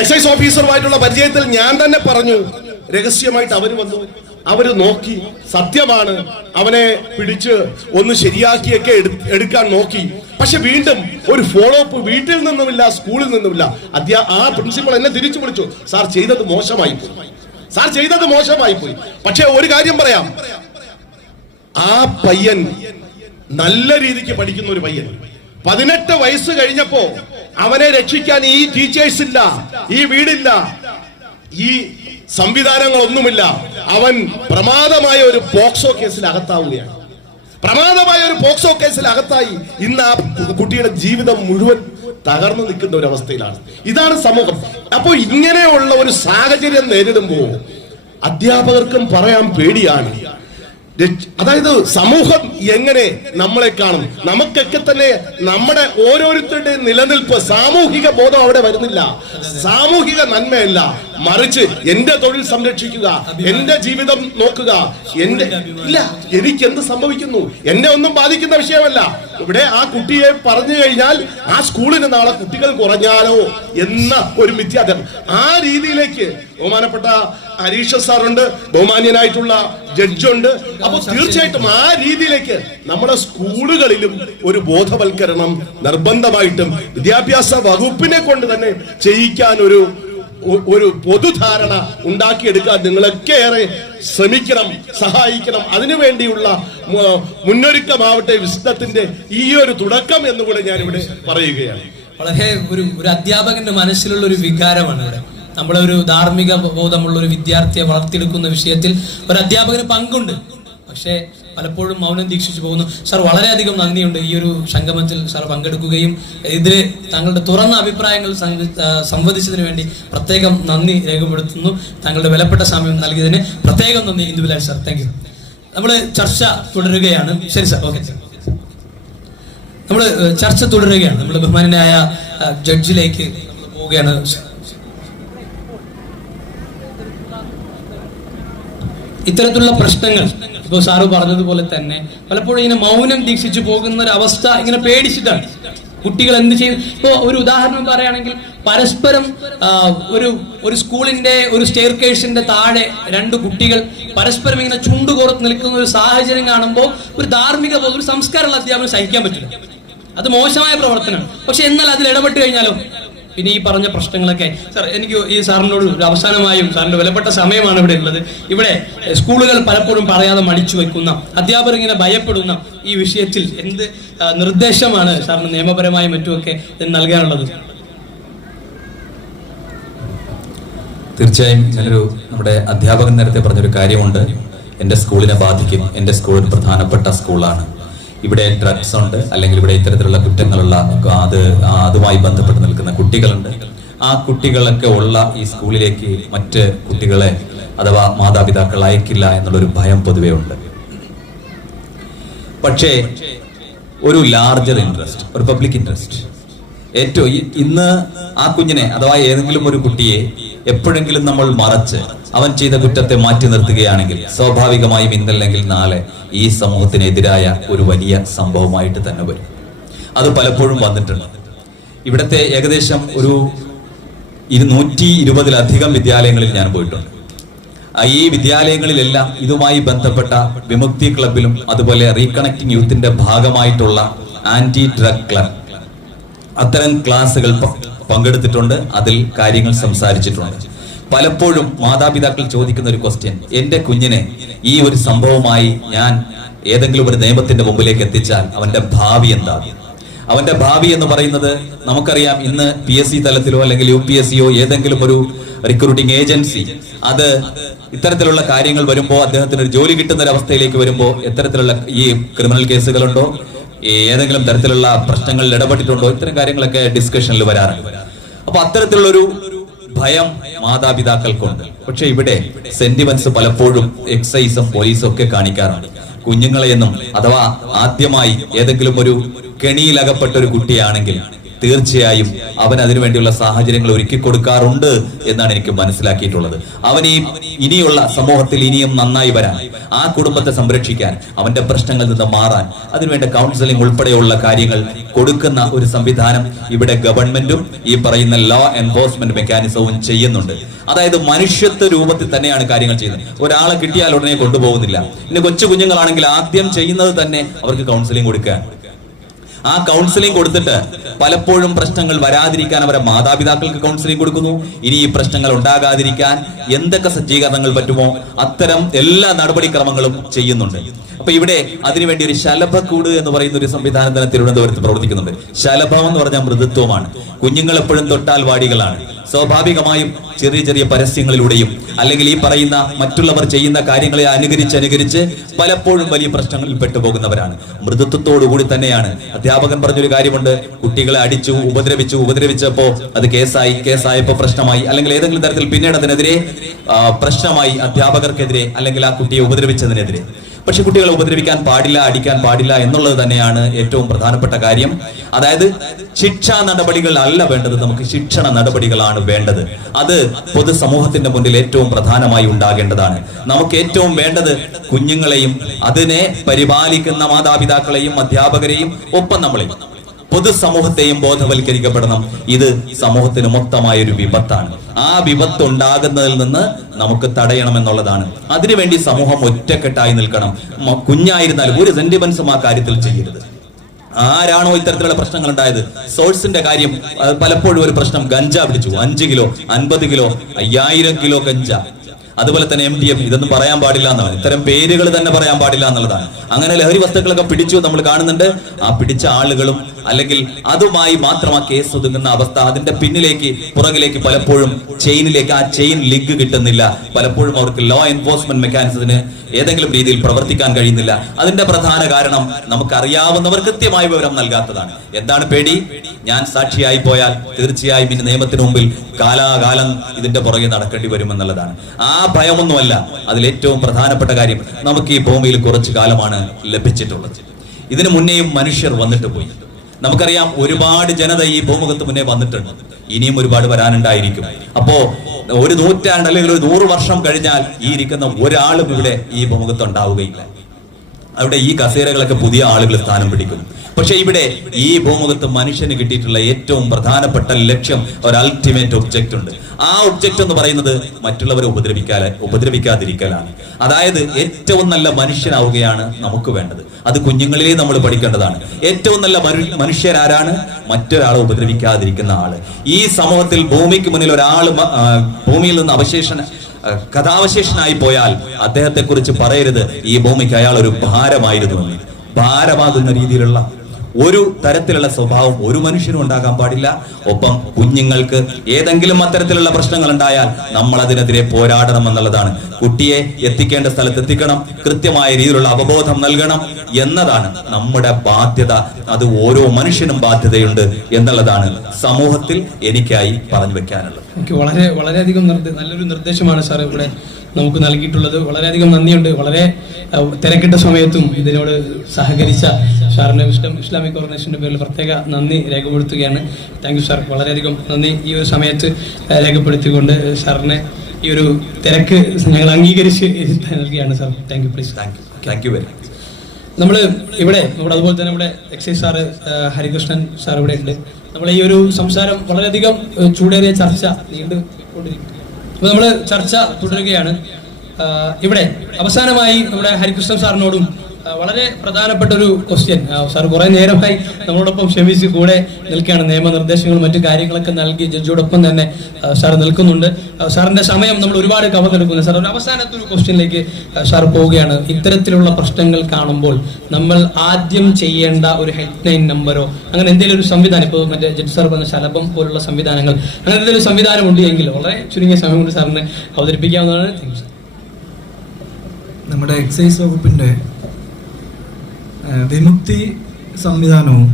എക്സൈസ് ഓഫീസറുമായിട്ടുള്ള പരിചയത്തിൽ ഞാൻ തന്നെ പറഞ്ഞു. രഹസ്യമായിട്ട് അവര് വന്നു, അവര് നോക്കി, സത്യമാണ്, അവനെ പിടിച്ച് ഒന്ന് ശരിയാക്കിയൊക്കെ എടുക്കാൻ നോക്കി. പക്ഷെ വീണ്ടും ഒരു ഫോളോ അപ്പ് വീട്ടിൽ നിന്നുമില്ല, സ്കൂളിൽ നിന്നുമില്ല. ആ പ്രിൻസിപ്പൾ എന്നെ തിരിച്ചു വിളിച്ചു, സാർ ചെയ്തത് മോശമായി പോയി. പക്ഷെ ഒരു കാര്യം പറയാം, ആ പയ്യൻ നല്ല രീതിക്ക് പഠിക്കുന്ന ഒരു പയ്യൻ, 18 വയസ്സ് കഴിഞ്ഞപ്പോ അവനെ രക്ഷിക്കാൻ ഈ ടീച്ചേഴ്സ് ഇല്ല, ഈ വീടില്ല, ഈ സംവിധാനങ്ങളൊന്നുമില്ല. അവൻ പ്രമാദമായ ഒരു പോക്സോ കേസിൽ അകത്താവുകയാണ്. ഇന്ന് ആ കുട്ടിയുടെ ജീവിതം മുഴുവൻ തകർന്നു നിൽക്കുന്ന ഒരു അവസ്ഥയിലാണ്. ഇതാണ് സമൂഹം. അപ്പോ ഇങ്ങനെയുള്ള ഒരു സാഹചര്യം നേരിടുമ്പോൾ അധ്യാപകർക്കും പറയാൻ പേടിയാണ്. അതായത് സമൂഹം എങ്ങനെ നമ്മളെ കാണും? നമുക്കൊക്കെ തന്നെ നമ്മുടെ ഓരോരുത്തരുടെയും നിലനിൽപ്പ്, സാമൂഹിക ബോധം അവിടെ വരുന്നില്ല. സാമൂഹിക നന്മയല്ല, മറിച്ച് എന്റെ തൊഴിൽ സംരക്ഷിക്കുക, എന്റെ ജീവിതം നോക്കുക, എനിക്ക് എന്ത് സംഭവിക്കുന്നു, എന്നെ ഒന്നും ബാധിക്കുന്ന വിഷയമല്ല. ഇവിടെ ആ കുട്ടിയെ പറഞ്ഞു കഴിഞ്ഞാൽ ആ സ്കൂളിന് നാളെ കുട്ടികൾ കുറഞ്ഞാലോ എന്ന ഒരു മിഥ്യാധാരണ, ആ രീതിയിലേക്ക് ബഹുമാനപ്പെട്ട ഹരീഷ് സാറുണ്ട്, ബഹുമാന്യനായിട്ടുള്ള ജഡ്ജുണ്ട്. അപ്പൊ തീർച്ചയായിട്ടും ആ രീതിയിലേക്ക് നമ്മുടെ സ്കൂളുകളിലും ഒരു ബോധവൽക്കരണം നിർബന്ധമായിട്ടും വിദ്യാഭ്യാസ വകുപ്പിനെ കൊണ്ട് തന്നെ ചെയ്യിക്കാൻ ഒരു പൊതുധാരണ ഉണ്ടാക്കിയെടുക്കാൻ നിങ്ങളൊക്കെ ഏറെ ശ്രമിക്കണം, സഹായിക്കണം. അതിനുവേണ്ടിയുള്ള മുന്നൊരുക്കമാവട്ടെ വിശുദ്ധത്തിന്റെ ഈ ഒരു തുടക്കം എന്നുകൂടെ ഞാൻ ഇവിടെ പറയുകയാണ്. വളരെ ഒരു അധ്യാപകന്റെ മനസ്സിലുള്ള ഒരു വികാരമാണ് ഇവിടെ. നമ്മളെ ഒരു ധാർമ്മിക ബോധമുള്ള ഒരു വിദ്യാർത്ഥിയെ വളർത്തിയെടുക്കുന്ന വിഷയത്തിൽ ഒരു അധ്യാപകന് പങ്കുണ്ട്. പക്ഷേ പലപ്പോഴും മൗനം ദീക്ഷിച്ചു പോകുന്നു. സാർ വളരെയധികം നന്ദിയുണ്ട് ഈ ഒരു സംഗമത്തിൽ സാർ പങ്കെടുക്കുകയും ഇതിൽ താങ്കളുടെ തുറന്ന അഭിപ്രായങ്ങൾ സംവദിച്ചതിന് വേണ്ടി പ്രത്യേകം നന്ദി രേഖപ്പെടുത്തുന്നു. താങ്കളുടെ വിലപ്പെട്ട സമയം നൽകിയതിന് പ്രത്യേകം നന്ദി ഇന്ദുലാൽ സാർ. Thank you. നമ്മൾ ചർച്ച തുടരുകയാണ്. ശരി സാർ, ഓക്കെ. നമ്മൾ ചർച്ച തുടരുകയാണ്. നമ്മൾ ബഹുമാനായ ജഡ്ജിലേക്ക് പോവുകയാണ്. ഇത്തരത്തിലുള്ള പ്രശ്നങ്ങൾ ഇപ്പോൾ സാറ് പറഞ്ഞതുപോലെ തന്നെ പലപ്പോഴും ഇങ്ങനെ മൗനം ദീക്ഷിച്ചു പോകുന്ന ഒരു അവസ്ഥ ഇങ്ങനെ പേടിച്ചിട്ടാണ്. കുട്ടികൾ എന്ത് ചെയ്യും? ഇപ്പോൾ ഒരു ഉദാഹരണം പറയുകയാണെങ്കിൽ, പരസ്പരം ഒരു സ്കൂളിന്റെ ഒരു സ്റ്റെയർ കേഴ്സിന്റെ താഴെ രണ്ട് കുട്ടികൾ പരസ്പരം ഇങ്ങനെ ചുണ്ടുകോർത്ത് നിൽക്കുന്ന ഒരു സാഹചര്യം കാണുമ്പോൾ ഒരു ധാർമ്മിക ബോധം, ഒരു സംസ്കാരമുള്ള അധ്യാപനം സഹിക്കാൻ പറ്റില്ല. അത് മോശമായ പ്രവർത്തനം. പക്ഷെ എന്നാൽ അതിൽ ഇടപെട്ട് കഴിഞ്ഞാലോ പിന്നെ ഈ പറഞ്ഞ പ്രശ്നങ്ങളൊക്കെ. സാർ, എനിക്ക് ഈ സാറിനോട് അവസാനമായും, സാറിന്റെ വിലപ്പെട്ട സമയമാണ് ഇവിടെ ഉള്ളത്, ഇവിടെ സ്കൂളുകൾ പലപ്പോഴും പറയാതെ മടിച്ചു വെക്കുന്ന, അധ്യാപകർ ഇങ്ങനെ ഭയപ്പെടുന്ന ഈ വിഷയത്തിൽ എന്ത് നിർദ്ദേശമാണ് സാറിന് നിയമപരമായും മറ്റുമൊക്കെ നൽകാനുള്ളത്? തീർച്ചയായും നമ്മുടെ അധ്യാപകൻ നേരത്തെ പറഞ്ഞൊരു കാര്യമുണ്ട്, എൻ്റെ സ്കൂളിനെ ബാധിക്കും, എൻ്റെ സ്കൂൾ ഒരു പ്രധാനപ്പെട്ട സ്കൂളാണ്, ഇവിടെ ഡ്രഗ്സ് ഉണ്ട്, അല്ലെങ്കിൽ ഇവിടെ ഇത്തരത്തിലുള്ള കുറ്റങ്ങളുള്ള അതുമായി ബന്ധപ്പെട്ട് നിൽക്കുന്ന കുട്ടികളുണ്ട്, ആ കുട്ടികളൊക്കെ ഉള്ള ഈ സ്കൂളിലേക്ക് മറ്റ് കുട്ടികളെ അഥവാ മാതാപിതാക്കൾ അയക്കില്ല എന്നുള്ളൊരു ഭയം പൊതുവെ ഉണ്ട്. പക്ഷേ ഒരു ലാർജർ ഇൻട്രസ്റ്റ്, ഒരു പബ്ലിക് ഇൻട്രസ്റ്റ്, ഏറ്റവും ഇന്ന് ആ കുഞ്ഞിനെ അഥവാ ഏതെങ്കിലും ഒരു കുട്ടിയെ എപ്പോഴെങ്കിലും നമ്മൾ മറച്ച് അവൻ ചെയ്ത കുറ്റത്തെ മാറ്റി നിർത്തുകയാണെങ്കിൽ സ്വാഭാവികമായും ഇന്നല്ലെങ്കിൽ നാളെ ഈ സമൂഹത്തിനെതിരായ ഒരു വലിയ സംഭവമായിട്ട് തന്നെ വരും. അത് പലപ്പോഴും വന്നിട്ടുണ്ട്. ഇവിടുത്തെ ഏകദേശം ഒരു 120-ലധികം വിദ്യാലയങ്ങളിൽ ഞാൻ പോയിട്ടുണ്ട്. ഈ വിദ്യാലയങ്ങളിലെല്ലാം ഇതുമായി ബന്ധപ്പെട്ട വിമുക്തി ക്ലബിലും അതുപോലെ റീകണക്റ്റിംഗ് യൂത്തിന്റെ ഭാഗമായിട്ടുള്ള ആന്റി ഡ്രഗ് ക്ലബ്, അത്തരം ക്ലാസുകൾ പങ്കെടുത്തിട്ടുണ്ട്, അതിൽ കാര്യങ്ങൾ സംസാരിച്ചിട്ടുണ്ട്. പലപ്പോഴും മാതാപിതാക്കൾ ചോദിക്കുന്ന ഒരു ക്വസ്റ്റ്യൻ, എന്റെ കുഞ്ഞിനെ ഈ ഒരു സംഭവമായി ഞാൻ ഏതെങ്കിലും ഒരു നിയമത്തിന്റെ മുമ്പിലേക്ക് എത്തിച്ചാൽ അവന്റെ ഭാവി എന്താ? അവന്റെ ഭാവി എന്ന് പറയുന്നത് നമുക്കറിയാം, ഇന്ന് PSC തലത്തിലോ അല്ലെങ്കിൽ UPSCയോ ഏതെങ്കിലും ഒരു റിക്രൂട്ടിംഗ് ഏജൻസി അത് ഇത്തരത്തിലുള്ള കാര്യങ്ങൾ വരുമ്പോൾ അദ്ദേഹത്തിന് ഒരു ജോലി കിട്ടുന്ന ഒരു അവസ്ഥയിലേക്ക് വരുമ്പോൾ എത്തരത്തിലുള്ള ഈ ക്രിമിനൽ കേസുകളുണ്ടോ, ഏതെങ്കിലും തരത്തിലുള്ള പ്രശ്നങ്ങളിൽ ഇടപെട്ടിട്ടുണ്ടോ, ഇത്തരം കാര്യങ്ങളൊക്കെ ഡിസ്കഷനിൽ വരാറുണ്ട്. അപ്പൊ അത്തരത്തിലുള്ള ഒരു ഭയം മാതാപിതാക്കൾക്കുണ്ട്. പക്ഷെ ഇവിടെ സെന്റിമെന്റ്സ് പലപ്പോഴും എക്സൈസും പോലീസും ഒക്കെ കാണിക്കാറുണ്ട്. കുഞ്ഞുങ്ങളെയൊന്നും അഥവാ ആദ്യമായി ഏതെങ്കിലും ഒരു കെണിയിലകപ്പെട്ട ഒരു കുട്ടിയാണെങ്കിൽ തീർച്ചയായും അവൻ അതിനുവേണ്ടിയുള്ള സാഹചര്യങ്ങൾ ഒരുക്കി കൊടുക്കാറുണ്ട് എന്നാണ് എനിക്ക് മനസ്സിലാക്കിയിട്ടുള്ളത്. അവൻ ഇനിയുള്ള സമൂഹത്തിൽ ഇനിയും നന്നായി വരാൻ, ആ കുടുംബത്തെ സംരക്ഷിക്കാൻ, അവന്റെ പ്രശ്നങ്ങളിൽ നിന്ന് മാറാൻ അതിനുവേണ്ട കൗൺസിലിംഗ് ഉൾപ്പെടെയുള്ള കാര്യങ്ങൾ കൊടുക്കുന്ന ഒരു സംവിധാനം ഇവിടെ ഗവൺമെന്റും ഈ പറയുന്ന ലോ എൻഫോഴ്സ്മെന്റ് മെക്കാനിസവും ചെയ്യുന്നുണ്ട്. അതായത് മനുഷ്യത്വ രൂപത്തിൽ തന്നെയാണ് കാര്യങ്ങൾ ചെയ്യുന്നത്. ഒരാളെ കിട്ടിയാൽ ഉടനെ കൊണ്ടുപോകുന്നില്ല. ഇനി കൊച്ചു കുഞ്ഞുങ്ങളാണെങ്കിൽ ആദ്യം ചെയ്യുന്നത് തന്നെ അവർക്ക് കൗൺസിലിംഗ് കൊടുക്കുക. ആ കൗൺസിലിംഗ് കൊടുത്തിട്ട് പലപ്പോഴും പ്രശ്നങ്ങൾ വരാതിരിക്കാൻ അവരെ മാതാപിതാക്കൾക്ക് കൗൺസിലിംഗ് കൊടുക്കുന്നു. ഇനി ഈ പ്രശ്നങ്ങൾ ഉണ്ടാകാതിരിക്കാൻ എന്തൊക്കെ സജ്ജീകരണങ്ങൾ പറ്റുമോ അത്തരം എല്ലാ നടപടിക്രമങ്ങളും ചെയ്യുന്നുണ്ട്. അപ്പൊ ഇവിടെ അതിനുവേണ്ടി ഒരു ശലഭക്കൂട് എന്ന് പറയുന്ന ഒരു സംവിധാനം തന്നെ തിരുവനന്തപുരത്ത് പ്രവർത്തിക്കുന്നുണ്ട്. ശലഭം എന്ന് പറഞ്ഞാൽ മൃദുത്വമാണ്. കുഞ്ഞുങ്ങൾ എപ്പോഴും തൊട്ടാൽ വാടികളാണ്. സ്വാഭാവികമായും ചെറിയ ചെറിയ പരസ്യങ്ങളിലൂടെയും അല്ലെങ്കിൽ ഈ പറയുന്ന മറ്റുള്ളവർ ചെയ്യുന്ന കാര്യങ്ങളെ അനുകരിച്ച് പലപ്പോഴും വലിയ പ്രശ്നങ്ങളിൽ പെട്ടുപോകുന്നവരാണ്. മൃദുത്വത്തോടുകൂടി തന്നെയാണ്. അധ്യാപകൻ പറഞ്ഞൊരു കാര്യമുണ്ട്, കുട്ടികളെ അടിച്ചു ഉപദ്രവിച്ചപ്പോ അത് കേസായപ്പോ പ്രശ്നമായി, അല്ലെങ്കിൽ ഏതെങ്കിലും തരത്തിൽ പിന്നീട് അതിനെതിരെ പ്രശ്നമായി അധ്യാപകർക്കെതിരെ അല്ലെങ്കിൽ ആ കുട്ടിയെ ഉപദ്രവിച്ചതിനെതിരെ. പക്ഷെ കുട്ടികളെ ഉപദ്രവിക്കാൻ പാടില്ല, അടിക്കാൻ പാടില്ല എന്നുള്ളത് തന്നെയാണ് ഏറ്റവും പ്രധാനപ്പെട്ട കാര്യം. അതായത് ശിക്ഷാ നടപടികൾ അല്ല വേണ്ടത്, നമുക്ക് ശിക്ഷണ നടപടികളാണ് വേണ്ടത്. അത് പൊതുസമൂഹത്തിന്റെ മുന്നിൽ ഏറ്റവും പ്രധാനമായി ഉണ്ടാകേണ്ടതാണ്. നമുക്ക് ഏറ്റവും വേണ്ടത് കുഞ്ഞുങ്ങളെയും അതിനെ പരിപാലിക്കുന്ന മാതാപിതാക്കളെയും അധ്യാപകരെയും ഒപ്പം നമ്മളെയും പൊതുസമൂഹത്തെയും ബോധവൽക്കരിക്കപ്പെടണം. ഇത് സമൂഹത്തിന് മൊത്തമായ ഒരു വിപത്താണ്. ആ വിപത്ത് ഉണ്ടാകുന്നതിൽ നിന്ന് നമുക്ക് തടയണമെന്നുള്ളതാണ്. അതിനുവേണ്ടി സമൂഹം ഒറ്റക്കെട്ടായി നിൽക്കണം. കുഞ്ഞായിരുന്നാലും ഒരു സെന്റിമെന്റ്സും ആ കാര്യത്തിൽ ചെയ്യരുത്. ആരാണോ ഇത്തരത്തിലുള്ള പ്രശ്നങ്ങൾ ഉണ്ടായത്, സോഴ്സിന്റെ കാര്യം പലപ്പോഴും ഒരു പ്രശ്നം, ഗഞ്ച പിടിച്ചു 5 കിലോ 50 കിലോ 5000 കിലോ ഗഞ്ച, അതുപോലെ തന്നെ MDM, ഇതൊന്നും പറയാൻ പാടില്ല എന്നാണ്, ഇത്തരം പേരുകൾ തന്നെ പറയാൻ പാടില്ല എന്നുള്ളതാണ്. അങ്ങനെ ലഹരി വസ്തുക്കളൊക്കെ പിടിച്ചു നമ്മൾ കാണുന്നുണ്ട്. ആ പിടിച്ച ആളുകളും അല്ലെങ്കിൽ അതുമായി മാത്രം ആ കേസ് ഒതുങ്ങുന്ന അവസ്ഥ, അതിന്റെ പുറകിലേക്ക് പലപ്പോഴും ചെയിനിലേക്ക് ആ ചെയിൻ ലിങ്ക് കിട്ടുന്നില്ല. പലപ്പോഴും അവർക്ക് ലോ എൻഫോഴ്സ്മെന്റ് മെക്കാനിസത്തിന് ഏതെങ്കിലും രീതിയിൽ പ്രവർത്തിക്കാൻ കഴിയുന്നില്ല. അതിന്റെ പ്രധാന കാരണം നമുക്കറിയാവുന്നവർ കൃത്യമായ വിവരം നൽകാത്തതാണ്. എന്താണ് പേടി? ഞാൻ സാക്ഷിയായി പോയാൽ തീർച്ചയായും ഇനി നിയമത്തിന് മുമ്പിൽ കാലാകാലം ഇതിന്റെ പുറകെ നടക്കേണ്ടി വരുമെന്നുള്ളതാണ്. ആ ഭയമൊന്നുമല്ല അതിലേറ്റവും പ്രധാനപ്പെട്ട കാര്യം. നമുക്ക് ഈ ഭൂമിയിൽ കുറച്ചു കാലമാണ് ലഭിച്ചിട്ടുള്ളത്. ഇതിനു മുന്നേയും മനുഷ്യർ വന്നിട്ട് പോയി. നമുക്കറിയാം ഒരുപാട് ജനത ഈ ഭൂമുഖത്ത് മുന്നേ വന്നിട്ടുണ്ട്, ഇനിയും ഒരുപാട് വരാനുണ്ടായിരിക്കും. അപ്പോ ഒരു നൂറ്റാണ്ട് അല്ലെങ്കിൽ ഒരു 100 വർഷം കഴിഞ്ഞാൽ ഈ ഇരിക്കുന്ന ഒരാളും ഇവിടെ ഈ ഭൂമുഖത്ത് ഉണ്ടാവുകയില്ല. അവിടെ ഈ കസേരകളൊക്കെ പുതിയ ആളുകൾ സ്ഥാനം പിടിക്കും. പക്ഷെ ഇവിടെ ഈ ഭൂമുഖത്ത് മനുഷ്യന് കിട്ടിയിട്ടുള്ള ഏറ്റവും പ്രധാനപ്പെട്ട ലക്ഷ്യം, ഒരു അൾട്ടിമേറ്റ് ഒബ്ജക്റ്റ് ഉണ്ട്. ആ ഒബ്ജക്റ്റ് എന്ന് പറയുന്നത് മറ്റുള്ളവരെ ഉപദ്രവിക്കാതിരിക്കലാണ്. അതായത് ഏറ്റവും നല്ല മനുഷ്യനാവുകയാണ് നമുക്ക് വേണ്ടത്. അത് കുഞ്ഞുങ്ങളിലേ നമ്മൾ പഠിക്കേണ്ടതാണ്. ഏറ്റവും നല്ല മനുഷ്യരാരാണ്? മറ്റൊരാളെ ഉപദ്രവിക്കാതിരിക്കുന്ന ആള്. ഈ സമൂഹത്തിൽ ഭൂമിക്ക് മുന്നിൽ ഒരാൾ ഭൂമിയിൽ നിന്ന് കഥാവശേഷനായി പോയാൽ അദ്ദേഹത്തെ കുറിച്ച് പറയരുത് ഈ ഭൂമിക്ക് അയാൾ ഒരു ഭാരമായിരുന്നു എന്ന്. ഭാരമാകുന്ന രീതിയിലുള്ള ഒരു തരത്തിലുള്ള സ്വഭാവം ഒരു മനുഷ്യനും ഉണ്ടാകാൻ പാടില്ല. ഒപ്പം കുഞ്ഞുങ്ങൾക്ക് ഏതെങ്കിലും അത്തരത്തിലുള്ള പ്രശ്നങ്ങൾ ഉണ്ടായാൽ നമ്മൾ അതിനെതിരെ പോരാടണം എന്നുള്ളതാണ്. കുട്ടിയെ എത്തിക്കേണ്ട സ്ഥലത്ത് എത്തിക്കണം, കൃത്യമായ രീതിയിലുള്ള അവബോധം നൽകണം എന്നതാണ് നമ്മുടെ ബാധ്യത. അത് ഓരോ മനുഷ്യനും ബാധ്യതയുണ്ട് എന്നുള്ളതാണ് സമൂഹത്തിൽ എനിക്കായി പറഞ്ഞു വെക്കാനുള്ളത്. വളരെയധികം നല്ലൊരു നിർദ്ദേശമാണ് സാർ ഇവിടെ നമുക്ക് നൽകിയിട്ടുള്ളത്. വളരെയധികം നന്ദിയുണ്ട്. വളരെ തിരക്കിട്ട സമയത്തും ഇതിനോട് സഹകരിച്ച സാറിന് ഇസ്ലാമിക് ഓർഗനൈസേഷന്റെ പേരിൽ പ്രത്യേക നന്ദി രേഖപ്പെടുത്തുകയാണ്. താങ്ക് യു സാർ, വളരെയധികം നന്ദി. ഈ ഒരു സമയത്ത് രേഖപ്പെടുത്തിക്കൊണ്ട് സാറിനെ ഈ ഒരു തിരക്ക് ഞങ്ങൾ അംഗീകരിച്ച് നൽകുകയാണ് sir. Thank you. Please. Thank you very much. നമ്മൾ അതുപോലെ തന്നെ നമ്മുടെ എക്സൈസ് സാറ് ഹരികൃഷ്ണൻ സാർ ഇവിടെ ഉണ്ട്. നമ്മൾ ഈ ഒരു സംസാരം വളരെയധികം ചൂടേറിയ ചർച്ച നീണ്ടുകൊണ്ടിരിക്കും. അപ്പോൾ നമ്മൾ ചർച്ച തുടരുകയാണ്. ഇവിടെ അവസാനമായി നമ്മുടെ ഹരികൃഷ്ണൻ സാറിനോടും വളരെ പ്രധാനപ്പെട്ട ഒരു ക്വസ്റ്റ്യൻ. സാർ കുറെ നേരമായി നമ്മളോടൊപ്പം ക്ഷമിച്ച് കൂടെ നിൽക്കുകയാണ്. നിയമനിർദ്ദേശങ്ങളും മറ്റു കാര്യങ്ങളൊക്കെ നൽകി ജഡ്ജിയോടൊപ്പം തന്നെ സാർ നിൽക്കുന്നുണ്ട്. സാറിന്റെ സമയം നമ്മൾ ഒരുപാട് കവർന്നെടുക്കുന്നു. സാർ ഒരു അവസാനത്തെ ഒരു ക്വസ്റ്റ്യനിലേക്ക് സാർ പോവുകയാണ്. ഇത്തരത്തിലുള്ള പ്രശ്നങ്ങൾ കാണുമ്പോൾ നമ്മൾ ആദ്യം ചെയ്യേണ്ട ഒരു ഹെൽപ്പ് ലൈൻ നമ്പറോ അങ്ങനെ എന്തെങ്കിലും ഒരു സംവിധാനം, ഇപ്പോൾ മറ്റേ ജഡ്ജി സാർ പറഞ്ഞ ശലഭം പോലുള്ള സംവിധാനങ്ങൾ, അങ്ങനെ എന്തെങ്കിലും സംവിധാനം ഉണ്ട് എങ്കിൽ വളരെ ചുരുങ്ങിയ സമയം കൊണ്ട് സാറിന് അവതരിപ്പിക്കാവുന്നതാണ്. നമ്മുടെ എക്സൈസ് വകുപ്പിന്റെ വിമുക്തി സംവിധാനവും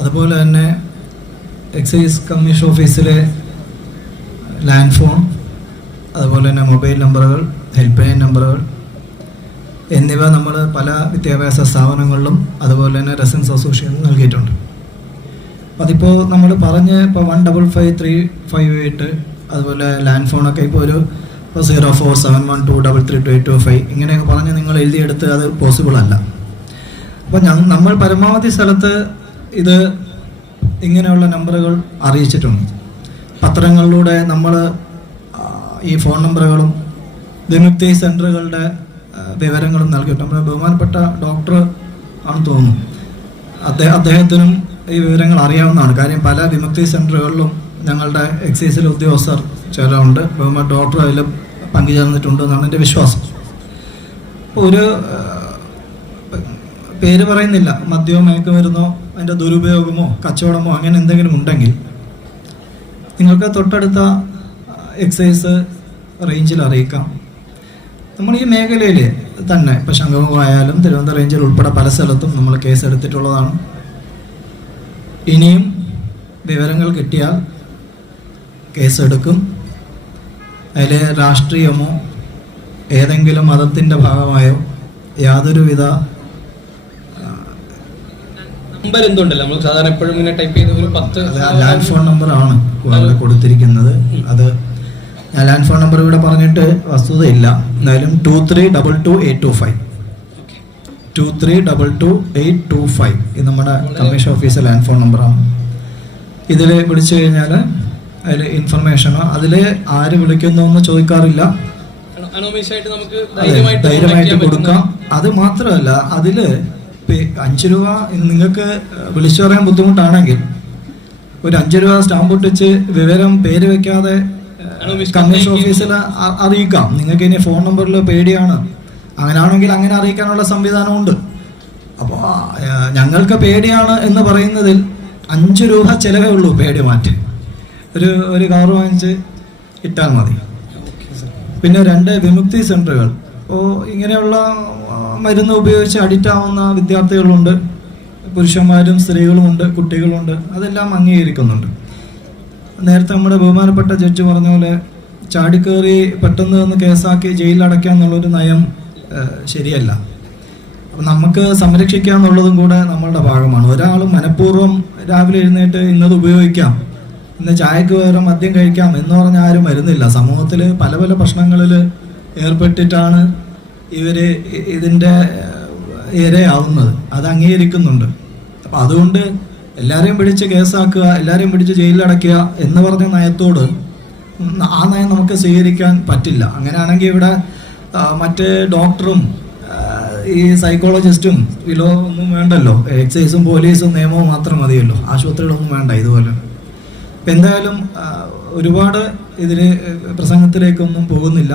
അതുപോലെ തന്നെ എക്സൈസ് കമ്മീഷൻ ഓഫീസിലെ ലാൻഡ് ഫോൺ, അതുപോലെ തന്നെ മൊബൈൽ നമ്പറുകൾ, ഹെൽപ്പ് ലൈൻ നമ്പറുകൾ എന്നിവ നമ്മൾ പല വിദ്യാഭ്യാസ സ്ഥാപനങ്ങളിലും അതുപോലെ തന്നെ റെസിഡൻസ് അസോസിയേഷനും നൽകിയിട്ടുണ്ട്. അതിപ്പോൾ നമ്മൾ പറഞ്ഞ് ഇപ്പോൾ 155358 അതുപോലെ ലാൻഡ് ഫോണൊക്കെ ഇപ്പോൾ ഒരു 0471233225 ഇങ്ങനെയൊക്കെ പറഞ്ഞ് നിങ്ങൾ എഴുതിയെടുത്ത് അത് പോസിബിൾ അല്ല. അപ്പോൾ നമ്മൾ പരമാവധി സ്ഥലത്ത് ഇത് ഇങ്ങനെയുള്ള നമ്പറുകൾ അറിയിച്ചിട്ടുണ്ട്. പത്രങ്ങളിലൂടെ നമ്മൾ ഈ ഫോൺ നമ്പറുകളും വിമുക്തി സെൻ്ററുകളുടെ വിവരങ്ങളും നൽകിയിട്ടുണ്ട്. നമ്മുടെ ബഹുമാനപ്പെട്ട ഡോക്ടർ ആണെന്ന് തോന്നുന്നു, അദ്ദേഹത്തിനും ഈ വിവരങ്ങൾ അറിയാവുന്നതാണ്. കാര്യം പല വിമുക്തി സെൻ്ററുകളിലും ഞങ്ങളുടെ എക്സൈസിലെ ഉദ്യോഗസ്ഥർ ചിലരുണ്ട്. ബഹുമാന ഡോക്ടർ അതിൽ പങ്കുചേർന്നിട്ടുണ്ടെന്നാണ് എൻ്റെ വിശ്വാസം. ഒരു പേര് പറയുന്നില്ല, മദ്യമോ മയക്കുമരുന്നോ അതിൻ്റെ ദുരുപയോഗമോ കച്ചവടമോ അങ്ങനെ എന്തെങ്കിലും ഉണ്ടെങ്കിൽ നിങ്ങൾക്ക് തൊട്ടടുത്ത എക്സൈസ് റേഞ്ചിൽ അറിയിക്കാം. നമ്മൾ ഈ മേഖലയിൽ തന്നെ ഇപ്പോൾ ശംഖുമുഖമായാലും തിരുവനന്തപുരം റേഞ്ചിൽ ഉൾപ്പെടെ പല സ്ഥലത്തും നമ്മൾ കേസ് എടുത്തിട്ടുള്ളതാണ്. ഇനിയും വിവരങ്ങൾ കിട്ടിയാൽ കേസെടുക്കും. അതിൽ രാഷ്ട്രീയമോ ഏതെങ്കിലും മതത്തിൻ്റെ ഭാഗമായോ യാതൊരുവിധ നമ്പർ എന്തുണ്ടല്ലോ നമ്മൾ സാധാരണ എപ്പോഴും ഇങ്ങനെ ടൈപ്പ് ചെയ്ത് ഒരു 10 ലാൻഡ് ഫോൺ നമ്പറാണ് അവിടെ കൊടുത്തിരിക്കുന്നത്. അത് ഞാൻ ലാൻഡ് ഫോൺ നമ്പർ ഇവിടെ പറഞ്ഞിട്ട് വസ്തുതയില്ല. എന്തായാലും 2322 825 ഇത് നമ്മുടെ കമ്മീഷൻ ഓഫീസ് ലാൻഡ് ഫോൺ നമ്പറാണ്. ഇതിൽ വിളിച്ചു കഴിഞ്ഞാൽ അതിൽ ഇൻഫർമേഷനോ അതിൽ ആര് വിളിക്കുന്നു എന്ന് ചോദിക്കാറില്ല, ധൈര്യമായിട്ട് കൊടുക്കാം. അത് മാത്രമല്ല, അതിൽ 5 രൂപ നിങ്ങൾക്ക് വിളിച്ചു പറയാൻ ബുദ്ധിമുട്ടാണെങ്കിൽ ഒരു 5 രൂപ സ്റ്റാമ്പ് ഒട്ടിച്ച് വിവരം പേര് വെക്കാതെ കമ്മീഷൻ ഓഫീസിൽ അറിയിക്കാം. നിങ്ങൾക്ക് ഇനി ഫോൺ നമ്പറിൽ പേടിയാണ്, അങ്ങനെയാണെങ്കിൽ അങ്ങനെ അറിയിക്കാനുള്ള സംവിധാനമുണ്ട്. അപ്പോൾ ഞങ്ങൾക്ക് പേടിയാണ് എന്ന് പറയുന്നതിൽ 5 രൂപ ചിലവേ ഉള്ളൂ പേടി മാറ്റി. ഒരു കവർ വാങ്ങിച്ച് ഇട്ടാൽ മതി. പിന്നെ 2 വിമുക്തി സെൻ്ററുകൾ. അപ്പോൾ ഇങ്ങനെയുള്ള മരുന്ന് ഉപയോഗിച്ച് അഡിക്റ്റ് ആവുന്ന വിദ്യാർത്ഥികളുണ്ട്, പുരുഷന്മാരും സ്ത്രീകളുമുണ്ട്, കുട്ടികളുമുണ്ട്. അതെല്ലാം അംഗീകരിക്കുന്നുണ്ട്. നേരത്തെ നമ്മുടെ ബഹുമാനപ്പെട്ട ജഡ്ജി പറഞ്ഞ പോലെ ചാടിക്കേറി പെട്ടെന്ന് ഒന്ന് കേസാക്കി ജയിലിലടയ്ക്കുക എന്നുള്ളൊരു നയം ശരിയല്ല. അപ്പം നമുക്ക് സംരക്ഷിക്കുക എന്നുള്ളതും കൂടെ നമ്മളുടെ ഭാഗമാണ്. ഒരാൾ മനഃപൂർവ്വം രാവിലെ എഴുന്നേറ്റ് ഇന്നത് ഉപയോഗിക്കാം, ഇന്ന് ചായക്ക് പകരം മദ്യം കഴിക്കാം എന്ന് പറഞ്ഞ ആരും വരുന്നില്ല. സമൂഹത്തിൽ പല പല പ്രശ്നങ്ങളിൽ ഏർപ്പെട്ടിട്ടാണ് ഇവർ ഇതിൻ്റെ ഇരയാവുന്നത്. അത് അംഗീകരിക്കുന്നുണ്ട്. അപ്പം അതുകൊണ്ട് എല്ലാവരെയും പിടിച്ച് കേസാക്കുക, എല്ലാവരെയും പിടിച്ച് ജയിലിലടയ്ക്കുക എന്ന് പറഞ്ഞ നയത്തോട് ആ നയം നമുക്ക് സ്വീകരിക്കാൻ പറ്റില്ല. അങ്ങനെയാണെങ്കിൽ ഇവിടെ മറ്റ് ഡോക്ടറും ഈ സൈക്കോളജിസ്റ്റും ഇതിലോ ഒന്നും വേണ്ടല്ലോ. എക്സൈസും പോലീസും നിയമവും മാത്രം മതിയല്ലോ, ആശുപത്രികളൊന്നും വേണ്ട ഇതുപോലെ. അപ്പം എന്തായാലും ഒരുപാട് ഇതിൽ പ്രസംഗത്തിലേക്കൊന്നും പോകുന്നില്ല.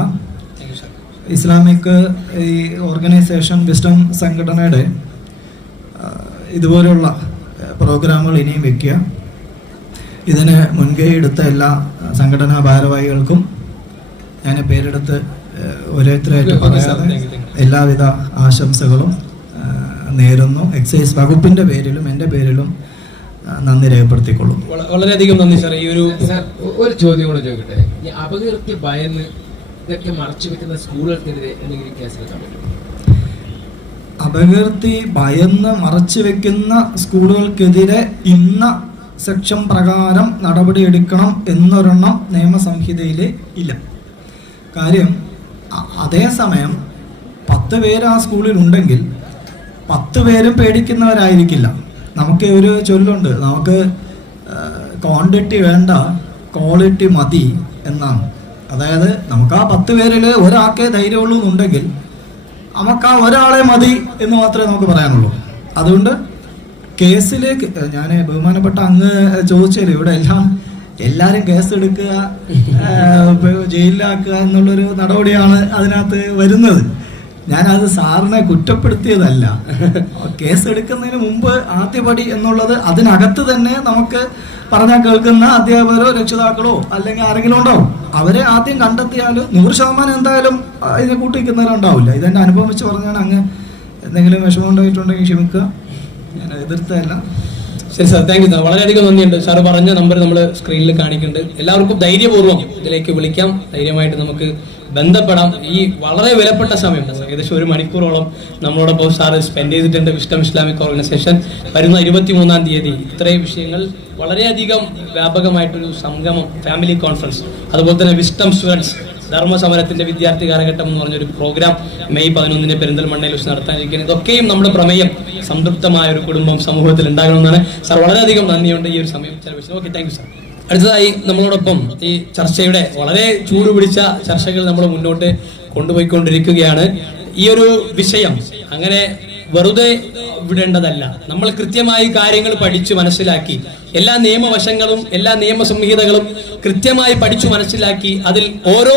ഇസ്ലാമിക് ഈ ഓർഗനൈസേഷൻ വിസ്ഡം സംഘടനയുടെ ഇതുപോലെയുള്ള പ്രോഗ്രാമുകൾ ഇനിയും വയ്ക്കുക. ഇതിന് മുൻകൈ എടുത്ത എല്ലാ സംഘടനാ ഭാരവാഹികൾക്കും ഞാൻ പേരെടുത്ത് ഓരോരുത്തരായിട്ട് പറയാതെ എല്ലാവിധ ആശംസകളും നേരുന്നു. എക്സൈസ് വകുപ്പിന്റെ പേരിലും എൻ്റെ പേരിലും നന്ദി രേഖപ്പെടുത്തിക്കൊള്ളും. വളരെയധികം നന്ദി സാർ. ഈ ഒരു ചോദ്യം കൂടെ ചോദിക്കട്ടെ. ഈ അപകീർത്തി ഭയന്ന് ഇതൊക്കെ മറച്ചു വെക്കുന്ന സ്കൂളുകൾക്കെതിരെ എന്തെങ്കിലും കേസെടുക്കാൻ പറ്റും? അപകീർത്തി ഭയന്ന് മറച്ചു വെക്കുന്ന സ്കൂളുകൾക്കെതിരെ ഇന്ന സെക്ഷൻ പ്രകാരം നടപടിയെടുക്കണം എന്നൊരെണ്ണം നിയമസംഹിതയിൽ ഇല്ല. കാര്യം അതേസമയം 10 പേര് ആ സ്കൂളിൽ ഉണ്ടെങ്കിൽ 10 പേരും പേടിക്കുന്നവരായിരിക്കില്ല. നമുക്ക് ഒരു ചൊല്ലുണ്ട്, നമുക്ക് ക്വാണ്ടിറ്റി വേണ്ട ക്വാളിറ്റി മതി എന്നാണ്. അതായത് നമുക്ക് ആ 10 പേരിൽ ഒരാൾക്കേ ധൈര്യമുള്ളൂ എന്നുണ്ടെങ്കിൽ നമുക്ക് ആ ഒരാളെ മതി എന്ന് മാത്രമേ നമുക്ക് പറയാനുള്ളൂ. അതുകൊണ്ട് കേസിലേക്ക് ഞാൻ ബഹുമാനപ്പെട്ട അങ്ങ് ചോദിച്ചാൽ ഇവിടെ എല്ലാവരും കേസെടുക്കുക, ജയിലിലാക്കുക എന്നുള്ളൊരു നടപടിയാണ് അതിനകത്ത് വരുന്നത്. ഞാനത് സാറിനെ കുറ്റപ്പെടുത്തിയതല്ല. കേസെടുക്കുന്നതിന് മുമ്പ് ആദ്യപടി എന്നുള്ളത് അതിനകത്ത് തന്നെ നമുക്ക് പറഞ്ഞാൽ കേൾക്കുന്ന അധ്യാപകരോ രക്ഷിതാക്കളോ അല്ലെങ്കിൽ ആരെങ്കിലും ഉണ്ടാവും. അവരെ ആദ്യം കണ്ടെത്തിയാൽ 100% എന്തായാലും ഇതിനെ കൂട്ടിക്കുന്നവരുണ്ടാവില്ല. ഇതെൻ്റെ അനുഭവം വെച്ച് പറഞ്ഞാൽ അങ്ങ് എന്തെങ്കിലും വിഷമം ഉണ്ടായിട്ടുണ്ടെങ്കിൽ ക്ഷമിക്കുക, ഞാൻ എതിർത്തല്ല. ശരി സാർ, താങ്ക് യു സാർ. വളരെയധികം നന്ദിയുണ്ട്. സാർ പറഞ്ഞ നമ്പർ നമ്മൾ സ്ക്രീനിൽ കാണിക്കുന്നുണ്ട്. എല്ലാവർക്കും ധൈര്യപൂർവ്വം ഇതിലേക്ക് വിളിക്കാം, ധൈര്യമായിട്ട് നമുക്ക് ബന്ധപ്പെടാം. ഈ വളരെ വിലപ്പെട്ട സമയം ഏകദേശം 1 മണിക്കൂറോളം നമ്മളോടൊപ്പം സാർ സ്പെൻഡ് ചെയ്തിട്ടുണ്ട്. വിസ്ഡം ഇസ്ലാമിക് ഓർഗനൈസേഷൻ വരുന്ന 23-ാം തീയതി ഇത്രയും വിഷയങ്ങൾ വളരെയധികം വ്യാപകമായിട്ടൊരു സംഗമം, ഫാമിലി കോൺഫറൻസ്, അതുപോലെ തന്നെ വിസ്ഡം സ്റ്റുഡൻസ് ധർമ്മസമരത്തിന്റെ വിദ്യാർത്ഥി കാലഘട്ടം എന്ന് പറഞ്ഞൊരു പ്രോഗ്രാം മെയ് 11 പെരിന്തൽമണ്ണയിൽ വെച്ച് നടത്താനിരിക്കുന്നത്. ഇതൊക്കെയും നമ്മുടെ പ്രമേയം സംതൃപ്തമായ ഒരു കുടുംബം സമൂഹത്തിൽ ഉണ്ടാകണമെന്നാണ്. സാർ വളരെയധികം നന്ദിയുണ്ട് ഈ ഒരു സമയം ചെലവഴിച്ചത്. Okay, thank you sir. അടുത്തതായി നമ്മളോടൊപ്പം ഈ ചർച്ചയുടെ വളരെ ചൂടുപിടിച്ച ചർച്ചകൾ നമ്മൾ മുന്നോട്ട് കൊണ്ടുപോയിക്കൊണ്ടിരിക്കുകയാണ്. ഈ ഒരു വിഷയം അങ്ങനെ വെറുതെ വിടേണ്ടതല്ല. നമ്മൾ കൃത്യമായി കാര്യങ്ങൾ പഠിച്ചു മനസ്സിലാക്കി, എല്ലാ നിയമവശങ്ങളും എല്ലാ നിയമസംഹിതകളും കൃത്യമായി പഠിച്ചു മനസ്സിലാക്കി അതിൽ ഓരോ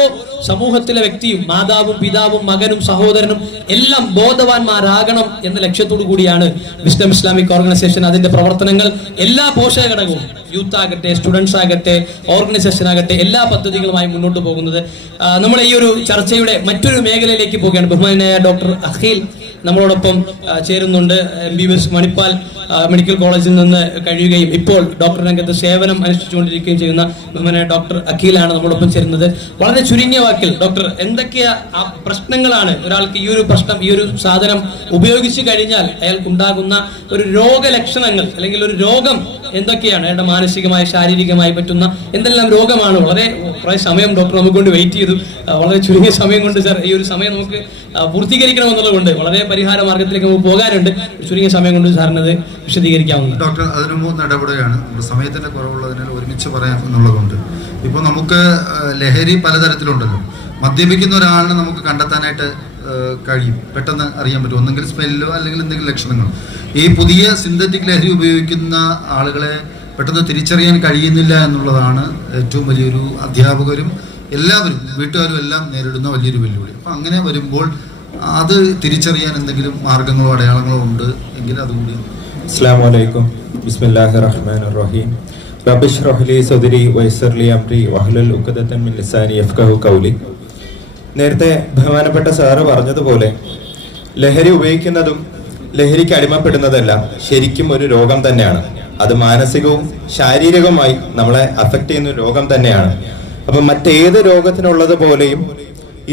സമൂഹത്തിലെ വ്യക്തിയും, മാതാവും പിതാവും മകനും സഹോദരനും എല്ലാം ബോധവാന്മാരാകണം എന്ന ലക്ഷ്യത്തോടു കൂടിയാണ് വിസ്ഡം ഇസ്ലാമിക് ഓർഗനൈസേഷൻ അതിന്റെ പ്രവർത്തനങ്ങൾ എല്ലാ പോഷക ഘടകവും, യൂത്ത് ആകട്ടെ, സ്റ്റുഡൻസ് ആകട്ടെ, ഓർഗനൈസേഷൻ ആകട്ടെ, എല്ലാ പദ്ധതികളുമായി മുന്നോട്ട് പോകുന്നത്. നമ്മൾ ഈ ഒരു ചർച്ചയുടെ മറ്റൊരു മേഖലയിലേക്ക് പോവുകയാണ്. ബഹുമാനായ ഡോക്ടർ അഖീൽ നമ്മളോടൊപ്പം ചേരുന്നുണ്ട്. MBBS മണിപ്പാൽ മെഡിക്കൽ കോളേജിൽ നിന്ന് കഴിയുകയും ഇപ്പോൾ ഡോക്ടർ രംഗത്ത് സേവനം അനുഷ്ഠിച്ചുകൊണ്ടിരിക്കുകയും ചെയ്യുന്ന ബഹുമാനായ ഡോക്ടർ അഖീലാണ് നമ്മളോടൊപ്പം ചേരുന്നത്. വളരെ ചുരുങ്ങിയ വാക്കിൽ ഡോക്ടർ, എന്തൊക്കെ പ്രശ്നങ്ങളാണ് ഒരാൾക്ക് ഈ ഒരു പ്രശ്നം, ഈ ഒരു സാധനം ഉപയോഗിച്ചു കഴിഞ്ഞാൽ അയാൾക്കുണ്ടാകുന്ന ഒരു രോഗലക്ഷണങ്ങൾ അല്ലെങ്കിൽ ഒരു രോഗം എന്തൊക്കെയാണ്, അയാളുടെ മാനസികമായി ശാരീരികമായി പറ്റുന്ന എന്തെല്ലാം രോഗമാണ്? കുറേ സമയം ഡോക്ടർ നമുക്ക് കൊണ്ട് വെയിറ്റ് ചെയ്തു. വളരെ ചുരുങ്ങിയ സമയം കൊണ്ട് സാർ ഈ ഒരു സമയം നമുക്ക് പൂർത്തീകരിക്കണമെന്നുള്ളതുകൊണ്ട് വളരെ പരിഹാര മാർഗത്തിലേക്ക് നമുക്ക് പോകാനുണ്ട്. ചുരുങ്ങിയ സമയം കൊണ്ട് സാറിനത് വിശദീകരിക്കാവുന്നത്. ഡോക്ടർ അതിനു മുമ്പ് ഇടപെടുകയാണ്. സമയത്തിന്റെ കുറവുള്ളതിനാൽ ഒരുമിച്ച് പറയാം എന്നുള്ളതുകൊണ്ട്. ഇപ്പോൾ നമുക്ക് ലഹരി പലതരത്തിലുണ്ടല്ലോ. മദ്യപിക്കുന്ന ഒരാളിനെ നമുക്ക് കണ്ടെത്താനായിട്ട് കഴിയും, പെട്ടെന്ന് അറിയാൻ പറ്റും. ഒന്നെങ്കിൽ സ്മെല്ലോ അല്ലെങ്കിൽ എന്തെങ്കിലും ലക്ഷണങ്ങൾ. ഈ പുതിയ സിന്തറ്റിക് ലഹരി ഉപയോഗിക്കുന്ന ആളുകളെ പെട്ടെന്ന് തിരിച്ചറിയാൻ കഴിയുന്നില്ല എന്നുള്ളതാണ് ഏറ്റവും വലിയൊരു അധ്യാപകരും എല്ലാവരും വീട്ടുകാരും എല്ലാം നേരിടുന്ന വലിയൊരു വെല്ലുവിളി. അപ്പം അങ്ങനെ വരുമ്പോൾ അത് തിരിച്ചറിയാൻ എന്തെങ്കിലും മാർഗങ്ങളോ അടയാളങ്ങളോ ഉണ്ട് എങ്കിൽ അതുകൂടി. അസ്സലാമു അലൈക്കും. ബിസ്മില്ലാഹിർ റഹ്മാനിർ റഹീം. റബ്ബി ഇശ്റഹ് ലി സദ്രി വയസ്സിർ ലി അംരി വഹ്ലുൽ ഉഖ്ദതൻ മിൻ ലിസാനി യഫ്ഖഹു ഖൗലി. നേരത്തെ ബഹുമാനപ്പെട്ട സാറ് പറഞ്ഞതുപോലെ ലഹരി ഉപയോഗിക്കുന്നതും ലഹരിക്ക് അടിമപ്പെടുന്നതെല്ലാം ശരിക്കും ഒരു രോഗം തന്നെയാണ്. അത് മാനസികവും ശാരീരികവുമായി നമ്മളെ അഫക്റ്റ് ചെയ്യുന്ന രോഗം തന്നെയാണ്. അപ്പം മറ്റേത് രോഗത്തിനുള്ളത് പോലെയും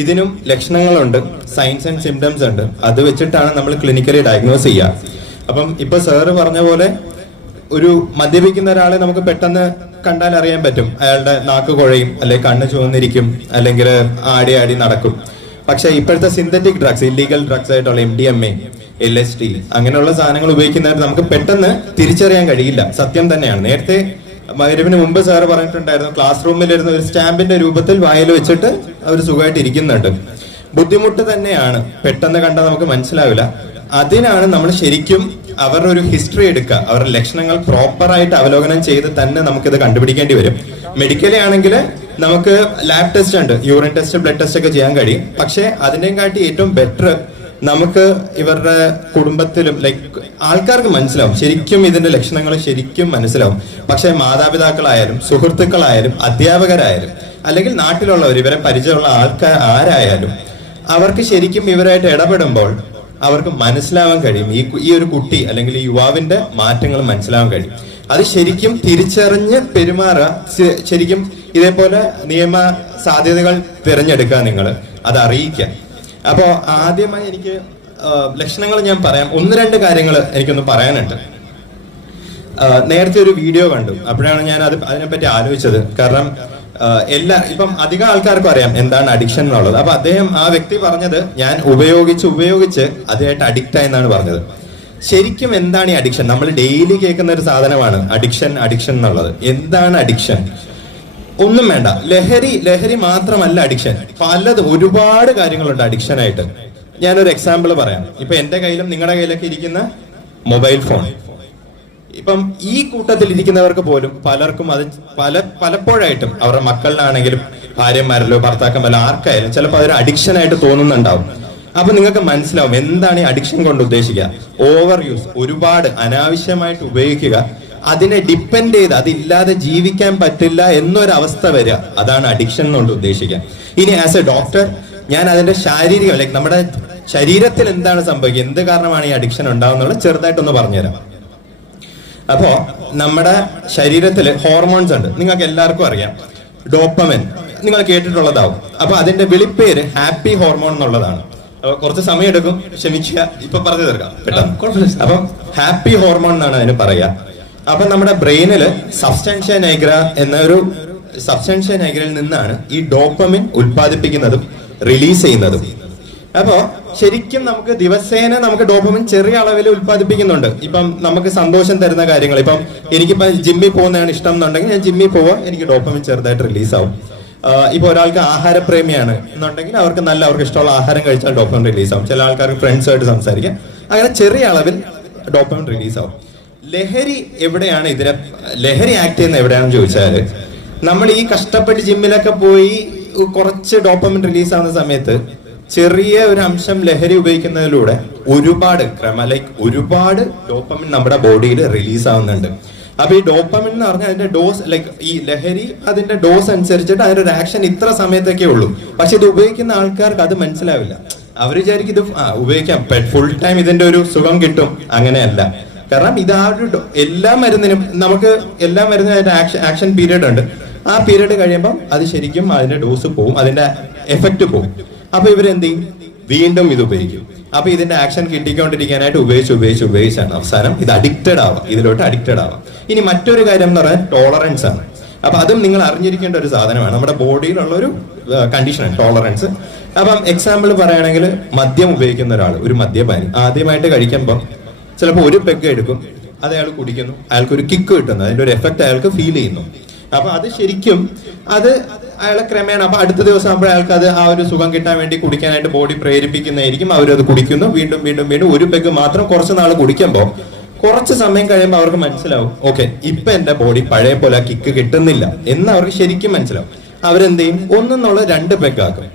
ഇതിനും ലക്ഷണങ്ങളുണ്ട്, സൈൻസ് ആൻഡ് സിംറ്റംസ് ഉണ്ട്. അത് വെച്ചിട്ടാണ് നമ്മൾ ക്ലിനിക്കലി ഡയഗ്നോസ് ചെയ്യുക. അപ്പം ഇപ്പൊ സാറ് പറഞ്ഞ പോലെ ഒരു മദ്യപിക്കുന്ന ഒരാളെ നമുക്ക് പെട്ടെന്ന് കണ്ടാൽ അറിയാൻ പറ്റും. അയാളുടെ നാക്ക് കുഴയും, അല്ലെങ്കിൽ കണ്ണ് ചുവന്നിരിക്കും, അല്ലെങ്കിൽ ആടി ആടി നടക്കും. പക്ഷെ ഇപ്പോഴത്തെ സിന്തറ്റിക് ഡ്രഗ്സ്, ഇല്ലീഗൽ ഡ്രഗ്സ് ആയിട്ടുള്ള MDMA, LSD അങ്ങനെയുള്ള സാധനങ്ങൾ ഉപയോഗിക്കുന്നവർ നമുക്ക് പെട്ടെന്ന് തിരിച്ചറിയാൻ കഴിയില്ല. സത്യം തന്നെയാണ്. നേരത്തെ മഗ്‌രിബിന് മുമ്പ് സാറ് പറഞ്ഞിട്ടുണ്ടായിരുന്നു, ക്ലാസ് റൂമിലിരുന്ന് ഒരു സ്റ്റാമ്പിന്റെ രൂപത്തിൽ വായിൽ വെച്ചിട്ട് അവർ സുഖമായിട്ട് ഇരിക്കുന്നുണ്ട്. ബുദ്ധിമുട്ട് തന്നെയാണ്, പെട്ടെന്ന് കണ്ടാൽ നമുക്ക് മനസ്സിലാവില്ല. അതിനാണ് നമ്മൾ ശരിക്കും അവരുടെ ഒരു ഹിസ്റ്ററി എടുക്കുക, അവരുടെ ലക്ഷണങ്ങൾ പ്രോപ്പറായിട്ട് അവലോകനം ചെയ്ത് തന്നെ നമുക്കിത് കണ്ടുപിടിക്കേണ്ടി വരും. മെഡിക്കലി ആണെങ്കിൽ നമുക്ക് ലാബ് ടെസ്റ്റ് ഉണ്ട്, യൂറിൻ ടെസ്റ്റ്, ബ്ലഡ് ടെസ്റ്റ് ഒക്കെ ചെയ്യാൻ കഴിയും. പക്ഷെ അതിനെയും കാട്ടി ഏറ്റവും ബെറ്റർ നമുക്ക് ഇവരുടെ കുടുംബത്തിലും ആൾക്കാർക്ക് മനസ്സിലാവും, ശരിക്കും ഇതിന്റെ ലക്ഷണങ്ങൾ ശരിക്കും മനസ്സിലാവും. പക്ഷെ മാതാപിതാക്കളായാലും സുഹൃത്തുക്കളായാലും അധ്യാപകരായാലും അല്ലെങ്കിൽ നാട്ടിലുള്ളവർ, ഇവരെ പരിചയമുള്ള ആൾക്കാർ ആരായാലും അവർക്ക് ശരിക്കും ഇവരായിട്ട് ഇടപെടുമ്പോൾ അവർക്ക് മനസ്സിലാവാൻ കഴിയും ഈ ഒരു കുട്ടി അല്ലെങ്കിൽ ഈ യുവാവിന്റെ മാറ്റങ്ങൾ മനസ്സിലാവാൻ കഴിയും. അത് ശരിക്കും തിരിച്ചറിഞ്ഞ് പെരുമാറുക, ശരിക്കും ഇതേപോലെ നിയമ സാധ്യതകൾ തിരഞ്ഞെടുക്കുക, നിങ്ങൾ അത് അറിയിക്കുക. അപ്പോ ആദ്യമായി എനിക്ക് ലക്ഷണങ്ങൾ ഞാൻ പറയാം. 1-2 കാര്യങ്ങൾ എനിക്കൊന്ന് പറയാനുണ്ട്. നേരത്തെ ഒരു വീഡിയോ കണ്ടു, അപ്പോഴാണ് ഞാൻ അതിനെപ്പറ്റി ആലോചിച്ചത്. കാരണം ഇപ്പം അധികം ആൾക്കാർക്കും അറിയാം എന്താണ് അഡിക്ഷൻ എന്നുള്ളത്. അപ്പൊ ആ വ്യക്തി പറഞ്ഞത്, ഞാൻ ഉപയോഗിച്ച് അതിനായിട്ട് അഡിക്റ്റ് ആയെന്നാണ് പറഞ്ഞത്. ശരിക്കും എന്താണ് ഈ അഡിക്ഷൻ? നമ്മൾ ഡെയിലി കേൾക്കുന്ന ഒരു സാധനമാണ് അഡിക്ഷൻ എന്നുള്ളത്. എന്താണ് അഡിക്ഷൻ? ഒന്നും വേണ്ട. ലഹരി മാത്രമല്ല അഡിക്ഷൻ. ഒരുപാട് കാര്യങ്ങളുണ്ട് അഡിക്ഷൻ ആയിട്ട്. ഞാനൊരു എക്സാമ്പിൾ പറയാം. ഇപ്പൊ എന്റെ കയ്യിലും നിങ്ങളുടെ കയ്യിലൊക്കെ ഇരിക്കുന്ന മൊബൈൽ ഫോൺ, ഇപ്പം ഈ കൂട്ടത്തിൽ ഇരിക്കുന്നവർക്ക് പോലും പലർക്കും അത് പലപ്പോഴായിട്ടും അവരുടെ മക്കളിലാണെങ്കിലും ഭാര്യമാരിലോ ഭർത്താക്കന്മാരോ ആർക്കായാലും ചിലപ്പോൾ അതൊരു അഡിക്ഷൻ ആയിട്ട് തോന്നുന്നുണ്ടാവും. അപ്പൊ നിങ്ങൾക്ക് മനസ്സിലാവും എന്താണ് ഈ അഡിക്ഷൻ കൊണ്ട് ഉദ്ദേശിക്കുക. ഓവർ യൂസ്, ഒരുപാട് അനാവശ്യമായിട്ട് ഉപയോഗിക്കുക, അതിനെ ഡിപ്പെൻഡ് ചെയ്ത് അതില്ലാതെ ജീവിക്കാൻ പറ്റില്ല എന്നൊരവസ്ഥ വരിക, അതാണ് അഡിക്ഷൻ കൊണ്ട് ഉദ്ദേശിക്കുക. ഇനി ആസ് എ ഡോക്ടർ ഞാൻ അതിന്റെ ശാരീരിക നമ്മുടെ ശരീരത്തിൽ എന്താണ് സംഭവിക്കുക, എന്ത് കാരണമാണ് ഈ അഡിക്ഷൻ ഉണ്ടാവുന്നത് ചെറുതായിട്ടൊന്ന് പറഞ്ഞുതരാം. അപ്പോ നമ്മുടെ ശരീരത്തില് ഹോർമോൺസ് ഉണ്ട്, നിങ്ങൾക്ക് എല്ലാവർക്കും അറിയാം. ഡോപ്പമിൻ നിങ്ങൾ കേട്ടിട്ടുള്ളതാവും. അപ്പൊ അതിന്റെ വിളിപ്പേര് ഹാപ്പി ഹോർമോൺ എന്നുള്ളതാണ്. കുറച്ച് സമയം എടുക്കും, ക്ഷമിക്കുക, ഇപ്പൊ പറഞ്ഞു തീർക്കാം പെട്ടെന്ന്. അപ്പം ഹാപ്പി ഹോർമോൺ എന്നാണ് അതിന് പറയാ. അപ്പൊ നമ്മുടെ ബ്രെയിനില് സബ്സ്റ്റൻഷ്യ നൈഗ്ര നൈഗ്രയിൽ നിന്നാണ് ഈ ഡോപ്പമിൻ ഉൽപ്പാദിപ്പിക്കുന്നതും റിലീസ് ചെയ്യുന്നതും. അപ്പോ ശരിക്കും നമുക്ക് ദിവസേന നമുക്ക് ഡോപ്പമിൻ ചെറിയ അളവിൽ ഉൽപ്പാദിപ്പിക്കുന്നുണ്ട്. ഇപ്പം നമുക്ക് സന്തോഷം തരുന്ന കാര്യങ്ങൾ, ഇപ്പം എനിക്കിപ്പോ ജിമ്മിൽ പോകുന്നതാണ് ഇഷ്ടം എന്നുണ്ടെങ്കിൽ ഞാൻ ജിമ്മിൽ പോവാ, എനിക്ക് ഡോപ്പമിൻ ചെറുതായിട്ട് റിലീസ് ആവും. ഇപ്പൊ ഒരാൾക്ക് ആഹാരപ്രേമിയാണ് എന്നുണ്ടെങ്കിൽ അവർക്ക് ഇഷ്ടമുള്ള ആഹാരം കഴിച്ചാൽ ഡോപ്പമിൻ റിലീസ് ആവും. ചില ആൾക്കാർക്ക് ഫ്രണ്ട്സുമായിട്ട് സംസാരിക്കാം, അങ്ങനെ ചെറിയ അളവിൽ ഡോപ്പമിൻ റിലീസ് ആവും. ലഹരി ആക്ട് ചെയ്യുന്ന എവിടെയാണെന്ന് ചോദിച്ചാല്, നമ്മൾ ഈ കഷ്ടപ്പെട്ട് ജിമ്മിലൊക്കെ പോയി കുറച്ച് ഡോപ്പമിൻ റിലീസ് ആവുന്ന സമയത്ത് ചെറിയ ഒരു അംശം ലഹരി ഉപയോഗിക്കുന്നതിലൂടെ ഒരുപാട് ഡോപ്പമിൻ നമ്മുടെ ബോഡിയിൽ റിലീസ് ആവുന്നുണ്ട്. അപ്പൊ ഈ ഡോപ്പമിൻ എന്ന് പറഞ്ഞാൽ അതിന്റെ ഡോസ്, ഈ ലഹരി അതിന്റെ ഡോസ് അനുസരിച്ചിട്ട് അതിന്റെ ഒരു ആക്ഷൻ ഇത്ര സമയത്തൊക്കെ ഉള്ളൂ. പക്ഷെ ഇത് ഉപയോഗിക്കുന്ന ആൾക്കാർക്ക് അത് മനസ്സിലാവില്ല. അവർ വിചാരിക്കും ഇത് ഉപയോഗിക്കാം, ഫുൾ ടൈം ഇതിന്റെ ഒരു സുഖം കിട്ടും. അങ്ങനെയല്ല. കാരണം ഇത് എല്ലാ മരുന്നിനും അതിന്റെ ആക്ഷൻ പീരീഡ് ഉണ്ട്. ആ പീരീഡ് കഴിയുമ്പോൾ അത് ശരിക്കും അതിന്റെ ഡോസ് പോവും, അതിന്റെ എഫക്ട് പോവും. അപ്പൊ ഇവരെന്ത് ചെയ്യും? വീണ്ടും ഇത് ഉപയോഗിക്കും. അപ്പൊ ഇതിന്റെ ആക്ഷൻ കിട്ടിക്കൊണ്ടിരിക്കാനായിട്ട് ഉപയോഗിച്ചാണ് അവസാനം ഇത് ഇതിലോട്ട് അഡിക്റ്റഡ് ആവാം. ഇനി മറ്റൊരു കാര്യം എന്ന് പറഞ്ഞാൽ ടോളറൻസ് ആണ്. അപ്പൊ അതും നിങ്ങൾ അറിഞ്ഞിരിക്കേണ്ട ഒരു സാധനമാണ്. നമ്മുടെ ബോഡിയിലുള്ള ഒരു കണ്ടീഷനാണ് ടോളറൻസ്. അപ്പം എക്സാമ്പിൾ പറയുകയാണെങ്കിൽ, മദ്യം ഉപയോഗിക്കുന്ന ഒരാൾ, ഒരു മദ്യപാനി ആദ്യമായിട്ട് കഴിക്കുമ്പോൾ ചിലപ്പോൾ ഒരു പെഗ് എടുക്കും, അത് അയാൾ കുടിക്കുന്നു, അയാൾക്കൊരു കിക്ക് കിട്ടുന്നു, അതിന്റെ ഒരു എഫക്ട് അയാൾക്ക് ഫീൽ ചെയ്യുന്നു. അപ്പൊ അത് ശരിക്കും അയാളെ ക്രമേണ അപ്പൊ അടുത്ത ദിവസം ആകുമ്പോൾ അയാൾക്ക് ആ ഒരു സുഖം കിട്ടാൻ വേണ്ടി കുടിക്കാനായിട്ട് ബോഡി പ്രേരിപ്പിക്കുന്നതായിരിക്കും. അവരത് കുടിക്കുന്നു, വീണ്ടും ഒരു പെഗ് മാത്രം കുറച്ച് നാൾ കുടിക്കുമ്പോൾ കുറച്ച് സമയം കഴിയുമ്പോൾ അവർക്ക് മനസ്സിലാവും, ഓക്കെ ഇപ്പൊ എന്റെ ബോഡി പഴയ പോലെ കിക്ക് കിട്ടുന്നില്ല എന്ന് അവർക്ക് ശരിക്കും മനസ്സിലാവും. അവരെന്ത് ചെയ്യും? 1 2 പെഗ് ആക്കും.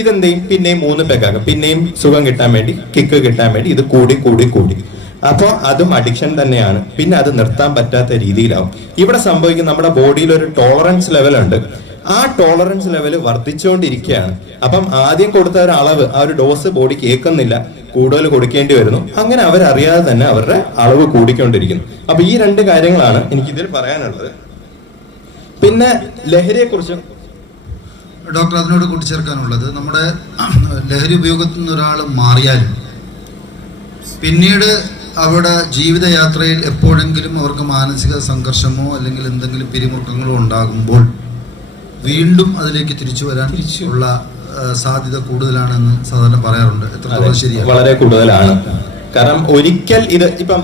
ഇതെന്ത് ചെയ്യും? പിന്നെയും 3 പെഗ് ആക്കും. പിന്നെയും സുഖം കിട്ടാൻ വേണ്ടി, കിക്ക് കിട്ടാൻ വേണ്ടി ഇത് കൂടി. അപ്പൊ അതും അഡിക്ഷൻ തന്നെയാണ്. പിന്നെ അത് നിർത്താൻ പറ്റാത്ത രീതിയിലാവും. ഇവിടെ സംഭവിക്കുന്ന നമ്മുടെ ബോഡിയിൽ ഒരു ടോളറൻസ് ലെവൽ ഉണ്ട്. ആ ടോളറൻസ് ലെവൽ വർദ്ധിച്ചുകൊണ്ടിരിക്കുകയാണ്. അപ്പം ആദ്യം കൊടുത്ത ഒരു അളവ്, ആ ഒരു ഡോസ് ബോഡി കേൾക്കുന്നില്ല, കൂടുതൽ കൊടുക്കേണ്ടി വരുന്നു. അങ്ങനെ അവരറിയാതെ തന്നെ അവരുടെ അളവ് കൂടിക്കൊണ്ടിരിക്കുന്നു. അപ്പൊ ഈ 2 കാര്യങ്ങളാണ് എനിക്കിതിൽ പറയാനുള്ളത്. പിന്നെ ലഹരിയെ കുറിച്ച് ഡോക്ടർ അതിനോട് കൂട്ടിച്ചേർക്കാനുള്ളത്, നമ്മുടെ ലഹരി ഉപയോഗത്തിൽ നിന്ന് ഒരാൾ മാറിയാലും പിന്നീട് അവരുടെ ജീവിതയാത്രയിൽ എപ്പോഴെങ്കിലും അവർക്ക് മാനസിക സംഘർഷമോ അല്ലെങ്കിൽ എന്തെങ്കിലും പിരിമുറുക്കങ്ങളോ ഉണ്ടാകുമ്പോൾ വീണ്ടും അതിലേക്ക് തിരിച്ചു വരാൻ ഉള്ള സാധ്യത കൂടുതലാണെന്ന് സാധാരണ പറയാറുണ്ട്. എത്രത്തോളം ശരിയാണ്? വളരെ കൂടുതലാണ്. കാരണം ഒരിക്കൽ ഇത് ഇപ്പം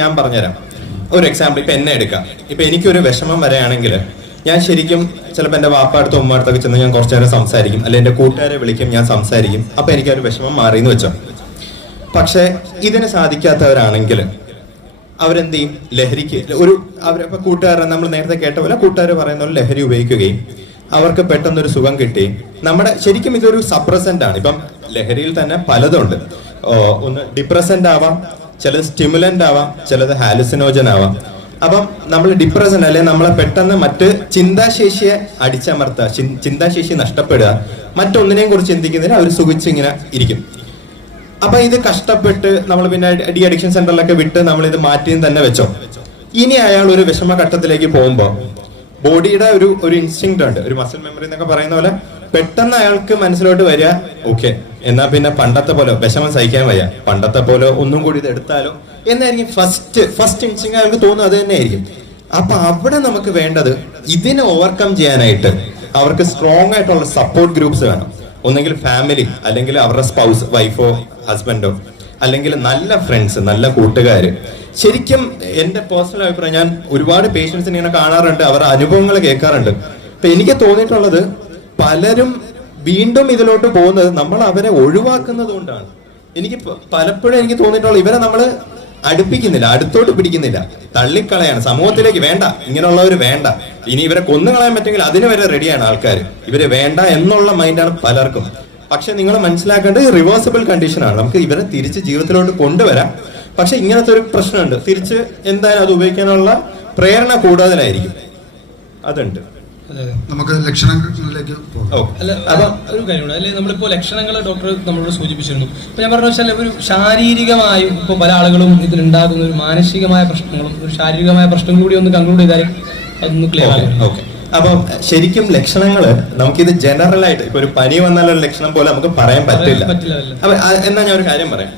ഞാൻ പറഞ്ഞുതരാം ഒരു എക്സാമ്പിൾ. ഇപ്പൊ എന്നെ എടുക്കാം. ഇപ്പൊ എനിക്കൊരു വിഷമം വരെയാണെങ്കിൽ ഞാൻ ശരിക്കും ചിലപ്പോൾ എൻ്റെ വാപ്പാടുത്തോ ഉമ്മാടുത്തൊക്കെ ചെന്ന് ഞാൻ കുറച്ചു നേരം സംസാരിക്കും, അല്ലെങ്കിൽ എൻ്റെ കൂട്ടുകാരെ വിളിക്കും, ഞാൻ സംസാരിക്കും. അപ്പൊ എനിക്കൊരു വിഷമം മാറിയെന്ന് വെച്ചോ. പക്ഷെ ഇതിന് സാധിക്കാത്തവരാണെങ്കിൽ അവരെന്ത് ചെയ്യും? ലഹരിക്ക് അവരിപ്പോ കൂട്ടുകാരെ നമ്മൾ നേരത്തെ കേട്ട പോലെ കൂട്ടുകാർ പറയുന്ന പോലെ ലഹരി ഉപയോഗിക്കുകയും അവർക്ക് പെട്ടെന്നൊരു സുഖം കിട്ടി. നമ്മുടെ ശരിക്കും ഇതൊരു സപ്രസന്റ് ആണ്. ഇപ്പം ലഹരിയിൽ തന്നെ പലതുണ്ട്. ഒന്ന് ഡിപ്രസന്റ് ആവാം, ചിലത് സ്റ്റിമുലന്റ് ആവാം, ചിലത് ഹാലുസിനോജൻ ആവാം. അപ്പം നമ്മൾ ഡിപ്രസന്റ് അല്ലെങ്കിൽ നമ്മളെ പെട്ടെന്ന് മറ്റ് ചിന്താശേഷിയെ അടിച്ചമർത്തുക, ചിന്താശേഷി നഷ്ടപ്പെടുക, മറ്റൊന്നിനെയും കുറിച്ച് ചിന്തിക്കുന്നതിന് അവർ സുഖിച്ചിങ്ങനെ ഇരിക്കും. അപ്പൊ ഇത് കഷ്ടപ്പെട്ട് നമ്മൾ പിന്നെ ഡി അഡിക്ഷൻ സെന്ററിലൊക്കെ വിട്ട് നമ്മൾ ഇത് മാറ്റിയും തന്നെ വെച്ചോ. ഇനി അയാൾ ഒരു വിഷമഘട്ടത്തിലേക്ക് പോകുമ്പോൾ ബോഡിയുടെ ഒരു ഇൻസ്റ്റിങ്ക്റ്റ് ഉണ്ട്, ഒരു മസിൽ മെമ്മറി എന്നൊക്കെ പറയുന്ന പോലെ പെട്ടെന്ന് അയാൾക്ക് മനസ്സിലോട്ട് വരിക, ഓക്കെ എന്നാ പിന്നെ പണ്ടത്തെ പോലെ വിഷമം സഹിക്കാൻ വയ്യ, പണ്ടത്തെ പോലെ ഒന്നും കൂടി ഇത് എടുത്താലോ എന്നായിരിക്കും ഫസ്റ്റ് ഇൻസ്റ്റിങ് അയാൾക്ക് തോന്നുന്നത്. അത് തന്നെയായിരിക്കും. അപ്പൊ അവിടെ നമുക്ക് വേണ്ടത് ഇതിനെ ഓവർകം ചെയ്യാനായിട്ട് അവർക്ക് സ്ട്രോങ് ആയിട്ടുള്ള സപ്പോർട്ട് ഗ്രൂപ്പ്സ് വേണം. ഒന്നെങ്കിൽ ഫാമിലി, അല്ലെങ്കിൽ അവരുടെ സ്പൗസ്, വൈഫോ ഹസ്ബൻഡോ, അല്ലെങ്കിൽ നല്ല ഫ്രണ്ട്സ്, നല്ല കൂട്ടുകാര്. ശരിക്കും എന്റെ പേഴ്സണൽ അഭിപ്രായം, ഞാൻ ഒരുപാട് പേഷ്യൻസിനെ ഇങ്ങനെ കാണാറുണ്ട്, അവരുടെ അനുഭവങ്ങൾ കേൾക്കാറുണ്ട്. അപ്പൊ എനിക്ക് തോന്നിയിട്ടുള്ളത് പലരും വീണ്ടും ഇതിലോട്ട് പോകുന്നത് നമ്മൾ അവരെ ഒഴിവാക്കുന്നത് കൊണ്ടാണ്. എനിക്ക് പലപ്പോഴും എനിക്ക് തോന്നിയിട്ടുള്ളത് ഇവരെ നമ്മൾ അടുപ്പിക്കുന്നില്ല, അടുത്തോട്ട് പിടിക്കുന്നില്ല, തള്ളിക്കളയാണ്. സമൂഹത്തിലേക്ക് വേണ്ട, ഇങ്ങനെയുള്ളവർ വേണ്ട, ഇനി ഇവരെ കൊന്നുകളയാൻ പറ്റുമെങ്കിൽ അതിന് വരെ റെഡിയാണ് ആൾക്കാർ. ഇവരെ വേണ്ട എന്നുള്ള മൈൻഡാണ് പലർക്കും. പക്ഷെ നിങ്ങൾ മനസ്സിലാക്കേണ്ടത് റിവേഴ്സിബിൾ കണ്ടീഷനാണ്. നമുക്ക് ഇവരെ തിരിച്ച് ജീവിതത്തിലോട്ട് കൊണ്ടുവരാം. പക്ഷെ ഇങ്ങനത്തെ ഒരു പ്രശ്നമുണ്ട്, തിരിച്ച് എന്തായാലും അത് ഉപയോഗിക്കാനുള്ള പ്രേരണ കൂടുതലായിരിക്കും. അതുണ്ട്. നമുക്ക് ലക്ഷണങ്ങളിലേക്ക് പോകാം. അല്ല ഒരു കാര്യമുണ്ട്, അല്ലെങ്കിൽ നമ്മളിപ്പോ ലക്ഷണങ്ങൾ ഡോക്ടർ നമ്മളോട് സൂചിപ്പിച്ചിരുന്നു. ഇപ്പൊ ഞാൻ പറഞ്ഞ വെച്ചാൽ ഒരു ശാരീരികമായും ഇപ്പൊ പല ആളുകളും ഇതിലുണ്ടാകുന്ന ഒരു മാനസികമായ പ്രശ്നങ്ങളും ഒരു ശാരീരികമായ പ്രശ്നം കൂടി ഒന്ന് കൺക്ലൂഡ് ചെയ്താൽ അതൊന്ന് ക്ലിയർ ആകും. ഓക്കെ. അപ്പം ശരിക്കും ലക്ഷണങ്ങള് നമുക്കിത് ജനറൽ ആയിട്ട് ഇപ്പൊ ഒരു പനി വന്നാലുള്ള ലക്ഷണം പോലെ നമുക്ക് പറയാൻ പറ്റില്ല. അപ്പൊ എന്നാ ഞാൻ ഒരു കാര്യം പറയാം.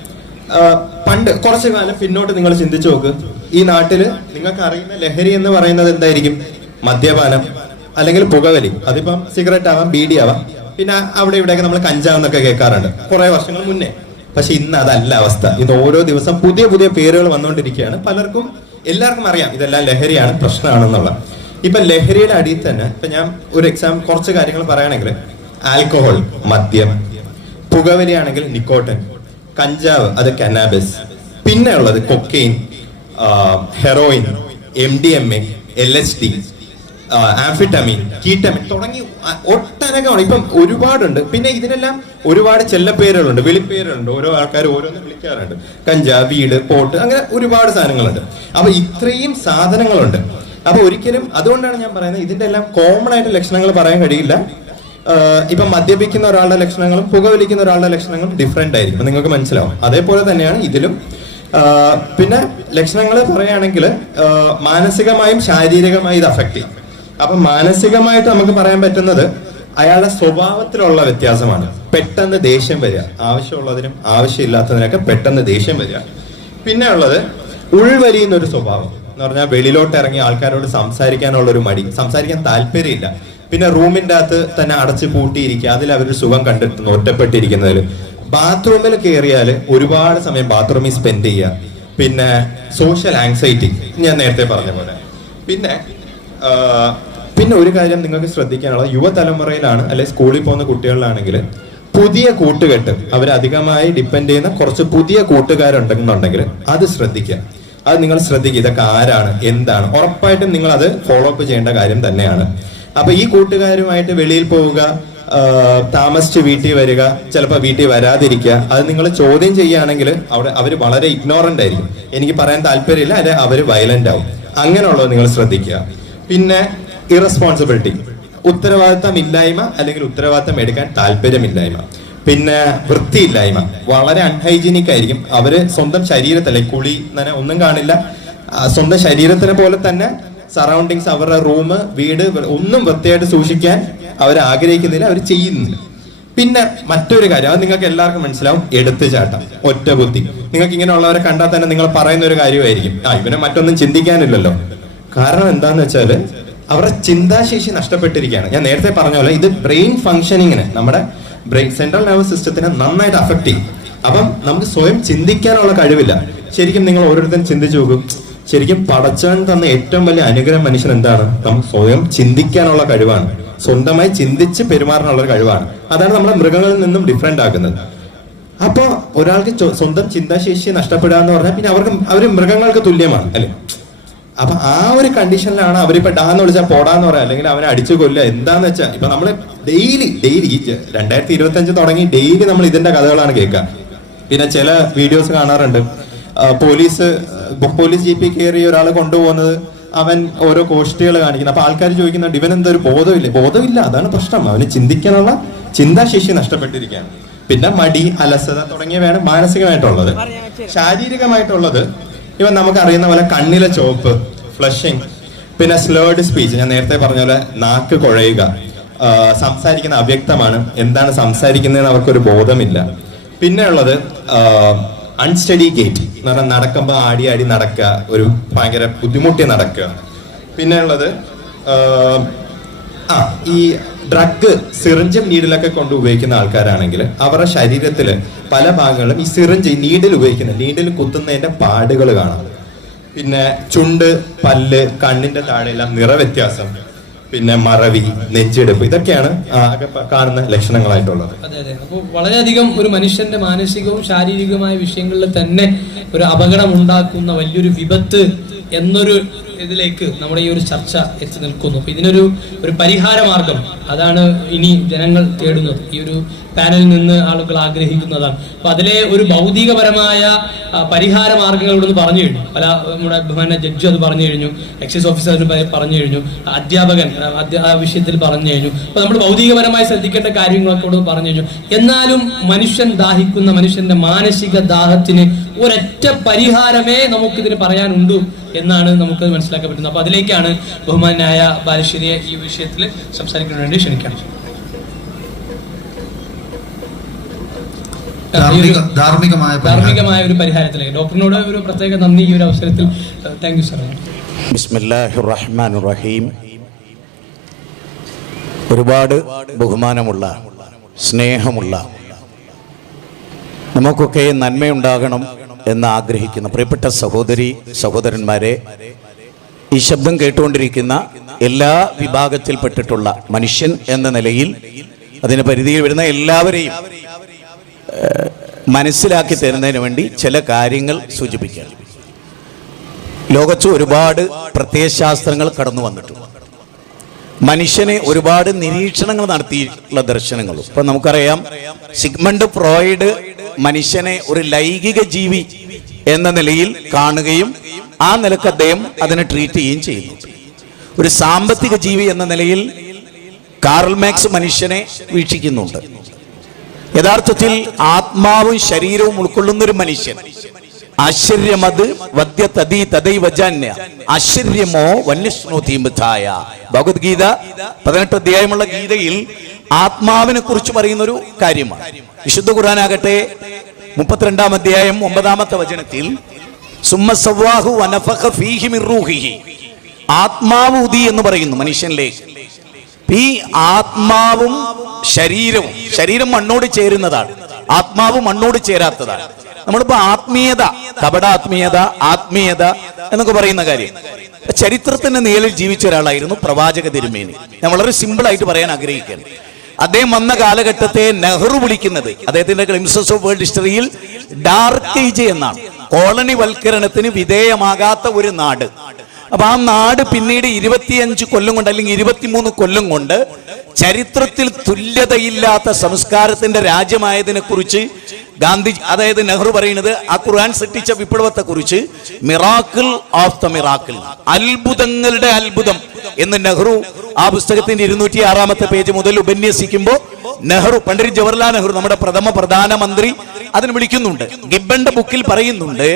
പണ്ട് കുറച്ചു കാലം പിന്നോട്ട് നിങ്ങൾ ചിന്തിച്ചു നോക്ക്, ഈ നാട്ടില് നിങ്ങൾക്ക് അറിയുന്ന ലഹരി എന്ന് പറയുന്നത് എന്തായിരിക്കും? മദ്യപാനം അല്ലെങ്കിൽ പുകവലി. അതിപ്പം സിഗരറ്റ് ആവാം, ബീഡി ആവാം, പിന്നെ അവിടെ ഇവിടെയൊക്കെ നമ്മൾ കഞ്ചാവ് എന്നൊക്കെ കേൾക്കാറുണ്ട് കുറെ വർഷങ്ങൾ മുന്നേ. പക്ഷെ ഇന്ന് അതല്ല അവസ്ഥ. ഇത് ഓരോ ദിവസം പുതിയ പുതിയ പേരുകൾ വന്നുകൊണ്ടിരിക്കുകയാണ്. പലർക്കും എല്ലാവർക്കും അറിയാം ഇതെല്ലാം ലഹരിയാണ്, പ്രശ്നമാണെന്നുള്ള. ഇപ്പൊ ലഹരിയുടെ അടിയിൽ തന്നെ ഇപ്പൊ ഞാൻ ഒരു കുറച്ച് കാര്യങ്ങൾ പറയുകയാണെങ്കിൽ ആൽക്കഹോൾ, മദ്യം, പുകവലിയാണെങ്കിൽ നിക്കോട്ടിൻ, കഞ്ചാവ് അത് കന്നാബിസ്, പിന്നെ ഉള്ളത് cocaine, heroin, MDMA, LSD, amphetamine, ketamine തുടങ്ങി ഒട്ടനക്കമാണ്. ഇപ്പം ഒരുപാടുണ്ട്. പിന്നെ ഇതിനെല്ലാം ഒരുപാട് ചെല്ലപ്പേരുകളുണ്ട്, വിളിപ്പേരുകളുണ്ട്. ഓരോ ആൾക്കാർ ഓരോന്ന് വിളിക്കാറുണ്ട്. കഞ്ചാവ്, വീട്, പോട്ട്, അങ്ങനെ ഒരുപാട് സാധനങ്ങളുണ്ട്. അപ്പൊ ഇത്രയും സാധനങ്ങളുണ്ട്. അപ്പൊ ഒരിക്കലും അതുകൊണ്ടാണ് ഞാൻ പറയുന്നത് ഇതിന്റെ എല്ലാം കോമൺ ആയിട്ട് ലക്ഷണങ്ങൾ പറയാൻ കഴിയില്ല. ഇപ്പൊ മദ്യപിക്കുന്ന ഒരാളുടെ ലക്ഷണങ്ങളും പുകവലിക്കുന്ന ഒരാളുടെ ലക്ഷണങ്ങളും ഡിഫറെന്റ് ആയിരിക്കും, നിങ്ങൾക്ക് മനസ്സിലാവും. അതേപോലെ തന്നെയാണ് ഇതിലും. പിന്നെ ലക്ഷണങ്ങൾ പറയുകയാണെങ്കിൽ മാനസികമായും ശാരീരികമായും ഇത് അഫക്ട് ചെയ്യും. അപ്പൊ മാനസികമായിട്ട് നമുക്ക് പറയാൻ പറ്റുന്നത് അയാളുടെ സ്വഭാവത്തിലുള്ള വ്യത്യാസമാണ്. പെട്ടെന്ന് ദേഷ്യം വരിക, ആവശ്യമുള്ളതിനും ആവശ്യമില്ലാത്തതിനൊക്കെ പെട്ടെന്ന് ദേഷ്യം വരിക. പിന്നെ ഉള്ളത് ഉൾവലിയുന്ന ഒരു സ്വഭാവം എന്ന് പറഞ്ഞാൽ വെളിയിലോട്ട് ഇറങ്ങി ആൾക്കാരോട് സംസാരിക്കാനുള്ള ഒരു മടി, സംസാരിക്കാൻ താല്പര്യമില്ല. പിന്നെ റൂമിന്റെ അകത്ത് തന്നെ അടച്ചു പൂട്ടിയിരിക്കുക, അതിൽ അവരൊരു സുഖം കണ്ടെത്തുന്നു ഒറ്റപ്പെട്ടിരിക്കുന്നതിൽ. ബാത്റൂമിൽ കയറിയാൽ ഒരുപാട് സമയം ബാത്റൂമിൽ സ്പെൻഡ് ചെയ്യുക. പിന്നെ സോഷ്യൽ ആങ്സൈറ്റി ഞാൻ നേരത്തെ പറഞ്ഞ പോലെ. പിന്നെ ഒരു കാര്യം നിങ്ങൾക്ക് ശ്രദ്ധിക്കാനുള്ളത്, യുവതലമുറയിലാണ് അല്ലെ സ്കൂളിൽ പോകുന്ന കുട്ടികളിലാണെങ്കിൽ പുതിയ കൂട്ടുകെട്ട്, അവരധികമായി ഡിപ്പെൻഡ് ചെയ്യുന്ന കുറച്ച് പുതിയ കൂട്ടുകാരുണ്ടെന്നുണ്ടെങ്കിൽ അത് ശ്രദ്ധിക്കുക. അത് നിങ്ങൾ ശ്രദ്ധിക്കുക, ഇതൊക്കെ ആരാണ്, എന്താണ്. ഉറപ്പായിട്ടും നിങ്ങൾ അത് ഫോളോ അപ്പ് ചെയ്യേണ്ട കാര്യം തന്നെയാണ്. അപ്പൊ ഈ കൂട്ടുകാരുമായിട്ട് വെളിയിൽ പോവുക, താമസിച്ച് വീട്ടിൽ വരിക, ചിലപ്പോൾ വീട്ടിൽ വരാതിരിക്കുക, അത് നിങ്ങൾ ചോദ്യം ചെയ്യുകയാണെങ്കിൽ അവർ വളരെ ഇഗ്നോറന്റ് ആയിരിക്കും. എനിക്ക് പറയാൻ താല്പര്യമില്ല, അല്ലെ അവർ വയലന്റ് ആവും. അങ്ങനെയുള്ളത് നിങ്ങൾ ശ്രദ്ധിക്കുക. പിന്നെ ഇറസ്പോൺസിബിലിറ്റി, ഉത്തരവാദിത്തം ഇല്ലായ്മ അല്ലെങ്കിൽ ഉത്തരവാദിത്തം എടുക്കാൻ താല്പര്യമില്ലായ്മ. പിന്നെ വൃത്തിയില്ലായ്മ, വളരെ അൺഹൈജീനിക് ആയിരിക്കും. അവര് സ്വന്തം ശരീരത്തിലെ കുളി തന്നെ ഒന്നും കാണില്ല, സ്വന്തം ശരീരത്തിനെ പോലെ തന്നെ സറൗണ്ടിങ്സ്, അവരുടെ റൂം, വീട് ഒന്നും വൃത്തിയായിട്ട് സൂക്ഷിക്കാൻ അവർ ആഗ്രഹിക്കുന്നില്ല, അവർ ചെയ്യുന്നില്ല. പിന്നെ മറ്റൊരു കാര്യം, അത് നിങ്ങൾക്ക് എല്ലാവർക്കും മനസ്സിലാവും, എടുത്തുചാട്ടം, ഒറ്റ ബുദ്ധി. നിങ്ങൾക്ക് ഇങ്ങനെയുള്ളവരെ കണ്ടാൽ തന്നെ നിങ്ങൾ പറയുന്ന ഒരു കാര്യമായിരിക്കും, ഇവനെ മറ്റൊന്നും ചിന്തിക്കാനില്ലല്ലോ. കാരണം എന്താന്ന് വെച്ചാല് അവരുടെ ചിന്താശേഷി നഷ്ടപ്പെട്ടിരിക്കുകയാണ്. ഞാൻ നേരത്തെ പറഞ്ഞ പോലെ ഇത് ബ്രെയിൻ ഫങ്ഷനിങ്ങിന്, നമ്മുടെ ബ്രെയിൻ സെൻട്രൽ നെർവസ് സിസ്റ്റത്തിനെ നന്നായിട്ട് അഫക്ട് ചെയ്യും. അപ്പം നമുക്ക് സ്വയം ചിന്തിക്കാനുള്ള കഴിവില്ല. ശരിക്കും നിങ്ങൾ ഓരോരുത്തരും ചിന്തിച്ചു നോക്കും, ശരിക്കും പടച്ചവൻ തന്ന ഏറ്റവും വലിയ അനുഗ്രഹം മനുഷ്യൻ എന്താണ്? നമുക്ക് സ്വയം ചിന്തിക്കാനുള്ള കഴിവാണ്, സ്വന്തമായി ചിന്തിച്ച് പെരുമാറാനുള്ള കഴിവാണ്. അതാണ് നമ്മളെ മൃഗങ്ങളിൽ നിന്നും ഡിഫറെന്റ് ആക്കുന്നത്. അപ്പൊ ഒരാൾക്ക് സ്വന്തം ചിന്താശേഷി നഷ്ടപ്പെടുക എന്ന് പറഞ്ഞാൽ പിന്നെ അവര് മൃഗങ്ങൾക്ക് തുല്യമാണ് അല്ലെ. അപ്പൊ ആ ഒരു കണ്ടീഷനിലാണ് അവരിപ്പോ ഡാന്ന് വിളിച്ചാൽ പോടാന്ന് പറയാം, അല്ലെങ്കിൽ അവനെ അടിച്ചു കൊല്ലുക. എന്താന്ന് വെച്ചാൽ ഇപ്പൊ നമ്മള് ഡെയിലി 2025 തുടങ്ങി ഡെയിലി നമ്മൾ ഇതിന്റെ കഥകളാണ് കേൾക്കുക. പിന്നെ ചില വീഡിയോസ് കാണാറുണ്ട്, പോലീസ് ജീപ്പിൽ കയറി ഒരാളെ കൊണ്ടുപോകുന്നത്, അവൻ ഓരോ കോഷ്ടികൾ കാണിക്കുന്നത്. അപ്പൊ ആൾക്കാർ ചോദിക്കുന്നുണ്ട്, ഇവൻ എന്തൊരു ബോധമില്ല. അതാണ് പ്രശ്നം, അവന് ചിന്തിക്കാനുള്ള ചിന്താശേഷി നഷ്ടപ്പെട്ടിരിക്കുകയാണ്. പിന്നെ മടി, അലസത തുടങ്ങിയവയാണ് മാനസികമായിട്ടുള്ളത്. ശാരീരികമായിട്ടുള്ളത് ഇവൻ നമുക്ക് അറിയുന്ന പോലെ കണ്ണിലെ ചോപ്പ്, ഫ്ലഷിങ്, പിന്നെ സ്ലേർഡ് സ്പീച്ച്, ഞാൻ നേരത്തെ പറഞ്ഞ പോലെ നാക്ക് കുഴയുക, സംസാരിക്കുന്ന അവ്യക്തമാണ്, എന്താണ് സംസാരിക്കുന്നതെന്ന് അവർക്കൊരു ബോധമില്ല. പിന്നെ ഉള്ളത് അൺസ്റ്റഡി ഗേറ്റ് എന്ന് പറഞ്ഞാൽ നടക്കുമ്പോൾ ആടി നടക്കുക, ഒരു ഭയങ്കര ബുദ്ധിമുട്ടി നടക്കുക. പിന്നെ ഉള്ളത് ഈ ഡ്രഗ് സിറിഞ്ചും നീഡിലൊക്കെ കൊണ്ട് ഉപയോഗിക്കുന്ന ആൾക്കാരാണെങ്കിൽ അവരുടെ ശരീരത്തില് പല ഭാഗങ്ങളും ഈ സിറിഞ്ച് നീഡിൽ ഉപയോഗിക്കുന്ന നീഡിൽ കുത്തുന്നതിന്റെ പാടുകൾ കാണാം. പിന്നെ ചുണ്ട്, പല്ല്, കണ്ണിന്റെ താഴെയെല്ലാം നിറവ്യത്യാസം, പിന്നെ മറവി, നെഞ്ചെടുപ്പ്, ഇതൊക്കെയാണ് ആകെ കാണുന്ന ലക്ഷണങ്ങളായിട്ടുള്ളത്. അതെ. അപ്പോൾ വളരെയധികം ഒരു മനുഷ്യന്റെ മാനസികവും ശാരീരികവുമായ വിഷയങ്ങളിൽ തന്നെ ഒരു അപകടം ഉണ്ടാക്കുന്ന വലിയൊരു വിപത്ത് എന്നൊരു ഇതിലേക്ക് നമ്മുടെ ഈ ഒരു ചർച്ച എത്തി നിൽക്കുന്നു. അപ്പൊ ഇതിനൊരു പരിഹാര മാർഗം അതാണ് ഇനി ജനങ്ങൾ തേടുന്നത്, ഈ ഒരു പാനലിൽ നിന്ന് ആളുകൾ ആഗ്രഹിക്കുന്നതാണ്. അപ്പൊ അതിലെ ഒരു ഭൗതികപരമായ പരിഹാര മാർഗങ്ങൾ ഇവിടെ പറഞ്ഞു കഴിഞ്ഞു. പല നമ്മുടെ ബഹുമാന ജഡ്ജി അത് പറഞ്ഞു കഴിഞ്ഞു, എക്സൈസ് ഓഫീസർ പറഞ്ഞു കഴിഞ്ഞു, അധ്യാപകൻ ആ വിഷയത്തിൽ പറഞ്ഞു കഴിഞ്ഞു. അപ്പൊ നമ്മൾ ഭൗതികപരമായി ശ്രദ്ധിക്കേണ്ട കാര്യങ്ങളൊക്കെ ഇവിടെ പറഞ്ഞു കഴിഞ്ഞു. എന്നാലും മനുഷ്യൻ ദാഹിക്കുന്ന മനുഷ്യന്റെ മാനസിക ദാഹത്തിന് ഒരൊറ്റ പരിഹാരമേ നമുക്കിതിന് പറയാനുണ്ടു എന്നാണ് നമുക്ക് മനസ്സിലാക്കാൻ പറ്റുന്നത്. അപ്പൊ അതിലേക്കാണ് ബഹുമാനായ ബാലുശ്ശേരിയെ ഈ വിഷയത്തിൽ സംസാരിക്കാൻ വേണ്ടി ക്ഷണിക്കാം. ധാർമ്മികമായ ഒരു പരിഹാരത്തിലേക്ക് ഡോക്ടറിനോട് ഒരു പ്രത്യേക നന്ദി ഈ ഒരു അവസരത്തിൽ. Thank you sir. ബിസ്മില്ലാഹിർ റഹ്മാനിർ റഹീം. ഒരുപാട് ബഹുമാനമുള്ള, സ്നേഹമുള്ള, നമുക്കൊക്കെ നന്മയുണ്ടാകണം എന്ന് ആഗ്രഹിക്കുന്ന പ്രിയപ്പെട്ട സഹോദരന്മാരെ, ഈ ശബ്ദം കേട്ടുകൊണ്ടിരിക്കുന്ന എല്ലാ വിഭാഗത്തിൽപ്പെട്ടിട്ടുള്ള മനുഷ്യൻ എന്ന നിലയിൽ അതിന് പരിധിയിൽ വരുന്ന എല്ലാവരെയും മനസ്സിലാക്കി തരുന്നതിന് വേണ്ടി ചില കാര്യങ്ങൾ സൂചിപ്പിക്കാം. ലോകത്ത് ഒരുപാട് പ്രത്യയശാസ്ത്രങ്ങൾ കടന്നു വന്നിട്ടുണ്ട്. മനുഷ്യനെ ഒരുപാട് നിരീക്ഷണങ്ങൾ നടത്തിയിട്ടുള്ള ദർശനങ്ങളും. ഇപ്പൊ നമുക്കറിയാം, സിഗ്മണ്ട് ഫ്രോയിഡ് മനുഷ്യനെ ഒരു ലൈംഗിക ജീവി എന്ന നിലയിൽ കാണുകയും ആ നിലക്ക് അദ്ദേഹം അതിനെ ട്രീറ്റ് ചെയ്യുകയും ചെയ്യുന്നു. ഒരു സാമ്പത്തിക ജീവി എന്ന നിലയിൽ കാർൽ മാക്സ് മനുഷ്യനെ വീക്ഷിക്കുന്നുണ്ട്. യഥാർത്ഥത്തിൽ ആത്മാവും ശരീരവും ഉൾക്കൊള്ളുന്ന ഒരു മനുഷ്യൻ, ആശ്ചര്യമത് വദ്യതദി തദൈവജന്യ ആശ്ചര്യമോ വന്യശ്നോതിമുഥായ. ഭഗവത്ഗീത 18 അധ്യായമുള്ള ഗീതയിൽ ആത്മാവിനെ കുറിച്ച് പറയുന്ന ഒരു കാര്യമാണ്. വിശുദ്ധ ഖുർആനാകട്ടെ 32 അധ്യായം 9 വചനത്തിൽ സുമ്മസവ്വാഹു വനഫഖ ഫീഹി മിർ റൂഹിഹി, ആത്മാവ് ഉദി എന്ന് പറയുന്നു മനുഷ്യനിലേക്ക്. ഈ ആത്മാവും ശരീരം മണ്ണോട് ചേരുന്നതാണ്, ആത്മാവ് മണ്ണോട് ചേരാത്തതാണ്. നമ്മളിപ്പോ ആത്മീയത, ആത്മീയത എന്നൊക്കെ പറയുന്ന കാര്യം, ചരിത്രത്തിന്റെ നിഴലിൽ ജീവിച്ച ഒരാളായിരുന്നു പ്രവാചക തിരുമേനി. ഞാൻ വളരെ സിമ്പിൾ ആയിട്ട് പറയാൻ ആഗ്രഹിക്കുകയാണ്. അദ്ദേഹം വന്ന കാലഘട്ടത്തെ നെഹ്റു വിളിക്കുന്നത്, അദ്ദേഹത്തിന്റെ ഗ്ലിംസസ് ഓഫ് വേൾഡ് ഹിസ്റ്ററിയിൽ ഡാർക്ക് ഏജ് എന്നാണ്. കോളനി വൽക്കരണത്തിന് വിധേയമാകാത്ത ഒരു നാട്. അപ്പൊ ആ നാട് പിന്നീട് 25 കൊല്ലം കൊണ്ട് അല്ലെങ്കിൽ 23 കൊല്ലം കൊണ്ട് ചരിത്രത്തിൽ തുല്യതയില്ലാത്ത സംസ്കാരത്തിന്റെ രാജ്യമായതിനെ കുറിച്ച് ഗാന്ധി, അതായത് നെഹ്റു പറയുന്നത് ആ ഖുർആൻ സൃഷ്ടിച്ച വിപ്ലവത്തെ കുറിച്ച് മിറാക്കിൾ ഓഫ് ദ മിറാക്കിൾ, അത്ഭുതങ്ങളുടെ അത്ഭുതം എന്ന് നെഹ്റു ആ പുസ്തകത്തിന്റെ 206 പേജ് മുതൽ ഉപന്യസിക്കുമ്പോൾ നെഹ്റു, പണ്ഡിറ്റ് ജവഹർലാൽ നെഹ്റു, നമ്മുടെ പ്രധാനമന്ത്രി അതിന് വിളിക്കുന്നുണ്ട്. ഗിബന്റെ ബുക്കിൽ പറയുന്നുണ്ട്,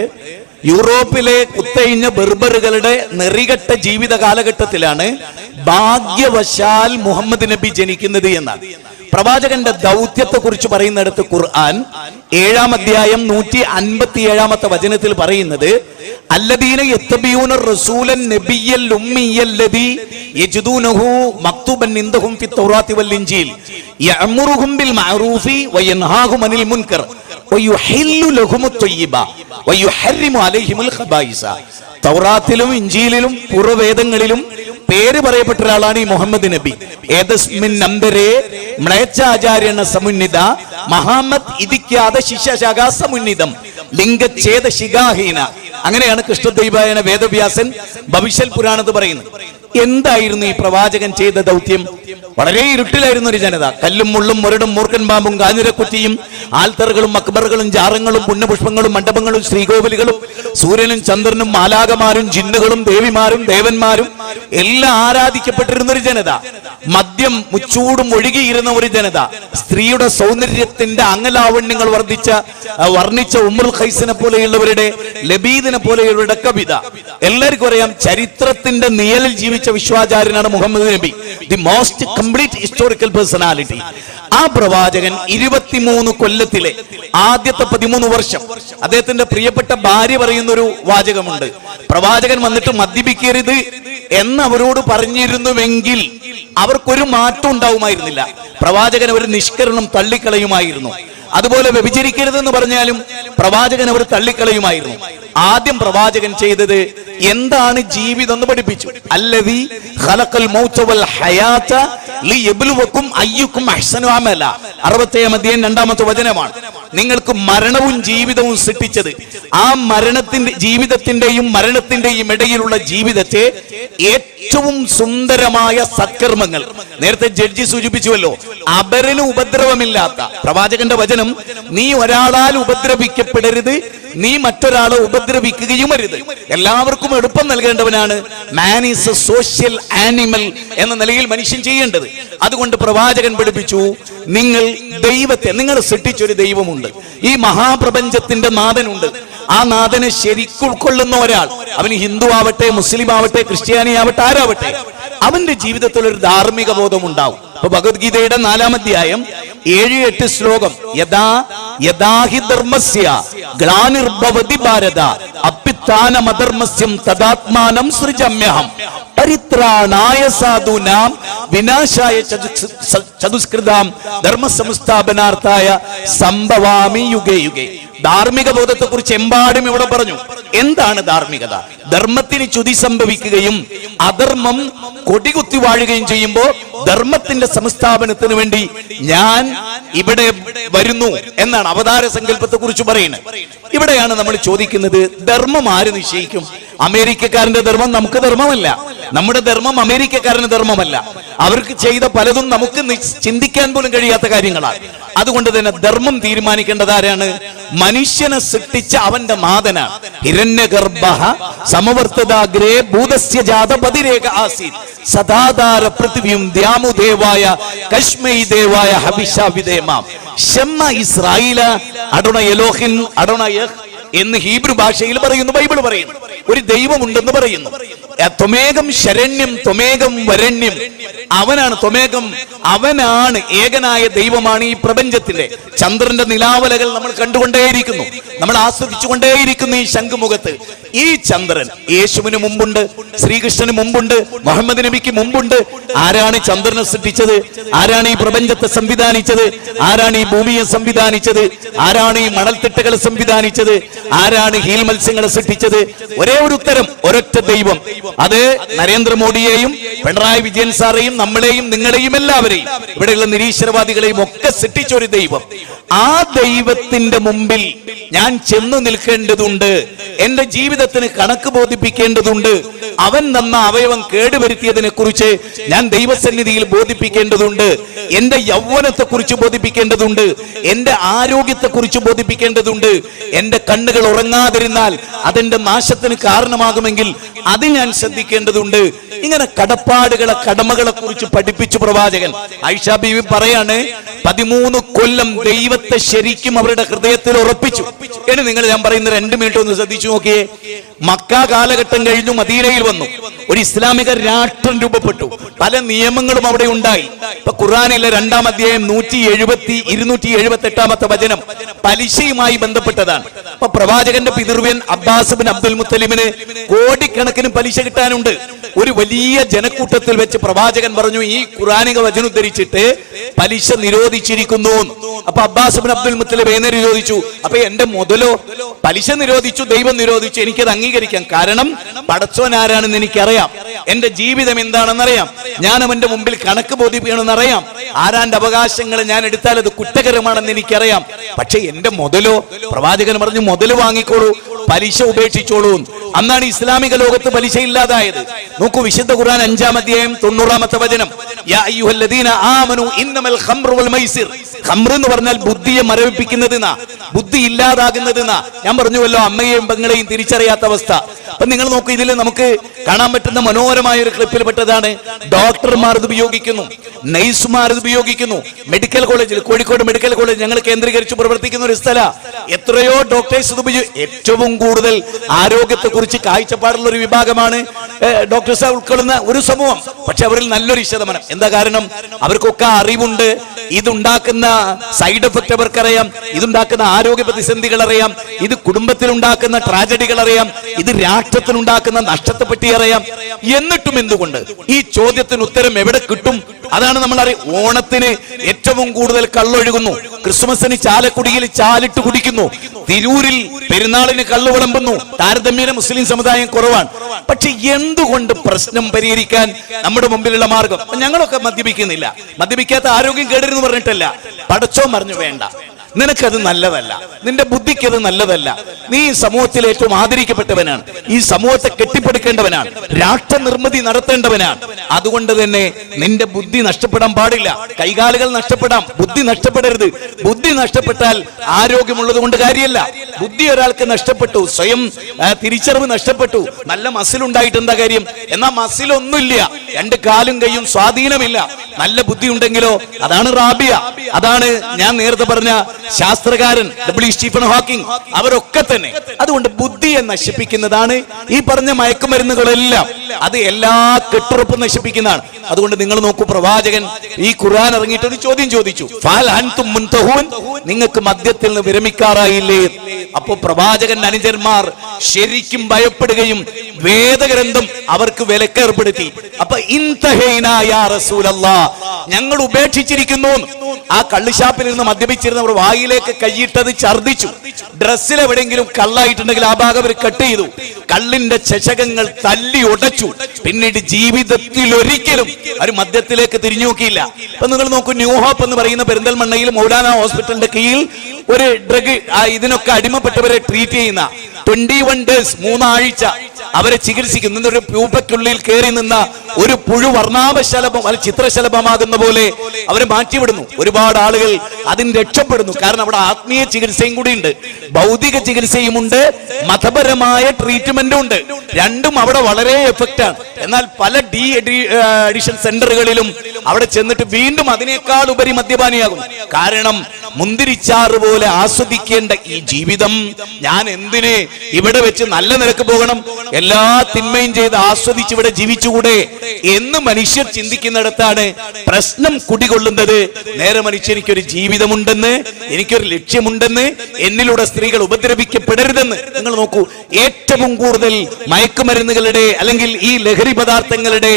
യൂറോപ്പിലെ കുത്തഴിഞ്ഞ ബെർബറുകളുടെ നെറികെട്ട ജീവിത കാലഘട്ടത്തിലാണ് ഭാഗ്യവശാൽ മുഹമ്മദ് നബി ജനിക്കുന്നത് എന്നാണ്. പ്രവാചകന്റെ ദൗത്യത്തെ കുറിച്ച് പറയുന്നിടത്ത് ഖുർആൻ 7 അധ്യായം 157 വചനത്തിൽ പറയുന്നത്, അല്ലദീന യത്തബിയൂന റസൂലൻ നബിയ്യൽ ഉമ്മിയ്യല്ലദീ യജിദൂനഹു മക്തൂബൻ ഇൻദഹും ഫി തൗറാത്തി വൽ ഇൻജീൽ യഅമുറുഹും ബിൽ മഅറൂഫി വയൻഹാഹും അനിൽ മുൻകർ വയുഹില്ലു ലഹുമുത് ത്വയ്യിബ വയുഹർരിമു അലൈഹിമുൽ ഖബായിസ. തൗറാത്തിലും ഇൻജീലിലും പൂർവ്വവേദങ്ങളിലും പേര് പറയപ്പെട്ട ഒരാളാണ് ഈ മുഹമ്മദ് നബി. ഏതസ്മിൻ നമ്പരെ മ്ലേച്ഛാചാര്യണ സമുന്നിത മുഹമ്മദ് ഇതിക്കാത ശിഷ്യശാഖ സമുന്നിതം ലിംഗച്ഛേദ ശിഖാഹീന. അങ്ങനെയാണ് കൃഷ്ണദ്വൈപായന വേദവ്യാസൻ ഭവിഷ്യൽ പുരാണത്ത് പറയുന്നത്. എന്തായിരുന്നു ഈ പ്രവാചകൻ ചെയ്ത ദൗത്യം? വളരെ ഇരുട്ടിലായിരുന്നു ഒരു ജനത. കല്ലും മുള്ളും മുരടും മൂർക്കൻ പാമ്പും കാഞ്ഞിരക്കുറ്റിയും ആൽത്തറുകളും അക്ബറുകളും ജാറങ്ങളും പുണ്യപുഷ്പങ്ങളും മണ്ഡപങ്ങളും ശ്രീകോവിലുകളും സൂര്യനും ചന്ദ്രനും മാലാകമാരും ജിന്നുകളും ദേവിമാരും ദേവന്മാരും എല്ലാം ആരാധിക്കപ്പെട്ടിരുന്ന ഒരു ജനത. മദ്യം മുച്ചൂടും ഒഴുകിയിരുന്ന ഒരു ജനത. സ്ത്രീയുടെ സൗന്ദര്യത്തിന്റെ അംഗലാവണ്യങ്ങൾ വർണ്ണിച്ച ഉമ്രുൽ ഖൈസിനെ പോലെയുള്ളവരുടെ, ലബീദിനെ പോലെയുള്ളവരുടെ കവിത എല്ലാവർക്കും അറിയാം. ചരിത്രത്തിന്റെ നിഴലിൽ ജീവിച്ച വിശ്വാചാര്യനാണ് മുഹമ്മദ് നബി, the most complete historical personality. ആ പ്രവാചകൻ 23 കൊല്ലത്തിലെ ആദ്യത്തെ 13 വർഷം അദ്ദേഹത്തിന്റെ പ്രിയപ്പെട്ട ഭാര്യ പറയുന്ന ഒരു വാചകമുണ്ട്. പ്രവാചകൻ വന്നിട്ട് മദ്യപിക്കരുത് എന്നവരോട് പറഞ്ഞിരുന്നുവെങ്കിൽ അവർക്കൊരു മാറ്റം ഉണ്ടാവുമായിരുന്നില്ല. പ്രവാചകൻ ഒരു നിഷ്കരണം തള്ളിക്കളയുമായിരുന്നു. അതുപോലെ വ്യഭിചരിക്കരുതെന്ന് പറഞ്ഞാലും പ്രവാചകൻ അവർ തള്ളിക്കളയുമായിരുന്നു. ആദ്യം പ്രവാചകൻ ചെയ്തത് എന്താണ് ജീവിതം എന്ന് പഠിപ്പിച്ചു. അല്ലദീ ഖലഖൽ മൗത വൽ ഹയാത ലിയബ്ലുവകും അയ്യുക്കും അഹ്സനു അമല. 60-ാം അധ്യായം 2-ാമത്തെ വചനമാണ്. നിങ്ങൾക്ക് മരണവും ജീവിതവും സൃഷ്ടിച്ചത്, ആ ജീവിതത്തിന്റെയും മരണത്തിന്റെയും ഇടയിലുള്ള ജീവിതത്തെ ഏറ്റവും സുന്ദരമായ സത്കർമ്മങ്ങൾ. നേരത്തെ ജഡ്ജി സൂചിപ്പിച്ചുവല്ലോ, അപരന് ഉപദ്രവമില്ലാത്ത പ്രവാചകന്റെ വചനം, നീ ഒരാളാൽ ഉപദ്രവിക്കപ്പെടരുത്, നീ മറ്റൊരാളെ ഉപദ്രവിക്കുകയും അരുത്. എല്ലാവർക്കും എളുപ്പം നൽകേണ്ടവനാണ്. Man is a social animal എന്ന നിലയിൽ മനുഷ്യൻ ചെയ്യേണ്ടത്. അതുകൊണ്ട് പ്രവാചകൻ പഠിപ്പിച്ചു, നിങ്ങൾ സൃഷ്ടിച്ചൊരു ദൈവമുണ്ട്, ഈ മഹാപ്രപഞ്ചത്തിന്റെ നാഥനുണ്ട്. ആ നാഥനെ ശരിക്കും ഉൾക്കൊള്ളുന്ന ഒരാൾ, അവന് ഹിന്ദു ആവട്ടെ, മുസ്ലിം ആവട്ടെ, ക്രിസ്ത്യാനി ആവട്ടെ, ആരാവട്ടെ, അവന്റെ ജീവിതത്തിൽ ഒരു ധാർമ്മിക ബോധം ഉണ്ടാവും. അപ്പൊ ഭഗവത്ഗീതയുടെ 4-ാം അധ്യായം 7-8 ശ്ലോകം, യഥാഹി ധർമ്മസ്യ ഗ്ലാനിർഭവതി ഭാരത അപ്യുത്ഥാനമധർമ്മസ്യം തദാത്മാനം സൃജമ്യഹം പരിത്രാണായ സാധൂനാം വിനാശായ ചതുഷ്കൃതാം ധർമ്മസംസ്ഥാപനാർത്ഥായ സംഭവാമി യുഗേ യുഗേ. ധാർമ്മിക ബോധത്തെ കുറിച്ച് എമ്പാടും ഇവിടെ പറഞ്ഞു. എന്താണ് ധാർമ്മികത? ധർമ്മത്തിന് ചുതി സംഭവിക്കുകയും അധർമ്മം കൊടികുത്തി വാഴുകയും ചെയ്യുമ്പോൾ ധർമ്മത്തിന്റെ സംസ്ഥാപനത്തിന് വേണ്ടി ഞാൻ ഇവിടെ വരുന്നു എന്നാണ് അവതാര സങ്കല്പത്തെ കുറിച്ച് പറയുന്നത്. ഇവിടെയാണ് നമ്മൾ ചോദിക്കുന്നത്, ധർമ്മം ആര് നിശ്ചയിക്കും? അമേരിക്കക്കാരന്റെ ധർമ്മം നമുക്ക് ധർമ്മമല്ല, നമ്മുടെ ധർമ്മം അമേരിക്കക്കാരന് ധർമ്മമല്ല. അവർക്ക് ചെയ്ത പലതും നമുക്ക് ചിന്തിക്കാൻ പോലും കഴിയാത്ത കാര്യങ്ങളാണ്. അതുകൊണ്ട് തന്നെ ധർമ്മം തീരുമാനിക്കേണ്ടത് ആരാണ്? മനുഷ്യനെ സൃഷ്ടിച്ച അവന്റെ നാഥനാണ്. ഹിരണ്യഗർഭഃ സമവർത്തദാഗ്രേ ഭൂതസ്യ ജാതപതിരേക ആസീത് സദാധാര പൃഥ്വിയും ദ്യാമുദേവായ കശ്മൈ ദേവായ ഹബിഷ വിദേമാം ഷമ്മ ഇസ്രായേല അഡോണ എലോഹിൻ അഡോണ യഹ് എന്ന് ഹീബ്രു ഭാഷയിൽ പറയുന്നു, ബൈബിൾ പറയുന്നു. ഒരു ദൈവമുണ്ടെന്ന് പറയുന്നു. ത്വമേകം ശരണ്യം ത്വമേകം വരണ്യം, അവനാണ് ത്വമേകം, അവനാണ് ഏകനായ ദൈവമാണ് ഈ പ്രപഞ്ചത്തിന്റെ. ചന്ദ്രന്റെ നിലാവലകൾ നമ്മൾ കണ്ടുകൊണ്ടേയിരിക്കുന്നു, നമ്മൾ ആസ്വദിച്ചുകൊണ്ടേയിരിക്കുന്നു. ഈ ശംഖുമുഖത്ത് ഈ ചന്ദ്രൻ യേശുവിന് മുമ്പുണ്ട്, ശ്രീകൃഷ്ണന് മുമ്പുണ്ട്, മുഹമ്മദ് നബിക്ക് മുമ്പുണ്ട്. ആരാണ് ചന്ദ്രനെ സൃഷ്ടിച്ചത്? ആരാണ് ഈ പ്രപഞ്ചത്തെ സംവിധാനിച്ചത്? ആരാണ് ഈ ഭൂമിയെ സംവിധാനിച്ചത്? ആരാണ് ഈ മണൽത്തിട്ടകളെ സംവിധാനിച്ചത്? ആരാണ് ഹീൽ മത്സ്യങ്ങളെ സൃഷ്ടിച്ചത്? ഒരേ ഒരു ഉത്തരം, ഒരൊറ്റ ദൈവം. അത് നരേന്ദ്രമോദിയെയും പിണറായി വിജയൻ സാറേയും നമ്മളെയും നിങ്ങളെയും എല്ലാവരെയും ഇവിടെയുള്ള നിരീശ്വരവാദികളെയും ഒക്കെ സൃഷ്ടിച്ച ഒരു ദൈവം. ആ ദൈവത്തിന്റെ മുമ്പിൽ ഞാൻ ചെന്നു നിൽക്കേണ്ടതുണ്ട്. എന്റെ ജീവിതത്തിന് കണക്ക് ബോധിപ്പിക്കേണ്ടതുണ്ട്. അവൻ തന്ന അവയവം കേടുവരുത്തിയതിനെ കുറിച്ച് ഞാൻ ദൈവസന്നിധിയിൽ ബോധിപ്പിക്കേണ്ടതുണ്ട്. എന്റെ യൗവനത്തെ കുറിച്ച് ബോധിപ്പിക്കേണ്ടതുണ്ട്. എന്റെ ആരോഗ്യത്തെ കുറിച്ച് ബോധിപ്പിക്കേണ്ടതുണ്ട്. എന്റെ കണ്ണുകൾ ഉറങ്ങാതിരുന്നാൽ അതെന്റെ നാശത്തിന് കാരണമാകുമെങ്കിൽ അത് ഞാൻ ശ്രദ്ധിക്കേണ്ടതുണ്ട്. ഇങ്ങനെ കടപ്പാടുകളെ, കടമകളെ കുറിച്ച് പഠിപ്പിച്ചു പ്രവാചകൻ. ആയിഷ ബീവി പറയാണ്, 13 കൊല്ലം ദൈവത്തെ ശരിക്കും അവരുടെ ഹൃദയത്തിൽ ഉറപ്പിച്ചു. ഇനി നിങ്ങൾ ഞാൻ പറയുന്ന 2 മിനിറ്റ് ഒന്ന് ശ്രദ്ധിച്ചു നോക്കിയേ. മക്ക കാലഘട്ടം കഴിഞ്ഞു മദീനയിൽ വന്നു, ഒരു ഇസ്ലാമിക രാഷ്ട്രം രൂപപ്പെട്ടു, പല നിയമങ്ങളും അവിടെ ഉണ്ടായി. ഇപ്പൊ ഖുർആനിലെ 2-ാം അധ്യായം 278-ാമത്തെ വചനം പലിശയുമായി ബന്ധപ്പെട്ടതാണ്. അപ്പൊ പ്രവാചകന്റെ പിതൃവ്യൻ അബ്ബാസ് ബിൻ അബ്ദുൽ മുത്തലിമിന് കോടിക്കണക്കിന് പലിശ കിട്ടാനുണ്ട്. ഒരു വലിയ ജനക്കൂട്ടത്തിൽ വെച്ച് പ്രവാചകൻ പറഞ്ഞു, ഈ ഖുർആനിക വചനം ഉദ്ധരിച്ചിട്ട് പലിശ നിരോധിച്ചിരിക്കുന്നു. അപ്പൊ അബ്ബാസ് ഇബ്നു അബ്ദുൽ മുത്തലിബ് എന്നെ ചോദിച്ചു, അപ്പൊ എന്റെ മുതലോ? പലിശ നിരോധിച്ചു, ദൈവം നിരോധിച്ചു, എനിക്കത് അംഗീകരിക്കാം. കാരണം പടച്ചോൻ ആരാണെന്ന് എനിക്കറിയാം, എന്റെ ജീവിതം എന്താണെന്നറിയാം, ഞാൻ അവന്റെ മുമ്പിൽ കണക്ക് ബോധിപ്പിക്കണമെന്നറിയാം, ആരാന്റെ അവകാശങ്ങൾ ഞാൻ എടുത്താൽ അത് കുറ്റകരമാണെന്ന് എനിക്കറിയാം. പക്ഷെ എന്റെ മുതലോ? പ്രവാചകൻ പറഞ്ഞു, മുതൽ വാങ്ങിക്കോളൂ, പലിശ ഉപേക്ഷിച്ചോളൂ. അന്നാണ് ഇസ്ലാമിക ലോകത്ത് പലിശ ഇല്ലാതായത്. നോക്കൂ, വിശുദ്ധ ഖുർആൻ 5-ാം അധ്യായം 90-ാമത്തെ വചനം, യാ അയ്യുഹല്ലദീന ആമനു ഇന്നമൽ ഖംറു വൽ മൈസിർ. ഖംർ എന്ന് പറഞ്ഞാൽ ബുദ്ധിയെ മരവിപ്പിക്കുന്നതെന്നാ, ബുദ്ധി ഇല്ലാതാകുന്നതെന്നാ. ഞാൻ പറഞ്ഞുവല്ലോ, അമ്മയെയും പെങ്ങളെയും തിരിച്ചറിയാത്ത അവസ്ഥ. അപ്പൊ നിങ്ങൾ നോക്കൂ, ഇതിൽ നമുക്ക് കാണാൻ പറ്റുന്ന മനോഹരമായ ഒരു ക്ലിപ്പിൽ പെട്ടതാണ്. ഡോക്ടർമാർ ഇത് ഉപയോഗിക്കുന്നു, നഴ്സുമാർ ഇത് ഉപയോഗിക്കുന്നു. മെഡിക്കൽ കോളേജിൽ, കോഴിക്കോട് മെഡിക്കൽ കോളേജ് ഞങ്ങൾ കേന്ദ്രീകരിച്ച് പ്രവർത്തിക്കുന്ന ഒരു സ്ഥല, എത്രയോ ഡോക്ടേഴ്സ് ഇത് ഏറ്റവും കൂടുതൽ ആരോഗ്യത്തെ കുറിച്ച് കാഴ്ചപ്പാടുള്ള ഒരു വിഭാഗമാണ് ഡോക്ടേഴ്സ് ഉൾക്കൊള്ളുന്ന ഒരു സമൂഹം. പക്ഷെ അവരിൽ നല്ലൊരു ശതമാനം. എന്താ കാരണം? അവർക്കൊക്കെ അറിവുണ്ട്, ഇതുണ്ടാക്കുന്ന സൈഡ് എഫക്ട് അവർക്കറിയാം, ഇതുണ്ടാക്കുന്ന ആരോഗ്യ പ്രതിസന്ധികൾ അറിയാം, ഇത് കുടുംബത്തിൽ ഉണ്ടാക്കുന്ന ട്രാജഡികൾ അറിയാം, ഇത് രാഷ്ട്രത്തിനുണ്ടാക്കുന്ന നഷ്ടത്തെ പറ്റി അറിയാം. എന്നിട്ടും എന്തുകൊണ്ട് ഈ ചോദ്യത്തിന് ഉത്തരം എവിടെ കിട്ടും? അതാണ് നമ്മൾ അറിയാം. ഓണത്തിന് ഏറ്റവും കൂടുതൽ കള്ളൊഴുകുന്നു, ക്രിസ്മസിന് ചാലക്കുടിയിൽ ചാലിട്ട് കുടിക്കുന്നു, തിരൂരിൽ പെരുന്നാളിന് കള്ളു വിളമ്പുന്നു. താരതമ്യേന മുസ്ലിം സമുദായം കുറവാണ്. പക്ഷെ എന്തുകൊണ്ട് പ്രശ്നം പരിഹരിക്കാൻ നമ്മുടെ മുമ്പിലുള്ള മാർഗം? ഞങ്ങളൊക്കെ മദ്യപിക്കുന്നില്ല, മദ്യപിക്കാത്ത ആരോഗ്യം കേടരുന്ന് പറഞ്ഞിട്ടല്ല, പടച്ചോൻ പറഞ്ഞു വേണ്ട, നിനക്കത് നല്ലതല്ല, നിന്റെ ബുദ്ധിക്ക് അത് നല്ലതല്ല, നീ സമൂഹത്തിൽ ഏറ്റവും ആദരിക്കപ്പെട്ടവനാണ്, ഈ സമൂഹത്തെ കെട്ടിപ്പടുക്കേണ്ടവനാണ്, രാഷ്ട്ര നിർമ്മിതി നടത്തേണ്ടവനാണ്. അതുകൊണ്ട് തന്നെ നിന്റെ ബുദ്ധി നഷ്ടപ്പെടാൻ പാടില്ല. കൈകാലുകൾ നഷ്ടപ്പെടാം, ബുദ്ധി നഷ്ടപ്പെടരുത്. ബുദ്ധി നഷ്ടപ്പെട്ടാൽ ആരോഗ്യമുള്ളത് കൊണ്ട് കാര്യമല്ല. ബുദ്ധി ഒരാൾക്ക് നഷ്ടപ്പെട്ടു, സ്വയം തിരിച്ചറിവ് നഷ്ടപ്പെട്ടു, നല്ല മസിലുണ്ടായിട്ട് എന്താ കാര്യം? എന്നാൽ മസിലൊന്നുമില്ല, രണ്ട് കാലും കൈയും സ്വാധീനമില്ല. നല്ല ബുദ്ധി ഉണ്ടെങ്കിലോ? അതാണ് റാബിയ, അതാണ് ഞാൻ നേരത്തെ പറഞ്ഞ ശാസ്ത്രകാരൻ സ്റ്റീഫൻ ഹോക്കിംഗ്, അവരൊക്കെ തന്നെ. അതുകൊണ്ട് ബുദ്ധിയെ നശിപ്പിക്കുന്നതാണ് ഈ പറഞ്ഞ മയക്കുമരുന്നുകളെല്ലാം. അത് എല്ലാ കെട്ടുറപ്പും നശിപ്പിക്കുന്നതാണ്. അതുകൊണ്ട് നിങ്ങൾ നോക്കൂ, പ്രവാചകൻ ഈ ഖുർആൻ ഇറങ്ങിയിട്ട് ഒരു ചോദ്യം ചോദിച്ചു, ഫഹൽ അൻതും മുൻതഹൂൻ, നിങ്ങൾക്ക് മദ്യത്തിൽ നിന്ന് വിരമിക്കാറായില്ലേ? അപ്പോ പ്രവാചകന്റെ അനുചരന്മാർ ശരിക്കും ഭയപ്പെടുകയും വേദഗ്രന്ഥം അവർക്ക് വിലക്കേർപ്പെടുത്തി. അപ്പൊ ഇൻതഹൈനാ യാ റസൂലല്ലാഹ്, ഞങ്ങൾ ഉപേക്ഷിച്ചിരിക്കുന്നു. ആ കള്ളുഷാപ്പിൽ നിന്ന് മദ്യപിച്ചിരുന്നവർ വായിലേക്ക് കൈയിട്ടത് ഛർദിച്ചു. ഡ്രസ്സിൽ എവിടെയെങ്കിലും കള്ളായിട്ടുണ്ടെങ്കിൽ ആ ഭാഗം അവർ കട്ട് ചെയ്തു. കള്ളിന്റെ ചഷകങ്ങൾ തല്ലി ഉടച്ചു. പിന്നീട് ജീവിതത്തിൽ ഒരിക്കലും ഒരു മദ്യത്തിലേക്ക് തിരിഞ്ഞു നോക്കിയില്ല. ഇപ്പൊ നിങ്ങൾ നോക്കൂ, ന്യൂ ഹോപ്പ് എന്ന് പറയുന്ന പെരിന്തൽമണ്ണയിൽ മൗലാന ഹോസ്പിറ്റലിന്റെ കീഴിൽ ഒരു ഡ്രഗ് ഇതിനൊക്കെ അടിമപ്പെട്ടവരെ ട്രീറ്റ് ചെയ്യുന്ന 21 days 3 ആഴ്ച അവരെ ചികിത്സിക്കുന്നു. ഒരു പ്യൂപ്പയ്ക്കുള്ളിൽ കയറി നിന്ന ഒരു പുഴു വർണ്ണാഭശലഭം അത് ചിത്രശലഭമാകുന്ന പോലെ അവരെ മാറ്റിവിടുന്നു. ഒരുപാട് ആളുകൾ അതിന് രക്ഷപ്പെടുന്നു. കാരണം അവിടെ ആത്മീയ ചികിത്സയും കൂടി ഉണ്ട്, ഭൗതിക ചികിത്സയും ഉണ്ട്, മതപരമായ ട്രീറ്റ്മെന്റും ഉണ്ട്. രണ്ടും അവിടെ വളരെ എഫക്റ്റാണ്. എന്നാൽ പല അഡിഷൻ സെന്ററുകളിലും അവിടെ ചെന്നിട്ട് വീണ്ടും അതിനേക്കാൾ ഉപരി മദ്യപാനിയാകും. കാരണം മുന്തിരിച്ചാറ് പോലെ ആസ്വദിക്കേണ്ട ഈ ജീവിതം ഞാൻ എന്തിന് ഇവിടെ വെച്ച് നല്ല നിരക്ക് പോകണം, എല്ലാ തിന്മയും ചെയ്ത് ആസ്വദിച്ച് ഇവിടെ ജീവിച്ചുകൂടെ എന്ന് മനുഷ്യർ ചിന്തിക്കുന്നിടത്താണ് പ്രശ്നം കുടികൊള്ളുന്നത്. നേരെ മറിച്ച് എനിക്കൊരു ജീവിതമുണ്ടെന്ന്, എനിക്കൊരു ലക്ഷ്യമുണ്ടെന്ന്, എന്നിലൂടെ സ്ത്രീകൾ ഉപദ്രവിക്കപ്പെടരുതെന്ന്. നിങ്ങൾ നോക്കൂ, ഏറ്റവും കൂടുതൽ മയക്കുമരുന്നുകളുടെ അല്ലെങ്കിൽ ഈ ലഹരി പദാർത്ഥങ്ങളുടെ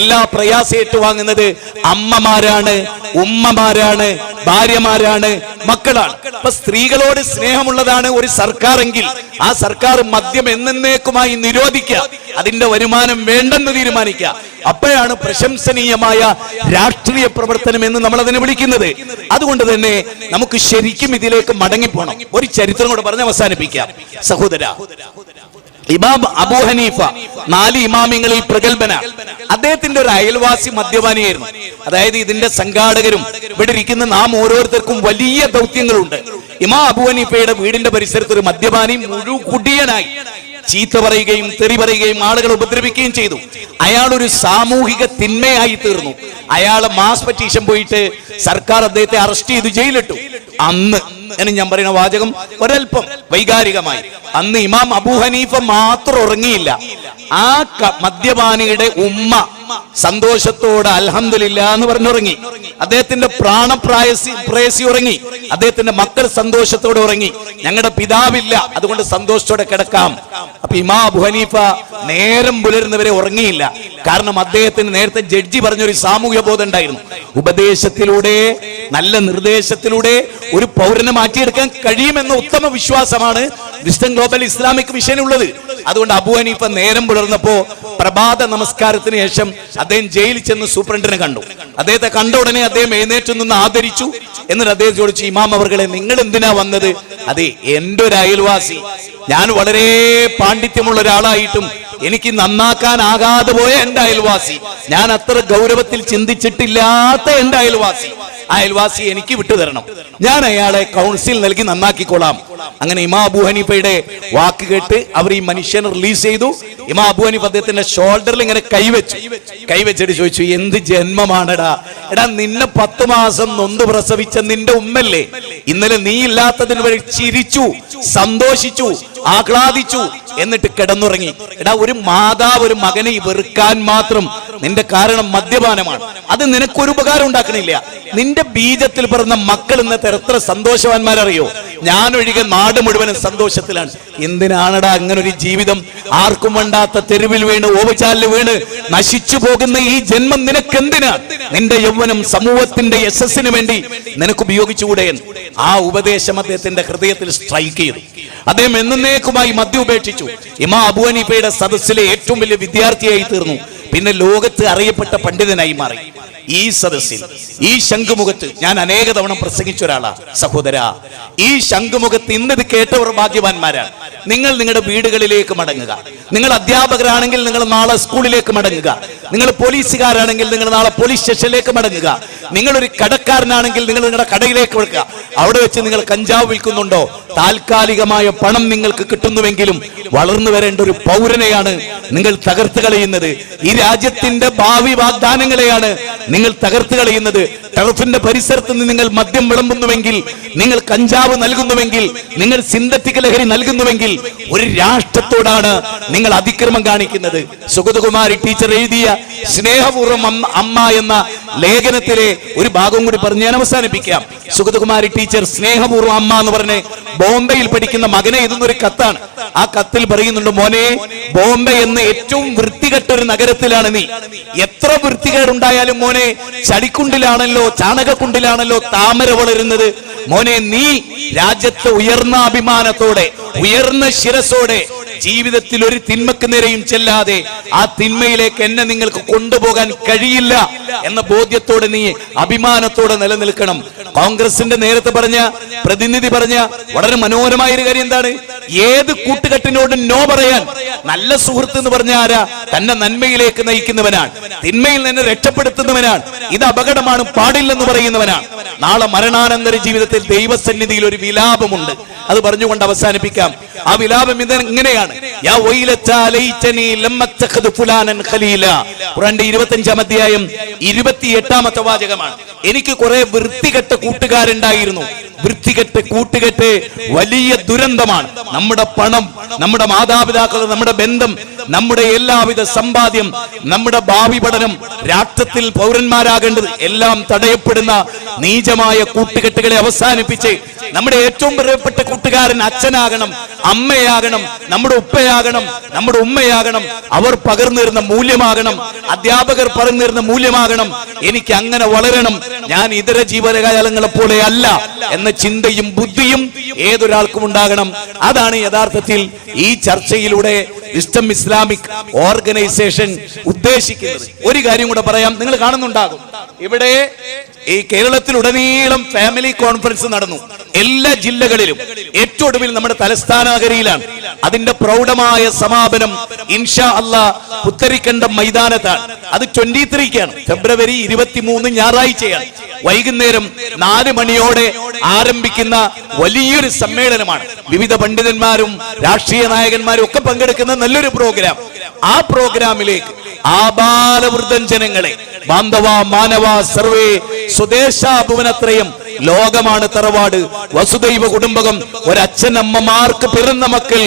എല്ലാ പ്രയാസം ഏറ്റുവാങ്ങുന്നത് അമ്മമാരാണ്, ഉമ്മമാരാണ്, ഭാര്യമാരാണ്, മക്കളാണ്. അപ്പൊ സ്ത്രീകളോട് സ്നേഹമുള്ളതാണ് ഒരു സർക്കാർ എങ്കിൽ ആ സർക്കാർ മദ്യം എന്നേക്കുമായി നിരോധിക്കുക, അതിന്റെ വരുമാനം വേണ്ടെന്ന് തീരുമാനിക്കുക. അപ്പോഴാണ് പ്രശംസനീയമായ രാഷ്ട്രീയ പ്രവർത്തനം എന്ന് നമ്മൾ അതിനെ വിളിക്കുന്നത്. അതുകൊണ്ട് തന്നെ നമുക്ക് ശരിക്കും ഇതിലേക്ക് മടങ്ങിപ്പോണം. ഒരു ചരിത്രം കൂടെ പറഞ്ഞ് അവസാനിപ്പിക്കാം സഹോദര. ഇമാം അബൂ ഹനീഫ 4 ഇമാമിങ്ങളിൽ പ്രഗത്ഭന. അദ്ദേഹത്തിന്റെ ഒരു അയൽവാസി മദ്യപാനിയായിരുന്നു. അതായത് ഇതിന്റെ സംഘാടകരും ഇവിടെ ഇരിക്കുന്ന നാം ഓരോരുത്തർക്കും വലിയ ദൗത്യങ്ങളുണ്ട്. ഇമാം അബൂ ഹനീഫയുടെ വീടിന്റെ പരിസരത്ത് ഒരു മദ്യപാനി മുഴുകുടിയനായി ചീത്ത പറയുകയും തെറി പറയുകയും ആളുകളെ ഉപദ്രവിക്കുകയും ചെയ്തു. അയാൾ ഒരു സാമൂഹിക തിന്മയായി തീർന്നു. അയാളെ മാസ് പെറ്റീഷൻ പോയിട്ട് സർക്കാർ അദ്ദേഹത്തെ അറസ്റ്റ് ചെയ്ത് ജയിലിട്ടു. അന്ന് ഞാൻ പറയുന്ന വാചകം ഒരൽപ്പം വൈകാരികമായി, അന്ന് ഇമാം അബൂ ഹനീഫ മാത്രം ഉറങ്ങിയില്ല. ആ മദ്യപാനിയുടെ ഉമ്മ സന്തോഷത്തോടെ അൽഹംദുലില്ലാ എന്ന് പറഞ്ഞുറങ്ങി. അദ്ദേഹത്തിന്റെ പ്രാണപ്രേയസി ഉറങ്ങി. അദ്ദേഹത്തിന്റെ മക്കൾ സന്തോഷത്തോടെ ഉറങ്ങി. ഞങ്ങളുടെ പിതാവില്ല, അതുകൊണ്ട് സന്തോഷത്തോടെ കിടക്കാം. അപ്പൊ ഇമാം അബൂ ഹനീഫ നേരം പുലരുന്നവരെ ഉറങ്ങിയില്ല. കാരണം അദ്ദേഹത്തിന് നേരത്തെ ജഡ്ജി പറഞ്ഞൊരു സാമൂഹ്യ ബോധം ഉണ്ടായിരുന്നു. ഉപദേശത്തിലൂടെ, നല്ല നിർദ്ദേശത്തിലൂടെ ഒരു പൗരനെ മാറ്റിയെടുക്കാൻ കഴിയുമെന്ന ഉത്തമ വിശ്വാസമാണ് ക്രിസ്ത്യൻ ഗ്ലോബൽ ഇസ്ലാമിക് മിഷനുള്ളത്. അതുകൊണ്ട് അബൂ ഹനീഫ നേരം പുലർന്നപ്പോ പ്രഭാത നമസ്കാരത്തിന് ശേഷം അദ്ദേഹം ജയിലിൽ ചെന്ന് സൂപ്രണ്ടിനെ കണ്ടു. അദ്ദേഹത്തെ കണ്ട ഉടനെ അദ്ദേഹം എഴുന്നേറ്റ് നിന്ന് ആദരിച്ചു. എന്നിട്ട് അദ്ദേഹം ചോദിച്ചു, ഇമാം അവർകളെ, നിങ്ങൾ എന്തിനാ വന്നത്? അതെ, എന്റെ ഒരു അയൽവാസി, ഞാൻ വളരെ പാണ്ഡിത്യമുള്ള ഒരാളായിട്ടും എനിക്ക് നന്നാക്കാനാകാതെ പോയ എന്റെ അയൽവാസി, ഞാൻ അത്ര ഗൗരവത്തിൽ ചിന്തിച്ചിട്ടില്ലാത്ത എന്റെ അയൽവാസി, ആ അയൽവാസി എനിക്ക് വിട്ടുതരണം, ഞാൻ അയാളെ കൗൺസിൽ നൽകി നന്നാക്കിക്കൊള്ളാം. അങ്ങനെ ഇമാം അബൂ ഹനീഫയുടെ വാക്ക് കേട്ട് അവർ ഈ മനുഷ്യനെ റിലീസ് ചെയ്തു. ഇമാം അബൂ ഹനീഫ അദ്ദേഹത്തിന്റെ ഷോൾഡറിൽ ഇങ്ങനെ കൈവച്ചിട്ട് ചോദിച്ചു, എന്ത് ജന്മമാണെടാ, എടാ നിന്നെ 10 മാസം നൊന്ത് പ്രസവിച്ച നിന്റെ ഉമ്മല്ലേ ഇന്നലെ നീ ഇല്ലാത്തതിന് വഴി ചിരിച്ചു, സന്തോഷിച്ചു, ആഹ്ലാദിച്ചു, എന്നിട്ട് കിടന്നുറങ്ങി. എടാ, ഒരു മാതാവ് ഒരു മകനെ വെറുക്കാൻ മാത്രം നിന്റെ കാരണം മദ്യപാനമാണ്. അത് നിനക്കൊരു ഉപകാരം ഉണ്ടാക്കണില്ല. നിന്റെ ബീജത്തിൽ പിറന്ന മക്കൾ ഇന്നത്തെ എത്ര സന്തോഷവാന്മാരറിയോ? ഞാനൊഴികെ നാട് മുഴുവനും സന്തോഷത്തിലാണ്. എന്തിനാണടാ അങ്ങനെ ഒരു ജീവിതം? ആർക്കും വേണ്ടാത്ത തെരുവിൽ വീണ്, ഓവചാലിൽ വീണ് നശിച്ചു പോകുന്ന ഈ ജന്മം നിനക്കെന്തിനാ? നിന്റെ യൗവനം സമൂഹത്തിന്റെ യശസ്സിന് വേണ്ടി നിനക്ക് ഉപയോഗിച്ചുകൂടെ? ആ ഉപദേശം അദ്ദേഹത്തിന്റെ ഹൃദയത്തിൽ സ്ട്രൈക്ക് ചെയ്തു. അദ്ദേഹം എന്നേക്കുമായി മദ്യം ഉപേക്ഷിച്ചു. ഇമാം അബൂ ഹനീഫയുടെ സദസ്സിലെ ഏറ്റവും വലിയ വിദ്യാർത്ഥിയായി തീർന്നു. പിന്നെ ലോകത്ത് അറിയപ്പെട്ട പണ്ഡിതനായി മാറി. ഈ സദസ്സിൽ, ഈ ശംഖുമുഖത്ത് ഞാൻ അനേക തവണ പ്രസംഗിച്ച ഒരാളാ സഹോദര. ഈ ശംഖുമുഖത്ത് ഇന്നത് കേട്ടവർ ഭാഗ്യവാന്മാരാണ്. നിങ്ങൾ നിങ്ങളുടെ വീടുകളിലേക്ക് മടങ്ങുക. നിങ്ങൾ അധ്യാപകരാണെങ്കിൽ നിങ്ങൾ നാളെ സ്കൂളിലേക്ക് മടങ്ങുക. നിങ്ങൾ പോലീസുകാരാണെങ്കിൽ നിങ്ങൾ നാളെ പോലീസ് സ്റ്റേഷനിലേക്ക് മടങ്ങുക. നിങ്ങളൊരു കടക്കാരനാണെങ്കിൽ നിങ്ങൾ നിങ്ങളുടെ കടയിലേക്ക് വെക്കുക. അവിടെ വെച്ച് നിങ്ങൾ കഞ്ചാവ് വിൽക്കുന്നുണ്ടോ? താൽക്കാലികമായ പണം നിങ്ങൾക്ക് കിട്ടുന്നുവെങ്കിലും വളർന്നു വരേണ്ട ഒരു പൗരനെയാണ് നിങ്ങൾ തകർത്ത് കളയുന്നത്. ഈ രാജ്യത്തിന്റെ ഭാവി വാഗ്ദാനങ്ങളെയാണ് നിങ്ങൾ തകർത്ത് കളയുന്നത്. ടർഫിന്റെ പരിസരത്ത് നിന്ന് നിങ്ങൾ മദ്യം വിളമ്പുന്നുവെങ്കിൽ, നിങ്ങൾ കഞ്ചാവ് നൽകുന്നുവെങ്കിൽ, നിങ്ങൾ സിന്തറ്റിക് ലഹരി നൽകുന്നുവെങ്കിൽ ഒരു രാഷ്ട്രത്തോടാണ് നിങ്ങൾ അതിക്രമം കാണിക്കുന്നത്. സുഗതകുമാരി ടീച്ചർ എഴുതിയ സ്നേഹപൂർവ്വം അമ്മ എന്ന ലേഖനത്തിലെ ഒരു ഭാഗം കൂടി പറഞ്ഞ് ഞാൻ അവസാനിപ്പിക്കാം. സുഗതകുമാരി ടീച്ചർ സ്നേഹപൂർവ്വം അമ്മ എന്ന് പറഞ്ഞ് ബോംബെയിൽ പഠിക്കുന്ന മകനെ എഴുതുന്നൊരു കത്താണ്. ആ കത്തിൽ പറയുന്നുണ്ട്, മോനെ, ബോംബെ എന്ന ഏറ്റവും വൃത്തികെട്ട ഒരു നഗരത്തിലാണ് നീ. എത്ര വൃത്തികേടുണ്ടായാലും മോനെ, ചളിക്കുണ്ടിലാണല്ലോ, ചാണകക്കുണ്ടിലാണല്ലോ താമര വളരുന്നത്. മോനെ, നീ രാജ്യത്തെ ഉയർന്ന അഭിമാനത്തോടെ, ഉയർന്ന ശിരസോടെ ജീവിതത്തിൽ ഒരു തിന്മക്ക് നേരെയും ചെല്ലാതെ ആ തിന്മയിലേക്ക് എന്നെ നിങ്ങൾക്ക് കൊണ്ടുപോകാൻ കഴിയില്ല എന്ന ബോധ്യത്തോടെ നീ അഭിമാനത്തോടെ നിലനിൽക്കണം. കോൺഗ്രസിന്റെ നേരത്തെ പറഞ്ഞ പ്രതിനിധി പറഞ്ഞ വളരെ മനോഹരമായ ഒരു കാര്യം എന്താണ്? ഏത് കൂട്ടുകെട്ടിനോടും നോ പറയാൻ. നല്ല സുഹൃത്ത് എന്ന് പറഞ്ഞ ആരാ? തന്നെ നന്മയിലേക്ക് നയിക്കുന്നവനാണ്, തിന്മയിൽ നിന്ന് രക്ഷപ്പെടുത്തുന്നവനാണ്. ഇത് അപകടമാണ്, പാടില്ലെന്ന് പറയുന്നവനാണ്. നാളെ മരണാനന്തര ജീവിതത്തിൽ ദൈവസന്നിധിയിൽ ഒരു വിലാപമുണ്ട്. അത് പറഞ്ഞുകൊണ്ട് അവസാനിപ്പിക്കാം. ആ വിലാപം ഇങ്ങനെയാണ്, ഖുർആന്റെ 25-ാം അധ്യായം 28-ാമത്തെ വാചകമാണ്. എനിക്ക് കുറെ വൃത്തികെട്ട കൂട്ടുകാരുണ്ടായിരുന്നു. വൃത്തികെട്ട് കൂട്ടുകെട്ട് വലിയ ദുരന്തമാണ്. നമ്മുടെ പണം, നമ്മുടെ മാതാപിതാക്കൾ, നമ്മുടെ ബന്ധം, നമ്മുടെ എല്ലാവിധ സമ്പാദ്യം, നമ്മുടെ ഭാവി പഠനം, രാഷ്ട്രത്തിൽ പൗരന്മാരാകേണ്ടത് എല്ലാം തടയപ്പെടുന്ന നീചമായ കൂട്ടുകെട്ടുകളെ അവസാനിപ്പിച്ച് നമ്മുടെ ഏറ്റവും പ്രിയപ്പെട്ട കൂട്ടുകാരൻ അച്ഛനാകണം, അമ്മയാകണം, നമ്മുടെ ഉപ്പയാകണം, നമ്മുടെ ഉമ്മയാകണം. അവർ പകർന്നിരുന്ന മൂല്യമാകണം, അധ്യാപകർ പകർന്നിരുന്ന മൂല്യമാകണം. എനിക്ക് അങ്ങനെ വളരണം, ഞാൻ ഇതര ജീവജാലങ്ങളെ പോലെ അല്ല എന്ന ചിന്തയും ബുദ്ധിയും ഏതൊരാൾക്കും ഉണ്ടാകണം. അതാണ് യഥാർത്ഥത്തിൽ ഈ ചർച്ചയിലൂടെ വിസ്ഡം ഇസ്ലാമിക് ഓർഗനൈസേഷൻ ഉദ്ദേശിക്കുന്നത്. ഒരു കാര്യം കൂടെ പറയാം. നിങ്ങൾ കാണുന്നുണ്ടാകും, ഇവിടെ ഈ കേരളത്തിലുടനീളം ഫാമിലി കോൺഫറൻസ് നടന്നു. എല്ലാ ജില്ലകളിലും. ഏറ്റവും ഒടുവിൽ നമ്മുടെ തലസ്ഥാന നഗരിയിലാണ്. അതിന്റെ പ്രൗഢമായ സമാപനം ഇൻഷാ അല്ലാഹ് പുത്തരിക്കണ്ടം മൈതാനത്താണ്. അത് 23-ക്കാണ്, ഫെബ്രുവരി 23 ഞായറാഴ്ചയാണ്. വൈകുന്നേരം 4 മണിയോടെ ആരംഭിക്കുന്ന വലിയൊരു സമ്മേളനമാണ്. വിവിധ പണ്ഡിതന്മാരും രാഷ്ട്രീയ നായകന്മാരും ഒക്കെ പങ്കെടുക്കുന്ന നല്ലൊരു പ്രോഗ്രാം. ആ പ്രോഗ്രാമിലേക്ക് ആബാലവൃദ്ധൻ ജനങ്ങളെ, ബാന്ധവ മാനവ സർവേ സ്വദേശാഭുവനത്രയം, ലോകമാണ് തറവാട്, വസുദൈവ കുടുംബകം, ഒരച്ഛനമ്മമാർക്ക് പിറന്ന മക്കൾ,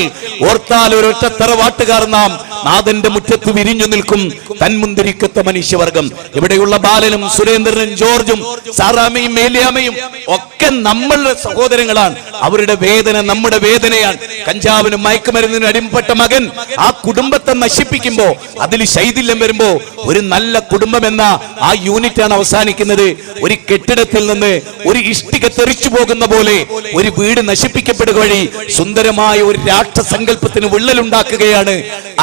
ഓർത്താൽ ഒരൊറ്റ തറവാട്ടുകാർ നാം, നാഥന്റെ മുറ്റത്ത് വിരിഞ്ഞു നിൽക്കും തന്മുന്തിരിക്കത്ത മനുഷ്യവർഗം. ഇവിടെയുള്ള ബാലനും സുരേന്ദ്രനും ജോർജും സാറാമയും മേലിയാമയും ഒക്കെ നമ്മളുടെ സഹോദരങ്ങളാണ്. അവരുടെ വേദന നമ്മുടെ വേദനയാണ്. കഞ്ചാവിനും മയക്കുമരുന്നിനും അടിമപ്പെട്ട മകൻ ആ കുടുംബത്തെ നശിപ്പിക്കുമ്പോ, അതിൽ ശൈഥില്യം വരുമ്പോ, ഒരു നല്ല കുടുംബം എന്ന ആ യൂണിറ്റാണ് അവസാനിക്കുന്നത്. ഒരു കെട്ടിടത്തിൽ നിന്ന് ഒരു ഇഷ്ടിക തെറിച്ചു പോകുന്ന പോലെ ഒരു വീട് നശിപ്പിക്കപ്പെടുക വഴി സുന്ദരമായ ഒരു രാഷ്ട്രസങ്കല്പത്തിന് വിള്ളലുണ്ടാക്കുകയാണ്.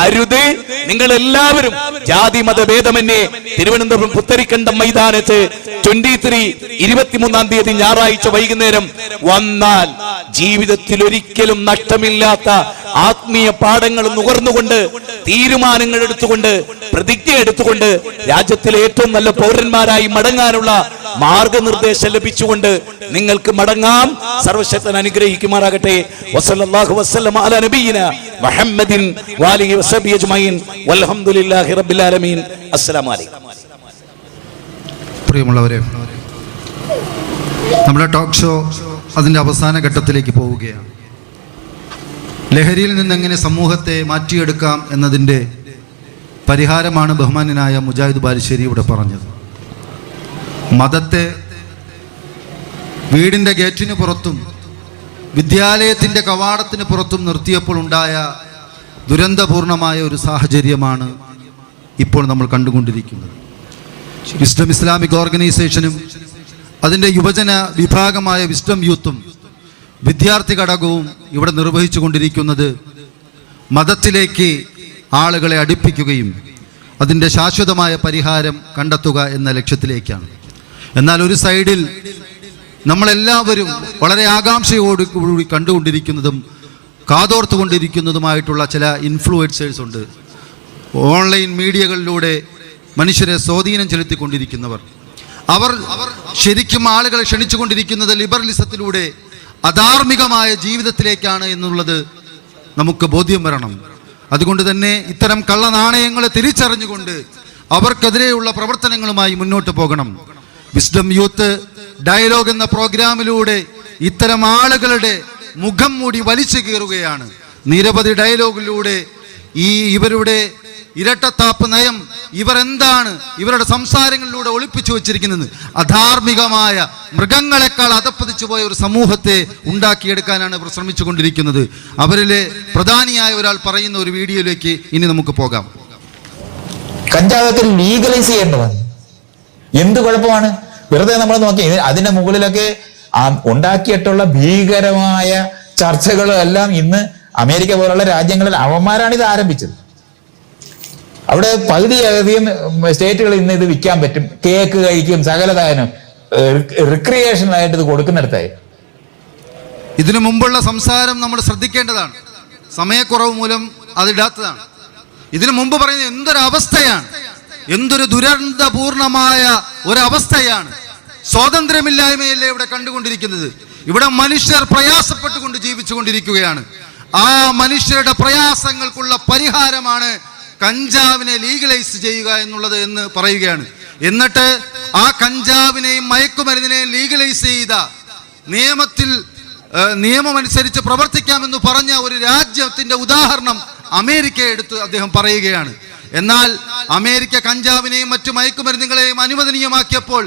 അരുത്. നിങ്ങൾ എല്ലാവരും ജാതി മതഭേദമന്യേ തിരുവനന്തപുരം പുത്തരിക്കണ്ടം മൈതാനത്ത് 23 തീയതി ഞായറാഴ്ച വൈകുന്നേരം വന്നാൽ ജീവിതത്തിൽ ഒരിക്കലും നഷ്ടമില്ലാത്ത ആത്മീയ പാഠങ്ങൾ നുകർന്നുകൊണ്ട്, തീരുമാനങ്ങൾ എടുത്തുകൊണ്ട്, പ്രതിജ്ഞ എടുത്തുകൊണ്ട് രാജ്യത്തിലെ ഏറ്റവും നല്ല പൗരന്മാരായി മടങ്ങാനുള്ള മാർഗനിർദ്ദേശം ലഭിച്ചുകൊണ്ട് നിങ്ങൾക്ക് മടങ്ങാം. സർവശക്തൻ അനുഗ്രഹിക്കുമാറാകട്ടെ. വസല്ലല്ലാഹു വസല്ലമ അലാ നബിയിന മുഹമ്മദിൻ വആലിഹി വസഹ്ബിഹി അജ്മഈൻ വൽഹംദുലില്ലാഹി റബ്ബിൽ ആലമീൻ. അസ്സലാമു അലൈക്കും. പ്രിയമുള്ളവരെ, നമ്മുടെ ടോക്ക് ഷോ അതിൻ്റെ അവസാന ഘട്ടത്തിലേക്ക് പോവുകയാണ്. ലഹരിയിൽ നിന്നെങ്ങനെ സമൂഹത്തെ മാറ്റിയെടുക്കാം എന്നതിൻ്റെ പരിഹാരമാണ് ബഹുമാന്യനായ മുജാഹിദ് ബാലുശ്ശേരി ഇവിടെ പറഞ്ഞത്. മതത്തെ വീടിൻ്റെ ഗേറ്റിന് പുറത്തും വിദ്യാലയത്തിൻ്റെ കവാടത്തിന് പുറത്തും നിർത്തിയപ്പോൾ ഉണ്ടായ ദുരന്തപൂർണമായ ഒരു സാഹചര്യമാണ് ഇപ്പോൾ നമ്മൾ കണ്ടുകൊണ്ടിരിക്കുന്നത്. വിസ്ഡം ഇസ്ലാമിക് ഓർഗനൈസേഷനും അതിൻ്റെ യുവജന വിഭാഗമായ വിസ്ഡം യൂത്തും വിദ്യാർത്ഥി ഘടകവും ഇവിടെ നിർവഹിച്ചു കൊണ്ടിരിക്കുന്നത് മതത്തിലേക്ക് ആളുകളെ അടുപ്പിക്കുകയും അതിൻ്റെ ശാശ്വതമായ പരിഹാരം കണ്ടെത്തുക എന്ന ലക്ഷ്യത്തിലേക്കാണ്. എന്നാൽ ഒരു സൈഡിൽ നമ്മളെല്ലാവരും വളരെ ആകാംക്ഷയോടുകൂടി കണ്ടുകൊണ്ടിരിക്കുന്നതും കാതോർത്തുകൊണ്ടിരിക്കുന്നതുമായിട്ടുള്ള ചില ഇൻഫ്ലുവൻസേഴ്സ് ഉണ്ട്. ഓൺലൈൻ മീഡിയകളിലൂടെ മനുഷ്യരെ സ്വാധീനം ചെലുത്തിക്കൊണ്ടിരിക്കുന്നവർ. അവർ ശരിക്കും ആളുകളെ ക്ഷണിച്ചുകൊണ്ടിരിക്കുന്നത് ലിബറലിസത്തിലൂടെ അധാർമികമായ ജീവിതത്തിലേക്കാണ് എന്നുള്ളത് നമുക്ക് ബോധ്യം വരണം. അതുകൊണ്ട് തന്നെ ഇത്തരം കള്ളനാണയങ്ങളെ തിരിച്ചറിഞ്ഞുകൊണ്ട് അവർക്കെതിരെയുള്ള പ്രവർത്തനങ്ങളുമായി മുന്നോട്ട് പോകണം. വിസ്ഡം യൂത്ത് ഡയലോഗ് എന്ന പ്രോഗ്രാമിലൂടെ ഇത്തരം ആളുകളുടെ മുഖം മൂടി വലിച്ചു കീറുകയാണ്. നിരവധി ഡയലോഗിലൂടെ ഇവരുടെ ഇരട്ടത്താപ്പ് നയം, ഇവർ എന്താണ് ഇവരുടെ സംസാരങ്ങളിലൂടെ ഒളിപ്പിച്ചു വച്ചിരിക്കുന്നത്, അധാർമികമായ മൃഗങ്ങളെക്കാൾ അധപ്പതിച്ചു പോയ ഒരു സമൂഹത്തെ ഉണ്ടാക്കിയെടുക്കാനാണ് ഇവർ ശ്രമിച്ചു കൊണ്ടിരിക്കുന്നത്. അവരിലെ പ്രധാനിയായ ഒരാൾ പറയുന്ന ഒരു വീഡിയോയിലേക്ക് ഇനി നമുക്ക് പോകാം. കഞ്ചാവൊക്കെ ലീഗലൈസ് ചെയ്യേണ്ടതാണ്. എന്ത് കുഴപ്പമാണ്? വെറുതെ നമ്മൾ നോക്കി അതിന്റെ മുകളിലൊക്കെ ഉണ്ടാക്കിയിട്ടുള്ള ഭീകരമായ ചർച്ചകളും എല്ലാം ഇന്ന് അമേരിക്ക പോലുള്ള രാജ്യങ്ങളിൽ അവന്മാരാണ് ഇത് ആരംഭിച്ചത്. അവിടെ പകുതിയധികം സ്റ്റേറ്റുകൾ ഇന്ന് ഇത് വിൽക്കാൻ പറ്റും. കേക്ക് കഴിക്കും, സകലതാനും റിക്രിയേഷനായിട്ട് ഇത് കൊടുക്കുന്നിടത്തായി. ഇതിനു മുമ്പുള്ള സംസാരം നമ്മൾ ശ്രദ്ധിക്കേണ്ടതാണ്. സമയക്കുറവ് മൂലം അതിടാത്തതാണ്. ഇതിനു മുമ്പ് പറയുന്നത് എന്തൊരവസ്ഥയാണ്, എന്തൊരു ദുരന്തപൂർണമായ ഒരവസ്ഥയാണ്. സ്വാതന്ത്ര്യമില്ലായ്മയല്ലേ ഇവിടെ കണ്ടുകൊണ്ടിരിക്കുന്നത്. ഇവിടെ മനുഷ്യർ പ്രയാസപ്പെട്ടുകൊണ്ട് ജീവിച്ചുകൊണ്ടിരിക്കുകയാണ്. ആ മനുഷ്യരുടെ പ്രയാസങ്ങൾക്കുള്ള പരിഹാരമാണ് കഞ്ചാവിനെ ലീഗലൈസ് ചെയ്യുക എന്നുള്ളത് എന്ന് പറയുകയാണ്. എന്നിട്ട് ആ കഞ്ചാവിനെയും മയക്കുമരുന്നിനെയും ലീഗലൈസ് ചെയ്ത നിയമമനുസരിച്ച് പ്രവർത്തിക്കാമെന്ന് പറഞ്ഞ ഒരു രാജ്യത്തിന്റെ ഉദാഹരണം അമേരിക്കയെ എടുത്ത് അദ്ദേഹം പറയുകയാണ്. എന്നാൽ അമേരിക്ക കഞ്ചാവിനെയും മറ്റു മയക്കുമരുന്നുകളെയും അനുവദനീയമാക്കിയപ്പോൾ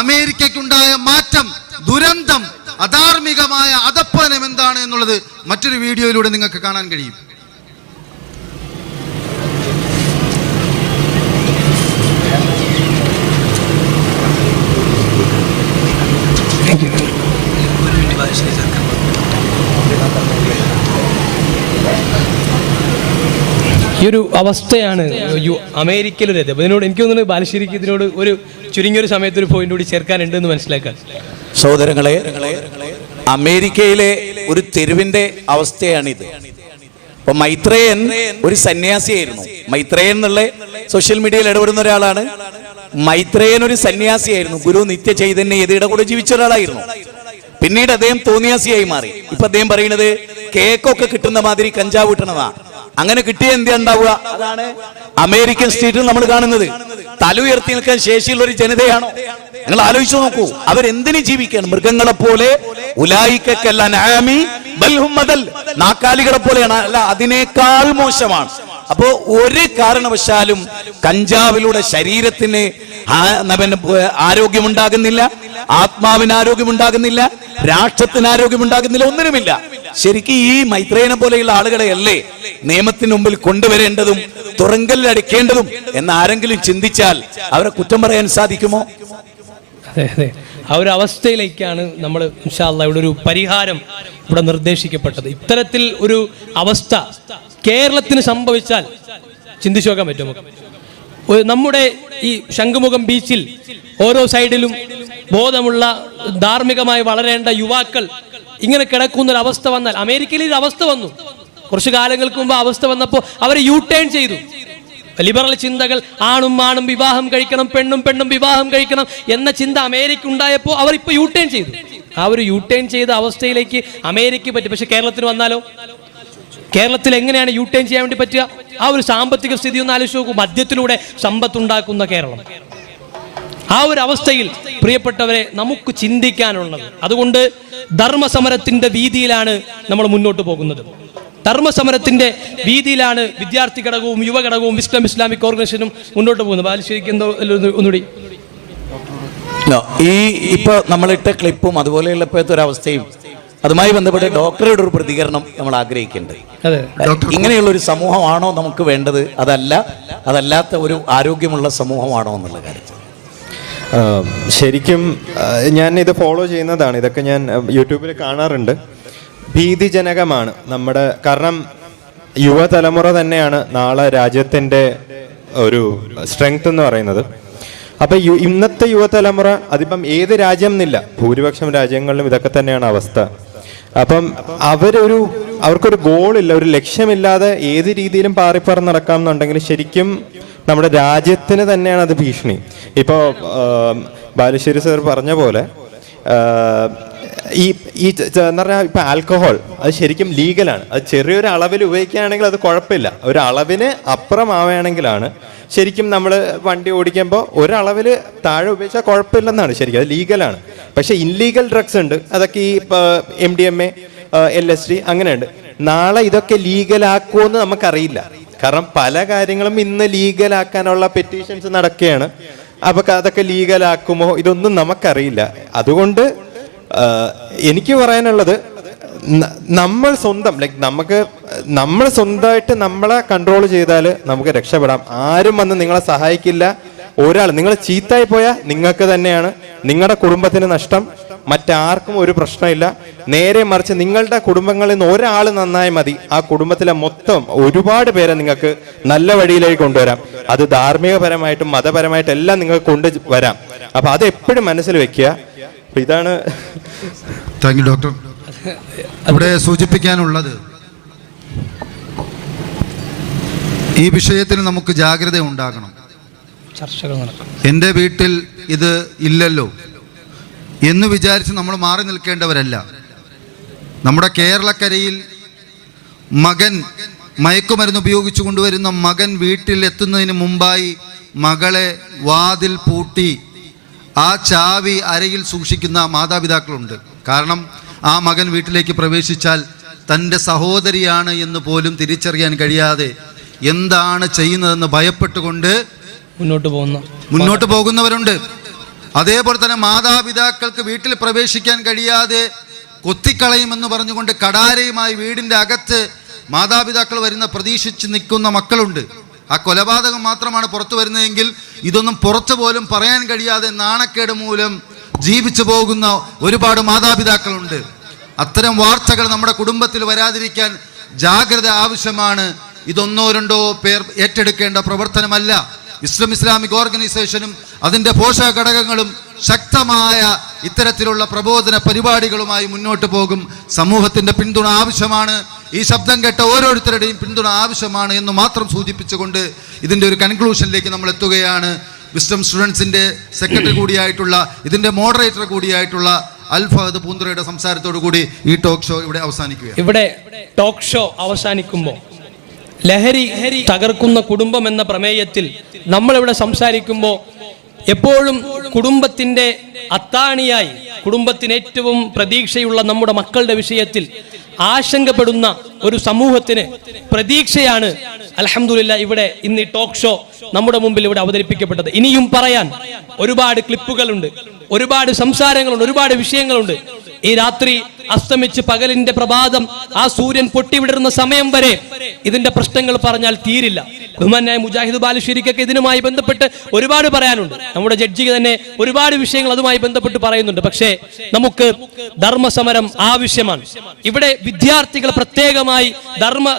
അമേരിക്കയ്ക്കുണ്ടായ മാറ്റം, ദുരന്തം, അധാർമികമായ അധപ്പതനം എന്താണ് എന്നുള്ളത് മറ്റൊരു വീഡിയോയിലൂടെ നിങ്ങൾക്ക് കാണാൻ കഴിയും. ഈ ഒരു അവസ്ഥയാണ് അമേരിക്കയിലൊരു. ഇതിനോട് എനിക്ക് തോന്നുന്നു ബാലുശ്ശേരിക്ക് ഇതിനോട് ഒരു ചുരുങ്ങിയൊരു സമയത്ത് ഒരു പോയിന്റ് കൂടി ചേർക്കാനുണ്ട് എന്ന് മനസ്സിലാക്കാൻ. സഹോദരങ്ങളെ, അമേരിക്കയിലെ ഒരു തെരുവിന്റെ അവസ്ഥയാണിത്. അപ്പൊ മൈത്രേയൻ ഒരു സന്യാസിയായിരുന്നു. മൈത്രേയൻ എന്നുള്ള സോഷ്യൽ മീഡിയയിൽ ഇടപെടുന്ന ഒരാളാണ്. മൈത്രേയൻ ഒരു സന്യാസിയായിരുന്നു. ഗുരു നിത്യ ചൈതന്യ യതിയുടെ കൂടെ ജീവിച്ച ഒരാളായിരുന്നു. പിന്നീട് അദ്ദേഹം തോന്നിയാസിയായി മാറി. ഇപ്പൊ അദ്ദേഹം പറയുന്നത് കേക്കൊക്കെ കിട്ടുന്ന മാതിരി കഞ്ചാവ് കിട്ടണതാ. അങ്ങനെ കിട്ടിയ എന്താ ഉണ്ടാവുക? അതാണ് അമേരിക്കൻ സ്ട്രീറ്റിൽ നമ്മൾ കാണുന്നത്. തല ഉയർത്തി നിൽക്കാൻ ശേഷിയുള്ള ഒരു ജനതയാണോ? നിങ്ങൾ ആലോചിച്ചു നോക്കൂ. അവരെന്തിനു ജീവിക്കുകയാണ്? മൃഗങ്ങളെ പോലെ. നാക്കാലികളെ പോലെയാണ്. അല്ല, അതിനേക്കാൾ മോശമാണ്. അപ്പോ ഒരു കാരണവശാലും കഞ്ചാവിലൂടെ ശരീരത്തിന് ആരോഗ്യമുണ്ടാകുന്നില്ല, ആത്മാവിന് ആരോഗ്യമുണ്ടാകുന്നില്ല, രാഷ്ട്രത്തിന് ആരോഗ്യമുണ്ടാകുന്നില്ല, ഒന്നിനുമില്ല. ശരിക്കും ഈ മൈത്രേയനെ പോലെയുള്ള ആളുകളെയല്ലേ നിയമത്തിന് മുമ്പിൽ കൊണ്ടുവരേണ്ടതും തുറങ്കലിൽ അടിക്കേണ്ടതും എന്ന് ആരെങ്കിലും ചിന്തിച്ചാൽ അവരെ കുറ്റം പറയാൻ സാധിക്കുമോ? അതെ അതെ, ആ ഒരു അവസ്ഥയിലേക്കാണ് നമ്മൾ ഇൻഷാ അല്ലാഹ് ഇവിടെ ഒരു പരിഹാരം ഇവിടെ നിർദ്ദേശിക്കപ്പെട്ടത്. ഇത്തരത്തിൽ ഒരു അവസ്ഥ കേരളത്തിന് സംഭവിച്ചാൽ ചിന്തിച്ചു നോക്കാൻ പറ്റുമോ? നമ്മുടെ ഈ ശംഖുമുഖം ബീച്ചിൽ ഓരോ സൈഡിലും ബോധമുള്ള ധാർമ്മികമായി വളരേണ്ട യുവാക്കൾ ഇങ്ങനെ കിടക്കുന്ന ഒരു അവസ്ഥ വന്നാൽ, അമേരിക്കയിൽ ഒരു അവസ്ഥ വന്നു കുറച്ചു കാലങ്ങൾക്ക് മുമ്പ്, അവസ്ഥ വന്നപ്പോൾ അവർ യു ടേൺ ചെയ്തു. ലിബറൽ ചിന്തകൾ, ആണും ആണും വിവാഹം കഴിക്കണം, പെണ്ണും പെണ്ണും വിവാഹം കഴിക്കണം എന്ന ചിന്ത അമേരിക്ക ഉണ്ടായപ്പോൾ അവർ ഇപ്പോൾ യു ടേൺ ചെയ്തു. ആ ഒരു യു ടേൺ ചെയ്ത അവസ്ഥയിലേക്ക് അമേരിക്ക പറ്റി. പക്ഷെ കേരളത്തിന് വന്നാലോ? കേരളത്തിൽ എങ്ങനെയാണ് യു ടേൺ ചെയ്യാൻ വേണ്ടി പറ്റുക? ആ ഒരു സാമ്പത്തിക സ്ഥിതി ഒന്ന് ആലോചിച്ച് നോക്കൂ. മദ്യത്തിലൂടെ സമ്പത്തുണ്ടാക്കുന്ന കേരളം. ആ ഒരു അവസ്ഥയിൽ പ്രിയപ്പെട്ടവരെ നമുക്ക് ചിന്തിക്കാനുള്ളത്. അതുകൊണ്ട് ധർമ്മസമരത്തിന്റെ വീതിയിലാണ് നമ്മൾ മുന്നോട്ട് പോകുന്നത്. ധർമ്മസമരത്തിന്റെ വീതിയിലാണ് വിദ്യാർത്ഥി ഘടകവും യുവ ഘടകവും വിസ്ഡം ഇസ്ലാമിക് ഓർഗനൈസേഷനും മുന്നോട്ട് പോകുന്നത്. ബാലുശ്ശേരിക്ക് എന്തോ ഒന്നുകൂടി ഈ ഇപ്പൊ നമ്മളിട്ട ക്ലിപ്പും അതുപോലെയുള്ള ഇപ്പോഴത്തെ ഒരു അവസ്ഥയും അതുമായി ബന്ധപ്പെട്ട് ഡോക്ടറുടെ ഒരു പ്രതികരണം നമ്മൾ ആഗ്രഹിക്കുന്നുണ്ട്. ഇങ്ങനെയുള്ള ഒരു സമൂഹമാണോ നമുക്ക് വേണ്ടത്, അതല്ലാത്ത ഒരു ആരോഗ്യമുള്ള സമൂഹമാണോ എന്നുള്ള കാര്യത്തിൽ? ശരിക്കും ഞാൻ ഇത് ഫോളോ ചെയ്യുന്നതാണ്, ഇതൊക്കെ ഞാൻ യൂട്യൂബിൽ കാണാറുണ്ട്. ഭീതിജനകമാണ് നമ്മുടെ, കാരണം യുവതലമുറ തന്നെയാണ് നാളെ രാജ്യത്തിൻ്റെ ഒരു സ്ട്രെങ്ത് എന്ന് പറയുന്നത്. അപ്പം ഇന്നത്തെ യുവതലമുറ, അതിപ്പം ഏത് രാജ്യം എന്നില്ല, ഭൂരിപക്ഷം രാജ്യങ്ങളിലും ഇതൊക്കെ തന്നെയാണ് അവസ്ഥ. അപ്പം അവർക്കൊരു ഗോളില്ല, ഒരു ലക്ഷ്യമില്ലാതെ ഏത് രീതിയിലും പാറിപ്പറന്ന് നടക്കാം എന്നുണ്ടെങ്കിൽ ശരിക്കും നമ്മുടെ രാജ്യത്തിന് തന്നെയാണ് അത് ഭീഷണി. ഇപ്പോൾ ബാലുശ്ശേരി സാർ പറഞ്ഞ പോലെ എന്ന് പറഞ്ഞാൽ ഇപ്പം ആൽക്കഹോൾ അത് ശരിക്കും ലീഗലാണ്. അത് ചെറിയൊരു അളവിൽ ഉപയോഗിക്കുകയാണെങ്കിൽ അത് കുഴപ്പമില്ല. ഒരു അളവിന് അപ്പുറമാവുകയാണെങ്കിലാണ് ശരിക്കും നമ്മൾ വണ്ടി ഓടിക്കുമ്പോൾ ഒരളവിൽ താഴെ ഉപയോഗിച്ചാൽ കുഴപ്പമില്ലെന്നാണ് ശരിക്കും, അത് ലീഗലാണ്. പക്ഷെ ഇൻലീഗൽ ഡ്രഗ്സ് ഉണ്ട്, അതൊക്കെ ഈ MDMA, LSD അങ്ങനെയുണ്ട്. നാളെ ഇതൊക്കെ ലീഗലാക്കുമെന്ന് നമുക്കറിയില്ല. കാരണം പല കാര്യങ്ങളും ഇന്ന് ലീഗലാക്കാനുള്ള പെറ്റീഷൻസ് നടക്കുകയാണ്. അപ്പൊ അതൊക്കെ ലീഗലാക്കുമോ ഇതൊന്നും നമുക്കറിയില്ല. അതുകൊണ്ട് എനിക്ക് പറയാനുള്ളത്, നമ്മൾ സ്വന്തം നമ്മൾ സ്വന്തമായിട്ട് നമ്മളെ കൺട്രോൾ ചെയ്താൽ നമുക്ക് രക്ഷപ്പെടാം. ആരും വന്ന് നിങ്ങളെ സഹായിക്കില്ല. നിങ്ങൾ ചീത്തായി പോയാൽ നിങ്ങൾക്ക് തന്നെയാണ്, നിങ്ങളുടെ കുടുംബത്തിന് നഷ്ടം, മറ്റാർക്കും ഒരു പ്രശ്നമില്ല. നേരെ മറിച്ച് നിങ്ങളുടെ കുടുംബങ്ങളിൽ നിന്ന് ഒരാൾ നന്നായി മതി, ആ കുടുംബത്തിലെ മൊത്തം ഒരുപാട് പേരെ നിങ്ങൾക്ക് നല്ല വഴിയിലേക്ക് കൊണ്ടുവരാം. അത് ധാർമ്മികപരമായിട്ടും മതപരമായിട്ടും എല്ലാം നിങ്ങൾക്ക് കൊണ്ടുവരാം. അപ്പൊ അത് എപ്പോഴും മനസ്സിൽ വെക്കുക. ഇതാണ്. Thank you doctor. ഇവിടെ സൂചിപ്പിക്കാനുള്ളത്, ഈ വിഷയത്തിൽ നമുക്ക് ജാഗ്രത ഉണ്ടാകണം. എൻ്റെ വീട്ടിൽ ഇത് ഇല്ലല്ലോ എന്ന് വിചാരിച്ച് നമ്മൾ മാറി നിൽക്കേണ്ടവരല്ല. നമ്മുടെ കേരളക്കരയിൽ മകൻ മയക്കുമരുന്ന് ഉപയോഗിച്ചു കൊണ്ടുവരുന്ന മകൻ വീട്ടിൽ എത്തുന്നതിന് മുമ്പായി മകളെ വാതിൽ പൂട്ടി ആ ചാവി അരയിൽ സൂക്ഷിക്കുന്ന മാതാപിതാക്കളുണ്ട്. കാരണം ആ മകൻ വീട്ടിലേക്ക് പ്രവേശിച്ചാൽ തൻ്റെ സഹോദരിയാണ് എന്ന് പോലും തിരിച്ചറിയാൻ കഴിയാതെ എന്താണ് ചെയ്യുന്നതെന്ന് ഭയപ്പെട്ടുകൊണ്ട് മുന്നോട്ട് പോകുന്നവരുണ്ട്. അതേപോലെ തന്നെ മാതാപിതാക്കൾക്ക് വീട്ടിൽ പ്രവേശിക്കാൻ കഴിയാതെ കൊത്തിക്കളയുമെന്ന് പറഞ്ഞുകൊണ്ട് കടാരയുമായി വീടിൻ്റെ അകത്ത് മാതാപിതാക്കൾ വരുന്ന പ്രതീക്ഷിച്ച് നിൽക്കുന്ന മക്കളുണ്ട്. ആ കൊലപാതകം മാത്രമാണ് പുറത്തു വരുന്നതെങ്കിൽ ഇതൊന്നും പുറത്തു പോലും പറയാൻ കഴിയാതെ നാണക്കേട് മൂലം ജീവിച്ചു പോകുന്ന ഒരുപാട് മാതാപിതാക്കളുണ്ട്. അത്തരം വാർത്തകൾ നമ്മുടെ കുടുംബത്തിൽ വരാതിരിക്കാൻ ജാഗ്രത ആവശ്യമാണ്. ഇതൊന്നോ രണ്ടോ പേർ ഏറ്റെടുക്കേണ്ട പ്രവർത്തനമല്ല. ഇസ്ലാമിക് ഓർഗനൈസേഷനും അതിൻ്റെ പോഷക ഘടകങ്ങളും ശക്തമായ ഇത്തരത്തിലുള്ള പ്രബോധന പരിപാടികളുമായി മുന്നോട്ട് പോകും. സമൂഹത്തിൻ്റെ പിന്തുണ ആവശ്യമാണ്. ഈ ശബ്ദം കേട്ട ഓരോരുത്തരുടെയും പിന്തുണ ആവശ്യമാണ് എന്ന് മാത്രം സൂചിപ്പിച്ചുകൊണ്ട് ഇതിൻ്റെ ഒരു കൺക്ലൂഷനിലേക്ക് നമ്മൾ എത്തുകയാണ്. വിസ്ഡം സ്റ്റുഡൻസിൻ്റെ സെക്രട്ടറി കൂടിയായിട്ടുള്ള, ഇതിൻ്റെ മോഡറേറ്റർ കൂടിയായിട്ടുള്ള അൽഫഹദ് പൂന്തുറയുടെ സംസാരത്തോടു കൂടി ഈ ടോക്ക് ഷോ ഇവിടെ അവസാനിക്കുകയാണ്. ഇവിടെ ടോക്ക് ഷോ അവസാനിക്കുമ്പോൾ ലഹരി തകർക്കുന്ന കുടുംബം എന്ന പ്രമേയത്തിൽ നമ്മളിവിടെ സംസാരിക്കുമ്പോൾ എപ്പോഴും കുടുംബത്തിൻ്റെ അത്താണിയായി, കുടുംബത്തിന് ഏറ്റവും പ്രതീക്ഷയുള്ള നമ്മുടെ മക്കളുടെ വിഷയത്തിൽ ആശങ്കപ്പെടുന്ന ഒരു സമൂഹത്തിന് പ്രതീക്ഷയാണ് അൽഹംദുലില്ലാ ഇവിടെ ഇന്ന് ഈ ടോക്ക് ഷോ നമ്മുടെ മുമ്പിൽ ഇവിടെ അവതരിപ്പിക്കപ്പെട്ടത്. ഇനിയും പറയാൻ ഒരുപാട് ക്ലിപ്പുകളുണ്ട്, ഒരുപാട് സംസാരങ്ങളുണ്ട്, ഒരുപാട് വിഷയങ്ങളുണ്ട്. ഈ രാത്രി അസ്തമിച്ച് പകലിന്റെ പ്രഭാതം ആ സൂര്യൻ പൊട്ടിവിടരുന്ന സമയം വരെ ഇതിന്റെ പ്രശ്നങ്ങൾ പറഞ്ഞാൽ തീരില്ല. ബഹുമാനായ മുജാഹിദ് ബാലുശ്ശേരിക്കൊക്കെ ഇതിനുമായി ബന്ധപ്പെട്ട് ഒരുപാട് പറയാനുണ്ട്. നമ്മുടെ ജഡ്ജി തന്നെ ഒരുപാട് വിഷയങ്ങൾ അതുമായി ബന്ധപ്പെട്ട് പറയുന്നുണ്ട്. പക്ഷേ നമുക്ക് ധർമ്മസമരം ആവശ്യമാണ്. ഇവിടെ വിദ്യാർത്ഥികൾ പ്രത്യേകമായി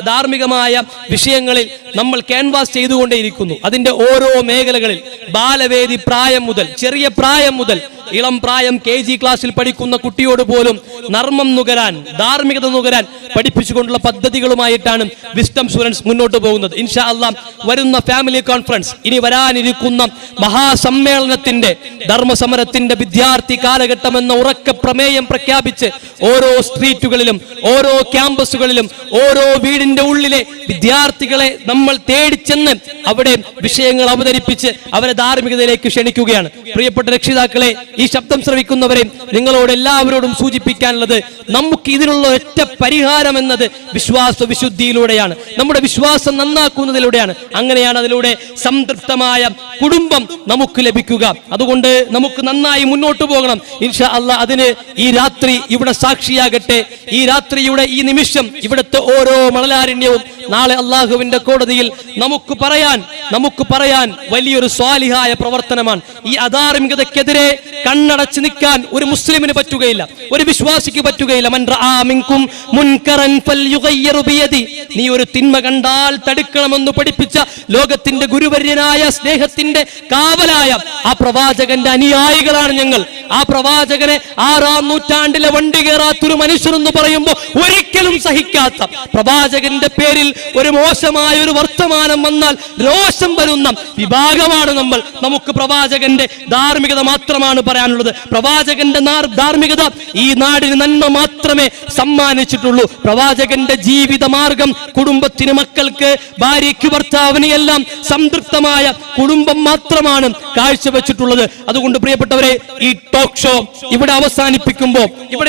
ധാർമ്മികമായ വിഷയങ്ങളിൽ നമ്മൾ ക്യാൻവാസ് ചെയ്തുകൊണ്ടേയിരിക്കുന്നു. അതിന്റെ ഓരോ മേഖലകളിൽ ബാലവേദി പ്രായം മുതൽ, ചെറിയ പ്രായം മുതൽ, ഇളം പ്രായം KG ക്ലാസ്സിൽ പഠിക്കുന്ന കുട്ടിയോട് പോലും നർമ്മം നുകരാൻ, ധാർമ്മികത നുകരാൻ പഠിപ്പിച്ചുകൊണ്ടുള്ള പദ്ധതികളുമായിട്ടാണ് വിസ്ഡം സ്റ്റുഡൻസ് മുന്നോട്ട് പോകുന്നത്. ഇൻഷാ അല്ലാഹ് വരുന്ന ഫാമിലി കോൺഫറൻസ്, ഇനി വരാനിരിക്കുന്ന മഹാസമ്മേളനത്തിന്റെ ധർമ്മസമരത്തിന്റെ വിദ്യാർത്ഥി കാലഘട്ടം എന്ന ഉറക്ക പ്രമേയം പ്രഖ്യാപിച്ച് ഓരോ സ്ട്രീറ്റുകളിലും, ഓരോ ക്യാമ്പസുകളിലും, ഓരോ വീടിന്റെ ഉള്ളിലെ വിദ്യാർത്ഥികളെ നമ്മൾ തേടിച്ചെന്ന് അവിടെ വിഷയങ്ങൾ അവതരിപ്പിച്ച് അവരെ ധാർമ്മികതയിലേക്ക് ക്ഷണിക്കുകയാണ്. പ്രിയപ്പെട്ട രക്ഷിതാക്കളെ, ഈ ശബ്ദം ശ്രവിക്കുന്നവരെ നിങ്ങളോട് എല്ലാവരോടും സൂചിപ്പിക്കാനുള്ളത്, നമുക്ക് ഇതിനുള്ള ഒറ്റ പരിഹാരം എന്നത് വിശ്വാസ വിശുദ്ധിയിലൂടെയാണ്, നമ്മുടെ വിശ്വാസം നന്നാക്കുന്നതിലൂടെയാണ്. അങ്ങനെയാണ് അതിലൂടെ സംതൃപ്തമായ കുടുംബം നമുക്ക് ലഭിക്കുക. അതുകൊണ്ട് നമുക്ക് നന്നായി മുന്നോട്ട് പോകണം. ഇൻഷാ അല്ലാഹ് അതിന് ഈ രാത്രി ഇവിടെ സാക്ഷിയാകട്ടെ. ഈ രാത്രിയുടെ ഈ നിമിഷം, ഇവിടുത്തെ ഓരോ മണലാരണ്യവും നാളെ അള്ളാഹുവിന്റെ കോടതിയിൽ നമുക്ക് പറയാൻ വലിയൊരു സ്വാലിഹായ പ്രവർത്തനമാണ്. ഈ അധാർമികതയ്ക്കെതിരെ കണ്ണടച്ച് നിൽക്കാൻ ഒരു മുസ്ലിമിന് പറ്റുകയില്ല, ഒരു വിശ്വാസിക്ക് പറ്റുകയില്ല. മൻ റആ മിൻകും മുൻകറൻ ഫൽയുഗയ്യിറു ബിയദി. നീ ഒരു തിന്മ കണ്ടാൽ തടുക്കണമെന്ന് പഠിപ്പിച്ച ലോകത്തിന്റെ ഗുരുവര്യനായ സ്നേഹത്തിന്റെ കാവലായ ആ പ്രവാചകന്റെ അനുയായികളാണ് ഞങ്ങൾ. ആ പ്രവാചകനെ 6-ാം നൂറ്റാണ്ടിലെ വണ്ടി കയറാത്തൊരു മനുഷ്യരെന്ന് പറയുമ്പോൾ ഒരിക്കലും സഹിക്കാത്ത, പ്രവാചകന്റെ പേരിൽ ഒരു മോശമായ ഒരു വർത്തമാനം വന്നാൽ രോഷം വരുന്ന വിഭാഗമാണ് നമ്മൾ. നമുക്ക് പ്രവാചകന്റെ ധാർമ്മികത മാത്രമാണ് പറയാനുള്ളത്. പ്രവാചകന്റെ ധാർമ്മികത ഈ നാടിന് നന്മ മാത്രമേ സമ്മാനിച്ചിട്ടുള്ളൂ. പ്രവാചകന്റെ ജീവിത മാർഗം കുടുംബത്തിന്, മക്കൾക്ക്, ഭാര്യയ്ക്ക്, ഭർത്താവിന് എല്ലാം സംതൃപ്തമായ കുടുംബം മാത്രമാണ് കാഴ്ചവെച്ചിട്ടുള്ളത്. അതുകൊണ്ട് പ്രിയപ്പെട്ടവരെ, ഈ ടോക്ക് ഷോ ഇവിടെ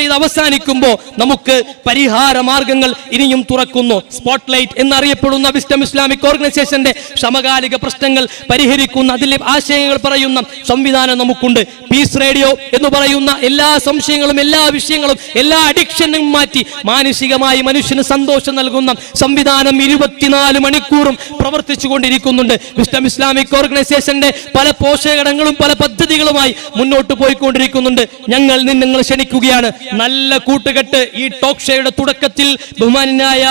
ഇത് അവസാനിക്കുമ്പോ നമുക്ക് പരിഹാര മാർഗങ്ങൾ ഇനിയും തുറക്കുന്നു. സ്പോട്ട്ലൈറ്റ് എന്നറിയപ്പെടുന്ന വിസ്ഡം ഇസ്ലാമിക് ഓർഗനൈസേഷന്റെ സമകാലിക പ്രശ്നങ്ങൾ പരിഹരിക്കുന്ന, അതിലെ ആശയങ്ങൾ പറയുന്ന സംവിധാനം നമുക്കുണ്ട്. പീസ് റേഡിയോ എന്ന് പറയുന്ന എല്ലാ സംശയങ്ങളും, എല്ലാ വിഷയങ്ങളും, എല്ലാ അഡിക്ഷനും മാറ്റി മാനസികമായി മനുഷ്യന് സന്തോഷം നൽകുന്ന സംവിധാനം 24 മണിക്കൂറും പ്രവർത്തിച്ചു കൊണ്ടിരിക്കുന്നുണ്ട്. വിസ്ഡം ഇസ്ലാമിക് ഓർഗനൈസേഷന്റെ പല പോഷകങ്ങളും പല പദ്ധതികളുമായി മുന്നോട്ട് പോയിക്കൊണ്ടിരിക്കുന്നുണ്ട്. ഞങ്ങൾ നിങ്ങൾ ക്ഷണിക്കുകയാണ്. നല്ല കൂട്ടുകെട്ട്. ഈ ടോക്ക് ഷോയുടെ തുടക്കത്തിൽ ബഹുമാനായ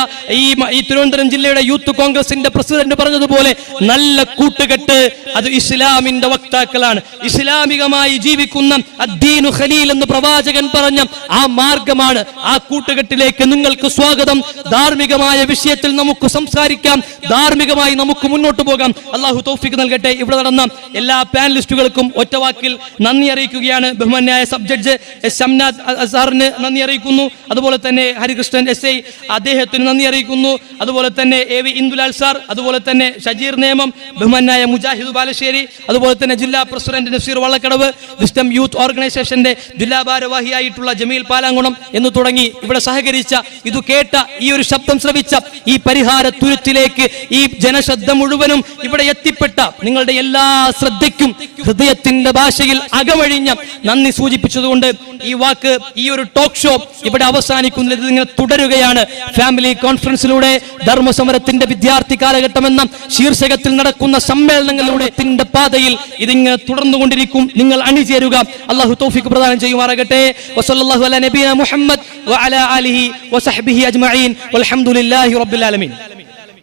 ഈ തിരുവനന്തപുരം ജില്ലയുടെ യൂത്ത് കോൺഗ്രസിന്റെ പ്രസിഡന്റ് പറഞ്ഞതുപോലെ, നല്ല കൂട്ടുകെട്ട് അത് ഇസ്ലാമിന്റെ വക്താക്കളാണ്. ഇസ്ലാമികമായി ജീവിക്കുന്ന അദ്ദീനു ഖലീൽ എന്ന് പ്രവാചകൻ പറഞ്ഞ ആ മാർഗമാണ്. ആ കൂട്ടുകെട്ടിലേക്ക് നിങ്ങൾക്ക് സ്വാഗതം. ധാർമ്മികമായ വിഷയത്തിൽ നമുക്ക് സംസാരിക്കാം, ധാർമ്മികമായി നമുക്ക് മുന്നോട്ട് പോകാം. അള്ളാഹു തൗഫീഖ് നൽകട്ടെ. ഇവിടെ നടന്ന എല്ലാ പാനലിസ്റ്റുകൾക്കും ഒറ്റവാക്കിൽ നന്ദി അറിയിക്കുകയാണ്. ബഹുമാന്യായ സബ് ജഡ്ജ് ഷംനാദ് സാറിന് നന്ദി അറിയിക്കുന്നു. അതുപോലെ തന്നെ ഹരികൃഷ്ണൻ SI അദ്ദേഹത്തിന് നന്ദി അറിയിക്കുന്നു. അതുപോലെ തന്നെ AV ഇന്ദുലാൽ സാർ, അതുപോലെ തന്നെ ഷജീർ നേമം, ബഹുമാനായ മുജാഹിദ് ബാലുശ്ശേരി, അതുപോലെ തന്നെ ജില്ലാ president Naseer Vallakkadavu, wisdom youth ഓർഗനൈസേഷന്റെ ജില്ലാ ഭാരവാഹിയായിട്ടുള്ള ജമീൽ പാലാങ്കുണം എന്ന് തുടങ്ങി ഇവിടെ സഹകരിച്ച, ഇത് കേട്ട, ഈ ഒരു ശബ്ദം ശ്രവിച്ച, ഈ പരിഹാര തുരുത്തിലേക്ക് ഈ ജനശ്രദ്ധ മുഴുവനും ഇവിടെ എത്തിപ്പെട്ട നിങ്ങളുടെ എല്ലാ ശ്രദ്ധയ്ക്കും ഹൃദയത്തിന്റെ ഭാഷയിൽ അകമഴിഞ്ഞ നന്ദി സൂചിപ്പിച്ചതുകൊണ്ട് ഈ ഒരു ടോക്ക് ഷോ ഇവിടെ അവസാനിക്കുന്നത് ഇങ്ങനെ തുടരുകയാണ്. ഫാമിലി കോൺഫറൻസിലൂടെ ധർമ്മസമരത്തിന്റെ വിദ്യാർത്ഥി കാലഘട്ടം എന്ന ശീർഷകത്തിൽ നടക്കുന്ന സമ്മേളനങ്ങളിലൂടെ പാതയിൽ ഇതിങ്ങനെ തുടർന്നുകൊണ്ടിരിക്കും. നിങ്ങൾ അണിചേരുക. അള്ളാഹു തൗഫീഖ് പ്രദാനം ചെയ്യുമാറാകട്ടെ. വസല്ലല്ലാഹു അലാ നബിയിന മുഹമ്മദ് വഅലാ ആലിഹി വസഹ്ബിഹി അജ്മഈൻ വൽഹംദുലില്ലാഹി റബ്ബിൽ ആലമീൻ.